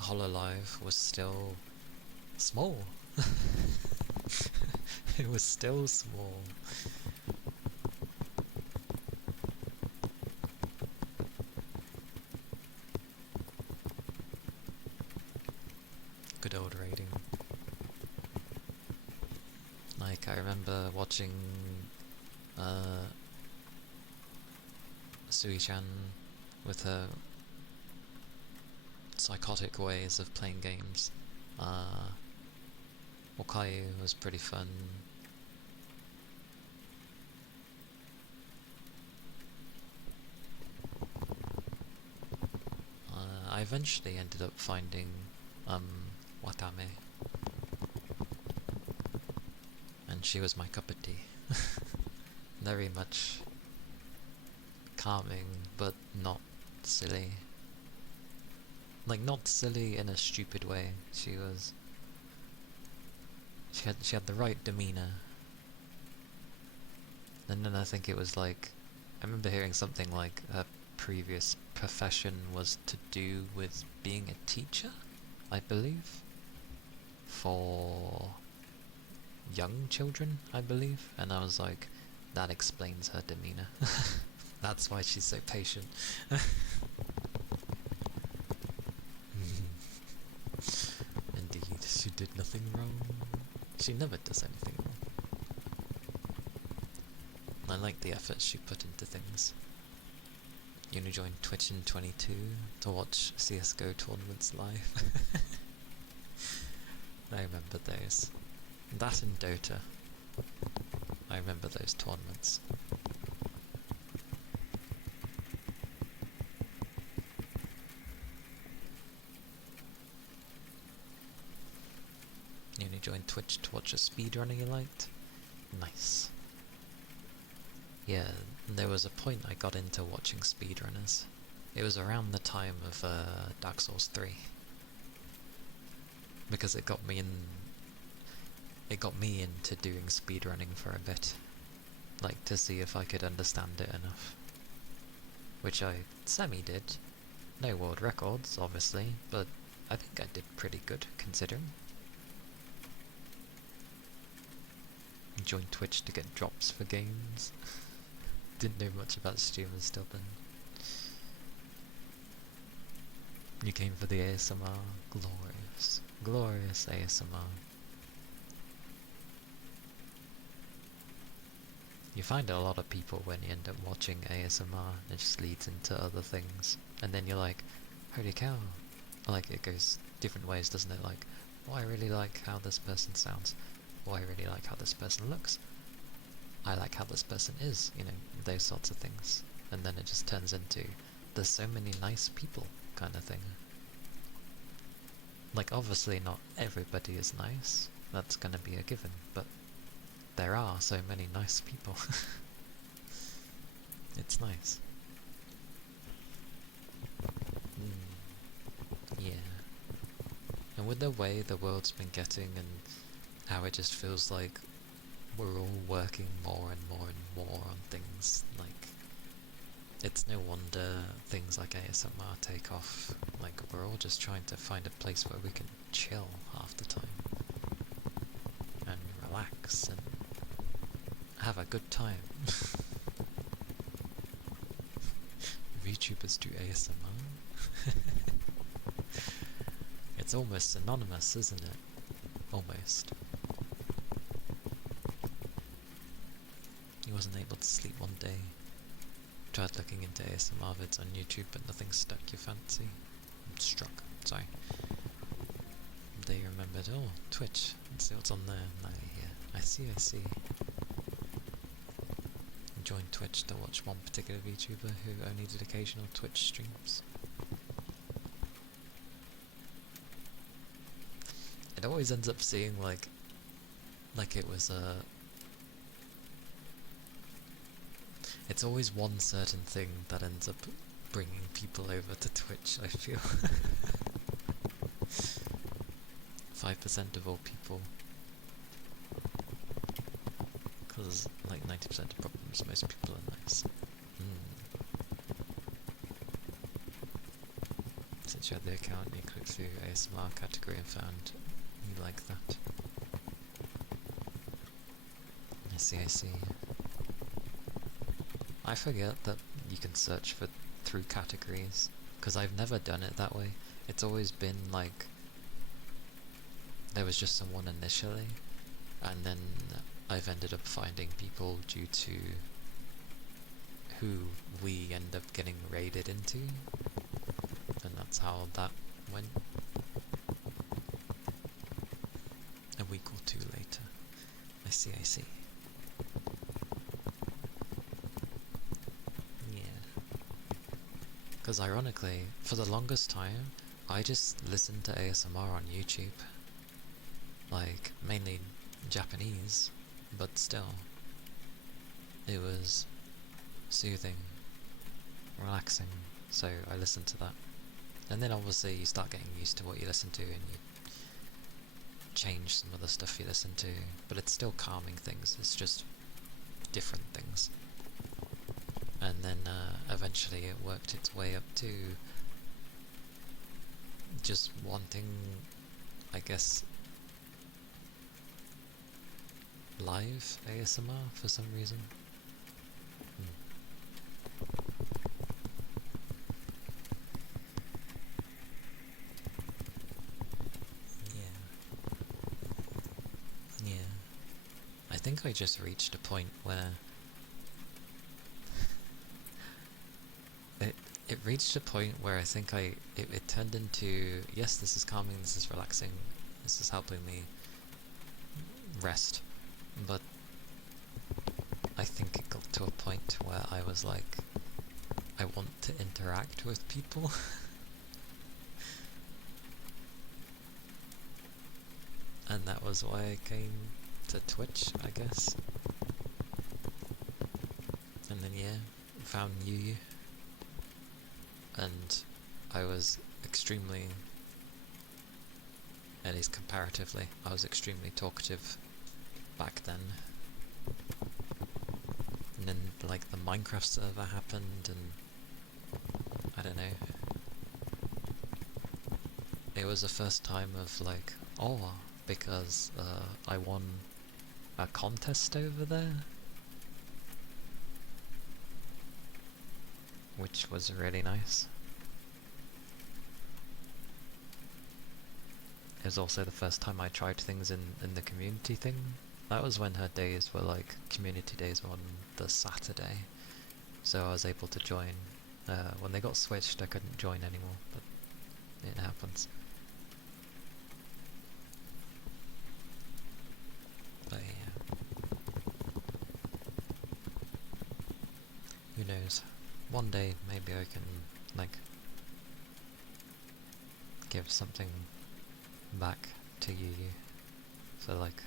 HoloLive was still small. It was still small. Good old raiding. Like, I remember watching Sui-chan with her psychotic ways of playing games. Okayu was pretty fun. I eventually ended up finding Watame, and she was my cup of tea. Very much calming, but not silly. Like, not silly in a stupid way. She had the right demeanor. And then I think it was like, I remember hearing something like her previous profession was to do with being a teacher, I believe, for young children, I believe. And I was like, that explains her demeanor. That's why she's so patient. Indeed, she did nothing wrong. She never does anything wrong. I like the effort she put into things. You only joined Twitch in 22 to watch CSGO tournaments live. I remember those. That and Dota. I remember those tournaments. You only joined Twitch to watch a speedrunner you liked? Nice. Yeah, there was a point I got into watching speedrunners. It was around the time of Dark Souls 3. Because it got me into doing speedrunning for a bit. Like, to see if I could understand it enough. Which I semi-did. No world records, obviously, but I think I did pretty good, considering. Joined Twitch to get drops for games. Didn't know much about streamers still then. You came for the ASMR. Glorious. Glorious ASMR. You find a lot of people when you end up watching ASMR, it just leads into other things. And then you're like, holy cow. Like, it goes different ways, doesn't it? Like, oh, I really like how this person sounds. Oh, I really like how this person looks. I like how this person is, you know, those sorts of things. And then it just turns into, there's so many nice people kind of thing. Like, obviously not everybody is nice, that's gonna be a given, but there are so many nice people. It's nice. Yeah. And with the way the world's been getting and how it just feels like we're all working more and more and more on things, like, it's no wonder things like ASMR take off. Like, we're all just trying to find a place where we can chill half the time. And relax and have a good time. VTubers do ASMR? It's almost synonymous, isn't it? Almost. He wasn't able to sleep one day. Tried looking into ASMR vids on YouTube, but nothing stuck your fancy. I'm struck, sorry. They remembered, oh, Twitch, let's see what's on there. No, yeah, I see. Joined Twitch to watch one particular VTuber who only did occasional Twitch streams. It always ends up seeing like it was it's always one certain thing that ends up bringing people over to Twitch, I feel. 5% of all people. Because, like, 90% of problems, most people are nice. Since you had the account, you clicked through ASMR category and found you like that. I see. I forget that you can search through categories, because I've never done it that way. It's always been like, there was just someone initially, and then I've ended up finding people due to who we end up getting raided into, and that's how that went. A week or two later. I see. Because ironically, for the longest time, I just listened to ASMR on YouTube. Like, mainly Japanese, but still. It was soothing, relaxing, so I listened to that. And then obviously you start getting used to what you listen to and you change some of the stuff you listen to, but it's still calming things, it's just different things. And then eventually it worked its way up to just wanting, I guess, live ASMR for some reason. Yeah. I think I just reached a point where it reached a point where I think it turned into, yes, this is calming, this is relaxing, this is helping me rest, but I think it got to a point where I was like, I want to interact with people. And that was why I came to Twitch, I guess. And then yeah, found Yu, and I was extremely, at least comparatively, I was extremely talkative back then. And then like the Minecraft server happened, and I don't know. It was the first time of like, oh, because I won a contest over there, which was really nice. It was also the first time I tried things in the community thing. That was when her days were like, community days were on the Saturday, so I was able to join. When they got switched I couldn't join anymore, but it happens. But yeah. Who knows? One day maybe I can, like, give something back to you for, like,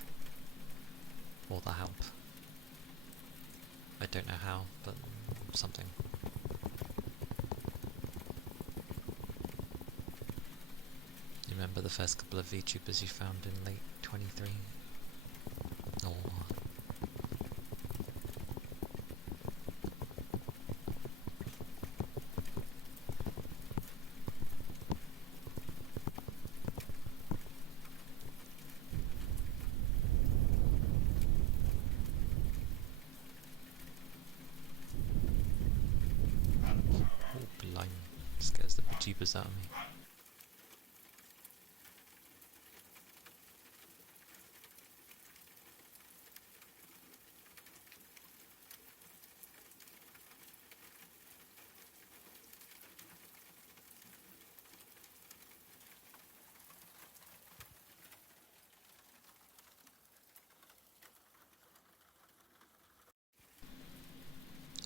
all the help. I don't know how, but something. You remember the first couple of VTubers you found in late 23? Or... oh, blind. Scares the bejeebus out of me.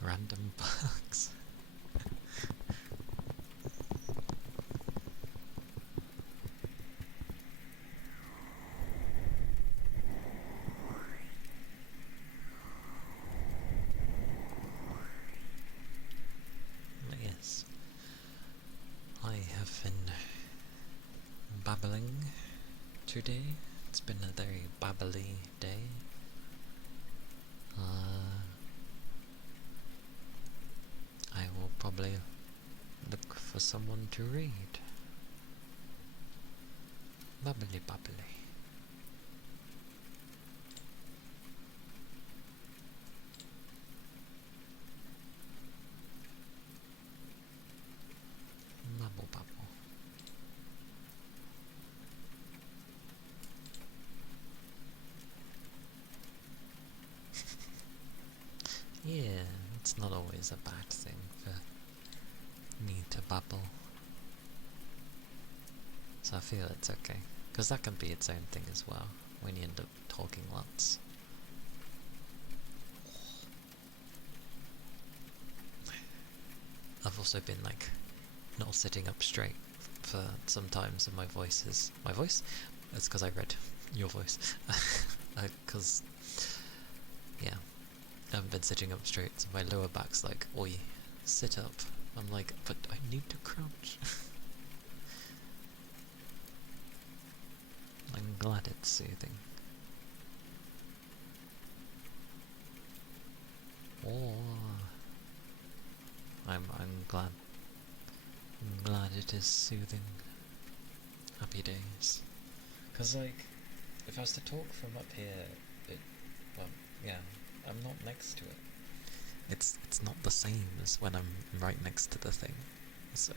Random bugs. Yes. I have been babbling today. It's been a very babbly day. I will probably look for someone to read. Bubbly bubbly. Bubble bubble. Yeah, it's not always a bad thing for me to babble. So I feel it's okay. Because that can be its own thing as well, when you end up talking lots. I've also been like, not sitting up straight for sometimes, and my voice is... My voice? It's because I read your voice. Because, yeah, I haven't been sitting up straight, so my lower back's like, oi, sit up. I'm like, but I need to crouch. I'm glad it's soothing. Oh, I'm glad. I'm glad it is soothing. Happy days. Cause like, if I was to talk from up here, well, yeah, I'm not next to it. It's not the same as when I'm right next to the thing. So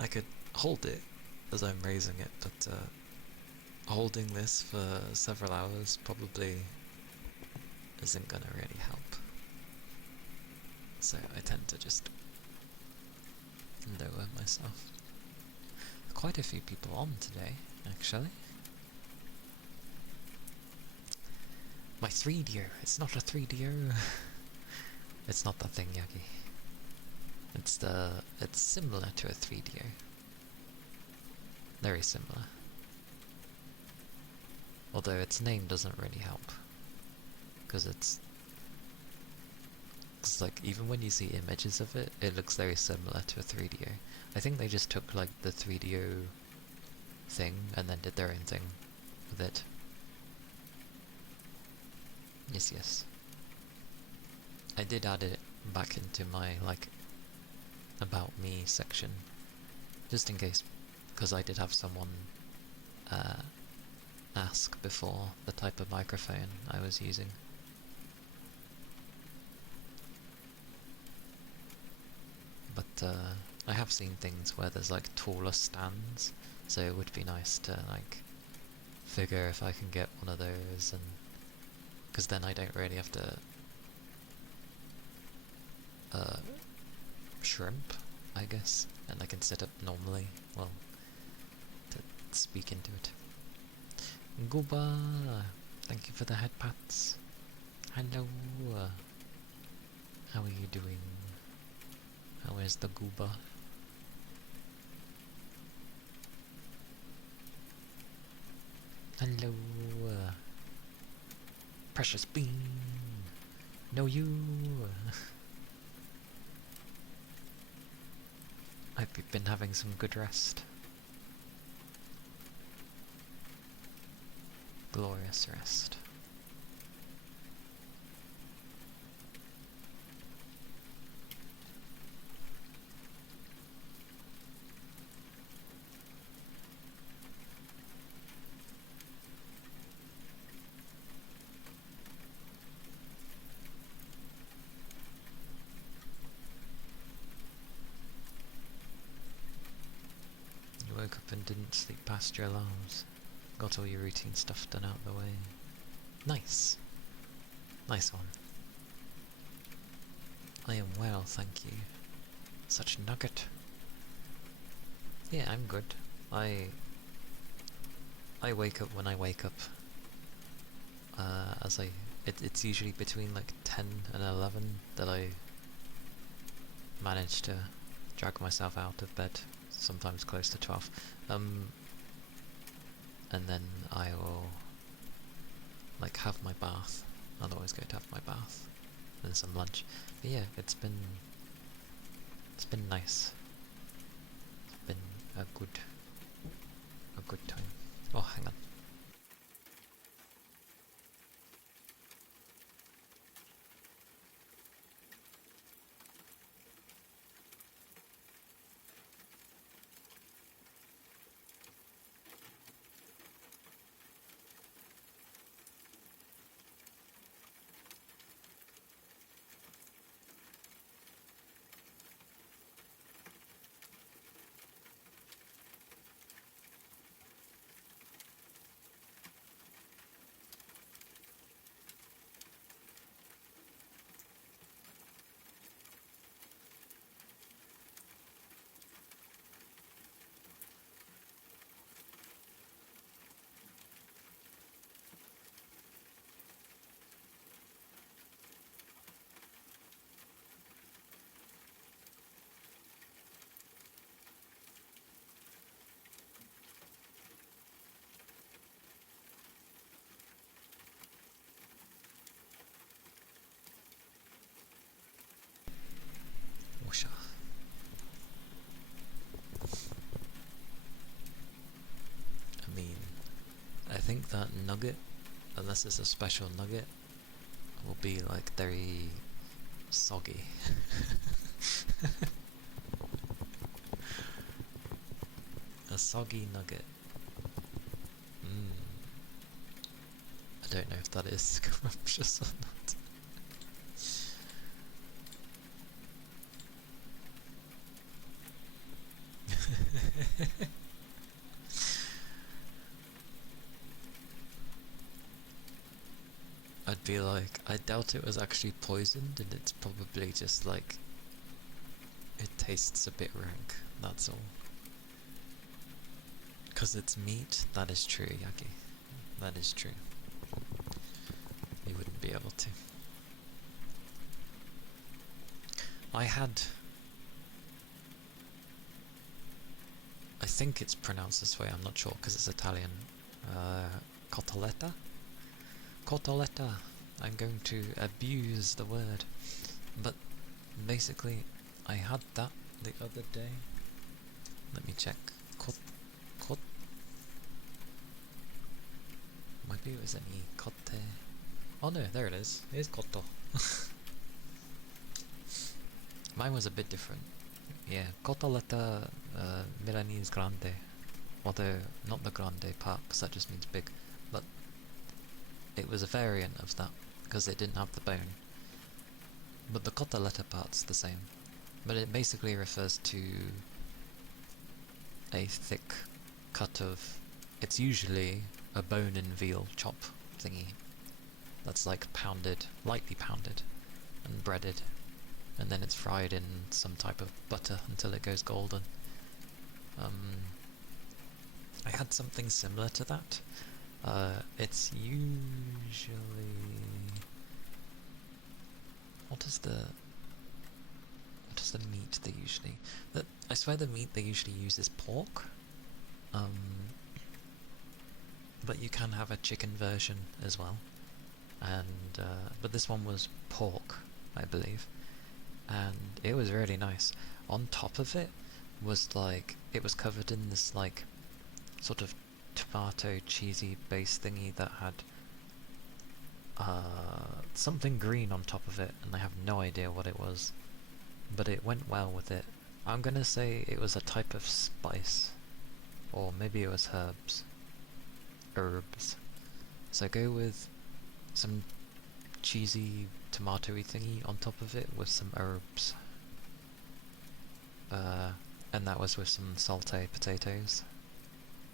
I could hold it as I'm raising it, but holding this for several hours probably isn't gonna really help. So I tend to just lower myself. Quite a few people on today, actually. My 3DO! It's not a 3DO! It's not that thing, Yagi. It's similar to a 3DO. Very similar. Although its name doesn't really help. Because it's like, even when you see images of it, it looks very similar to a 3DO. I think they just took like the 3DO thing and then did their own thing with it. Yes, yes. I did add it back into my like about me section, just in case, because I did have someone ask before the type of microphone I was using. But I have seen things where there's like taller stands, so it would be nice to like figure if I can get one of those, and because then I don't really have to shrimp, I guess, and I can sit up normally, well, to speak into it. Gooba, thank you for the head pats. Hello, how are you doing? How is the Gooba? Hello, precious bean. No, you. Hope you've been having some good rest. Glorious rest. You woke up and didn't sleep past your alarms. Got all your routine stuff done out of the way. Nice. Nice one. I am well, thank you. Such a nugget. Yeah, I'm good. I wake up when I wake up. It's usually between like 10 and 11 that I manage to drag myself out of bed. Sometimes close to 12. And then I will like have my bath. I'll always go to have my bath and some lunch. But yeah, it's been nice. It's been a good time. Oh, hang on. Washa. I mean, I think that nugget, unless it's a special nugget, will be like very soggy. A soggy nugget. I don't know if that is scrumptious or not. I'd be like, I doubt it was actually poisoned, and it's probably just like, it tastes a bit rank, that's all. Because it's meat, that is true, Yaki. That is true. You wouldn't be able to. I think it's pronounced this way, I'm not sure, because it's Italian. cotoletta? Cotoletta! I'm going to abuse the word. But basically, I had that the other day. Let me check. Cot. Maybe it was an E. Cotte. Oh no, there it is. It is cotto. Mine was a bit different. Yeah, cotoletta Milanese grande. Although, not the grande part, because that just means big. But it was a variant of that, because it didn't have the bone. But the cotoletta part's the same. But it basically refers to a thick cut of... It's usually a bone and veal chop thingy. That's like pounded, lightly pounded, and breaded. And then it's fried in some type of butter until it goes golden. I had something similar to that. It's usually... What is the meat they usually... I swear the meat they usually use is pork. But you can have a chicken version as well. And but this one was pork, I believe. And it was really nice. On top of it was like... It was covered in this like... sort of tomato cheesy base thingy that had something green on top of it, and I have no idea what it was, but it went well with it. I'm gonna say it was a type of spice, or maybe it was herbs. So go with some cheesy tomatoey thingy on top of it with some herbs, and that was with some saute potatoes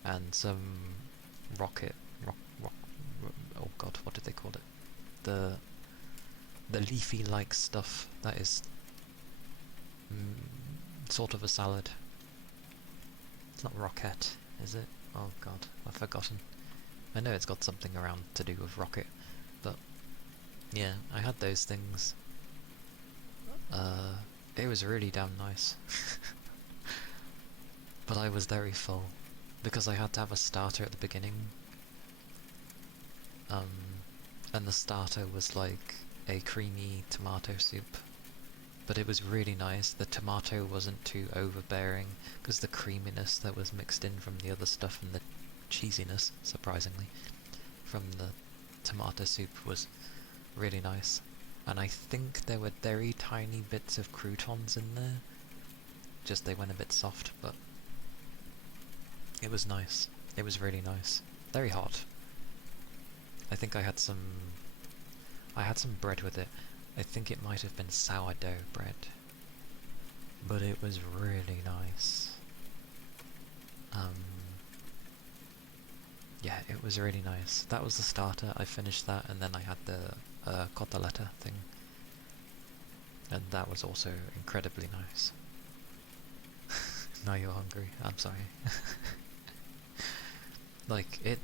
and some oh god, what did they call it? The leafy-like stuff that is sort of a salad. It's not rocket, is it? Oh god, I've forgotten. I know it's got something around to do with rocket, but yeah, I had those things. It was really damn nice. But I was very full, because I had to have a starter at the beginning. And the starter was like a creamy tomato soup. But it was really nice. The tomato wasn't too overbearing, because the creaminess that was mixed in from the other stuff and the cheesiness, surprisingly, from the tomato soup was really nice. And I think there were very tiny bits of croutons in there. Just they went a bit soft, but it was nice. It was really nice. Very hot. I think I had some bread with it. I think it might have been sourdough bread. But it was really nice. Yeah, it was really nice. That was the starter. I finished that, and then I had the cotoletta thing. And that was also incredibly nice. Now you're hungry. I'm sorry. Like, it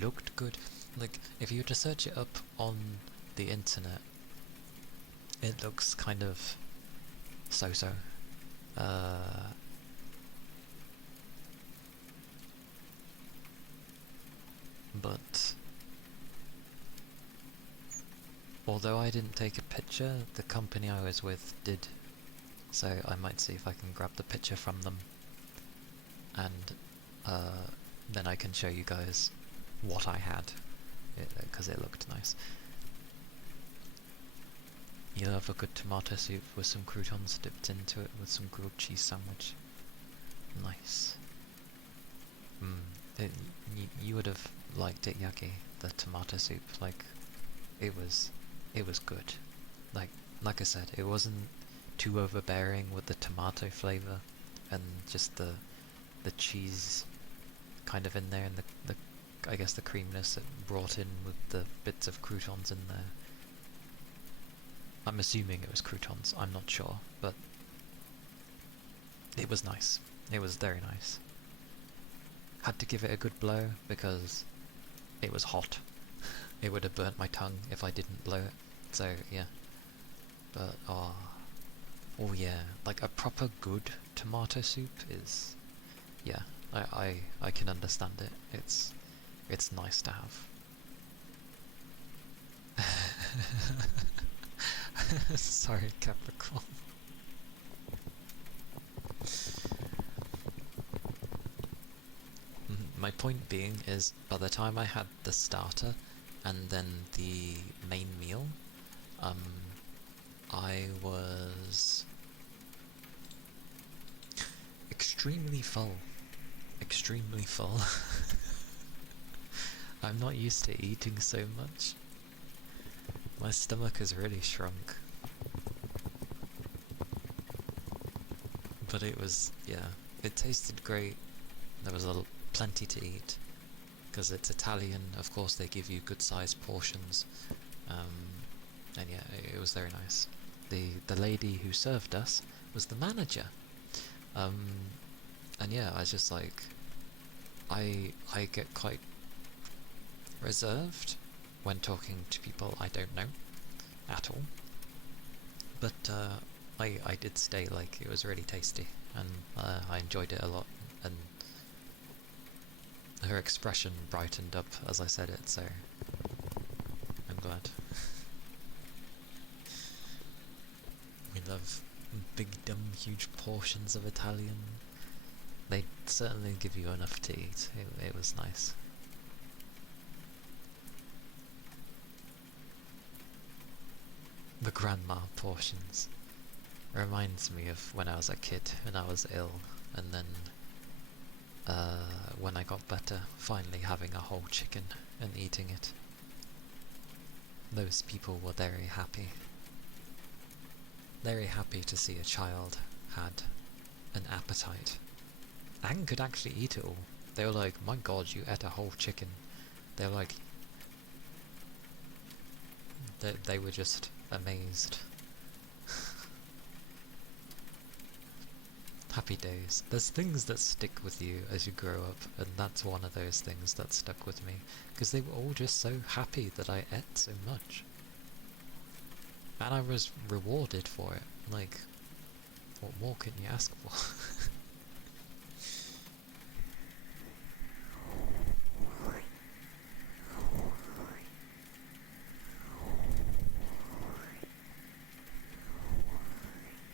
looked good. Like, if you were to search it up on the internet, it looks kind of so-so. But although I didn't take a picture, the company I was with did. So I might see if I can grab the picture from them, and then I can show you guys what I had, because it looked nice. You love a good tomato soup with some croutons dipped into it with some grilled cheese sandwich. Nice. You would have liked it, Yagi, the tomato soup. Like, it was good. Like I said, it wasn't too overbearing with the tomato flavour, and just the cheese kind of in there, and the I guess the creaminess that brought in with the bits of croutons in there. I'm assuming it was croutons, I'm not sure, but it was nice. It was very nice. Had to give it a good blow because it was hot. It would have burnt my tongue if I didn't blow it, so yeah. But oh yeah, like a proper good tomato soup is, yeah, I can understand it. It's nice to have. Sorry, Capricorn. My point being is, by the time I had the starter and then the main meal, I was extremely full. Extremely full. I'm not used to eating so much. My stomach has really shrunk. But it was, yeah, it tasted great. There was plenty to eat. Because it's Italian, of course they give you good sized portions. And yeah, it was very nice. The lady who served us was the manager. And yeah, I just like, I get quite reserved when talking to people I don't know at all. But I did stay, like, it was really tasty, and I enjoyed it a lot, and her expression brightened up as I said it, so I'm glad. We love big, dumb, huge portions of Italian. They certainly give you enough to eat. It was nice. The grandma portions reminds me of when I was a kid and I was ill, and then when I got better, finally having a whole chicken and eating it. Those people were very happy. Very happy to see a child had an appetite and could actually eat it all. They were like, my god, you ate a whole chicken. They were like, they were just amazed. Happy days. There's things that stick with you as you grow up, and that's one of those things that stuck with me, because they were all just so happy that I ate so much. And I was rewarded for it. Like, what more can you ask for?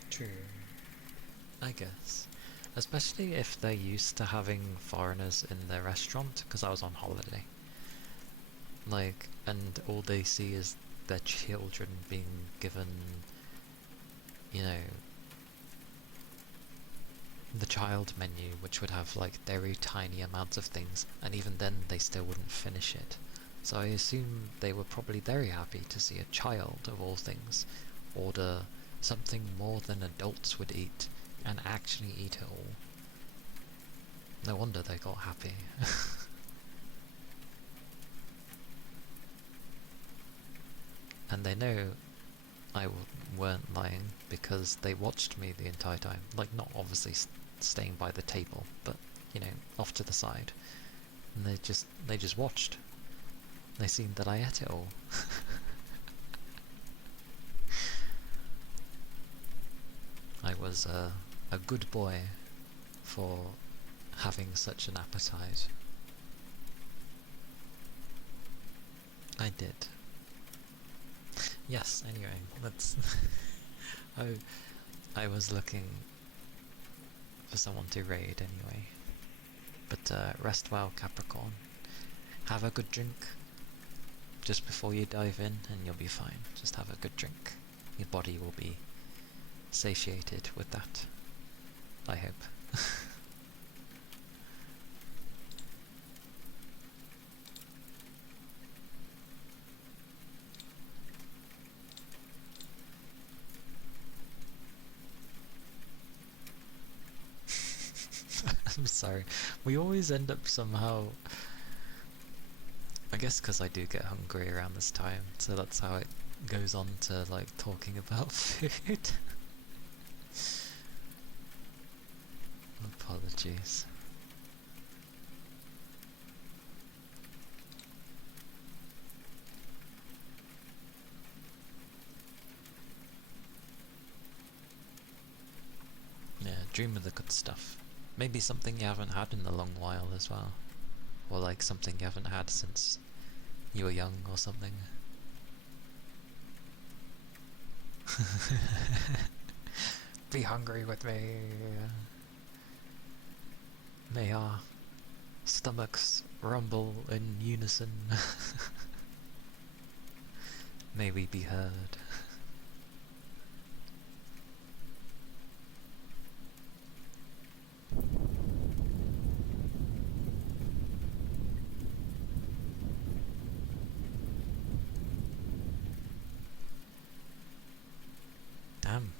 True. I guess. Especially if they're used to having foreigners in their restaurant, because I was on holiday. Like, and all they see is their children being given, you know, the child menu, which would have like very tiny amounts of things, and even then they still wouldn't finish it. So I assume they were probably very happy to see a child, of all things, order something more than adults would eat, and actually eat it all. No wonder they got happy. And they know I weren't lying, because they watched me the entire time. Like, not obviously staying by the table, but, you know, off to the side. And they just watched. They seen that I ate it all. I was a good boy for having such an appetite. I did. Yes, anyway, let's... I was looking for someone to raid anyway. But rest well, Capricorn. Have a good drink just before you dive in, and you'll be fine. Just have a good drink. Your body will be satiated with that, I hope. I'm sorry. We always end up somehow... I guess because I do get hungry around this time, so that's how it goes on to, like, talking about food. Apologies. Yeah, dream of the good stuff. Maybe something you haven't had in a long while as well. or like something you haven't had since you were young or something. Be hungry with me. May our stomachs rumble in unison. May we be heard. Damn,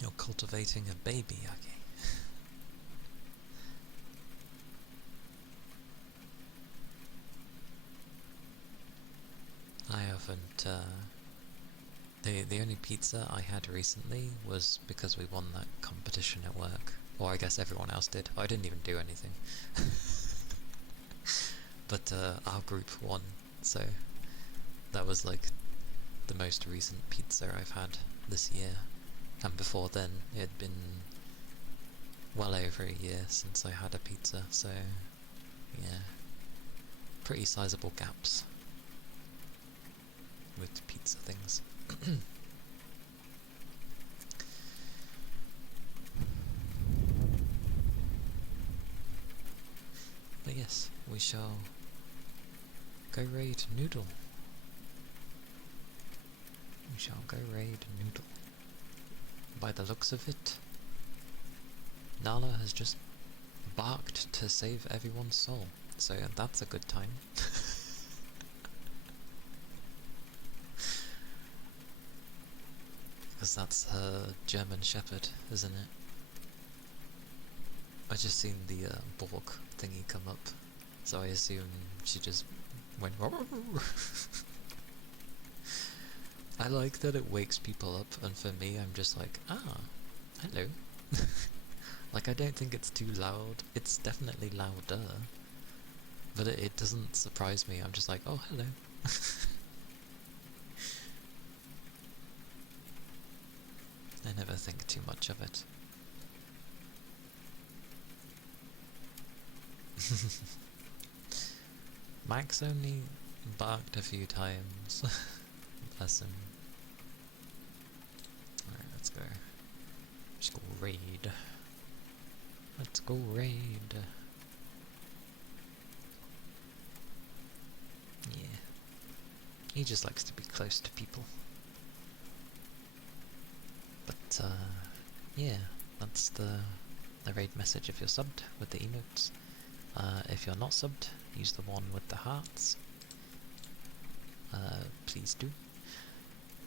you're cultivating a baby, Yagi. I haven't, the only pizza I had recently was because we won that competition at work. Or I guess everyone else did. I didn't even do anything. But our group won, so that was like the most recent pizza I've had this year. And before then, it had been well over a year since I had a pizza, so yeah, pretty sizable gaps with pizza things. But yes, we shall go raid Noodle. We shall go raid Noodle. By the looks of it, Nala has just barked to save everyone's soul, so that's a good time. Because that's her German Shepherd, isn't it? I just seen the Borg thingy come up, so I assume she just went. I like that it wakes people up, and for me, I'm just like, ah, hello. Like, I don't think it's too loud. It's definitely louder, but it doesn't surprise me. I'm just like, oh, hello. I never think too much of it. Max only barked a few times. Bless him. Alright, let's go. Let's go raid. Let's go raid. Yeah. He just likes to be close to people. But, yeah, that's the raid message if you're subbed with the emotes. If you're not subbed, use the one with the hearts. Please do.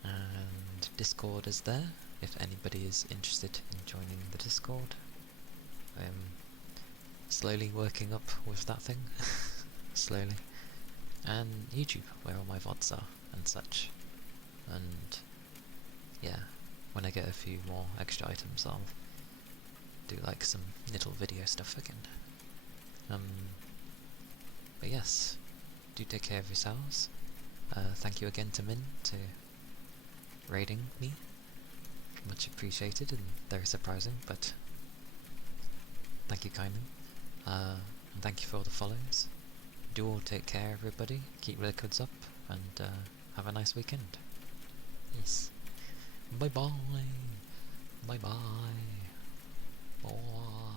And Discord is there, if anybody is interested in joining the Discord. I'm slowly working up with that thing. Slowly. And YouTube, where all my VODs are, and such. And yeah, when I get a few more extra items, I'll do like some little video stuff again. But yes, do take care of yourselves. Thank you again to Min to raiding me. Much appreciated and very surprising, but thank you kindly. And thank you for all the follows. Do all take care, everybody. Keep liquids up, and have a nice weekend. Yes. Bye bye. Bye bye. Bye.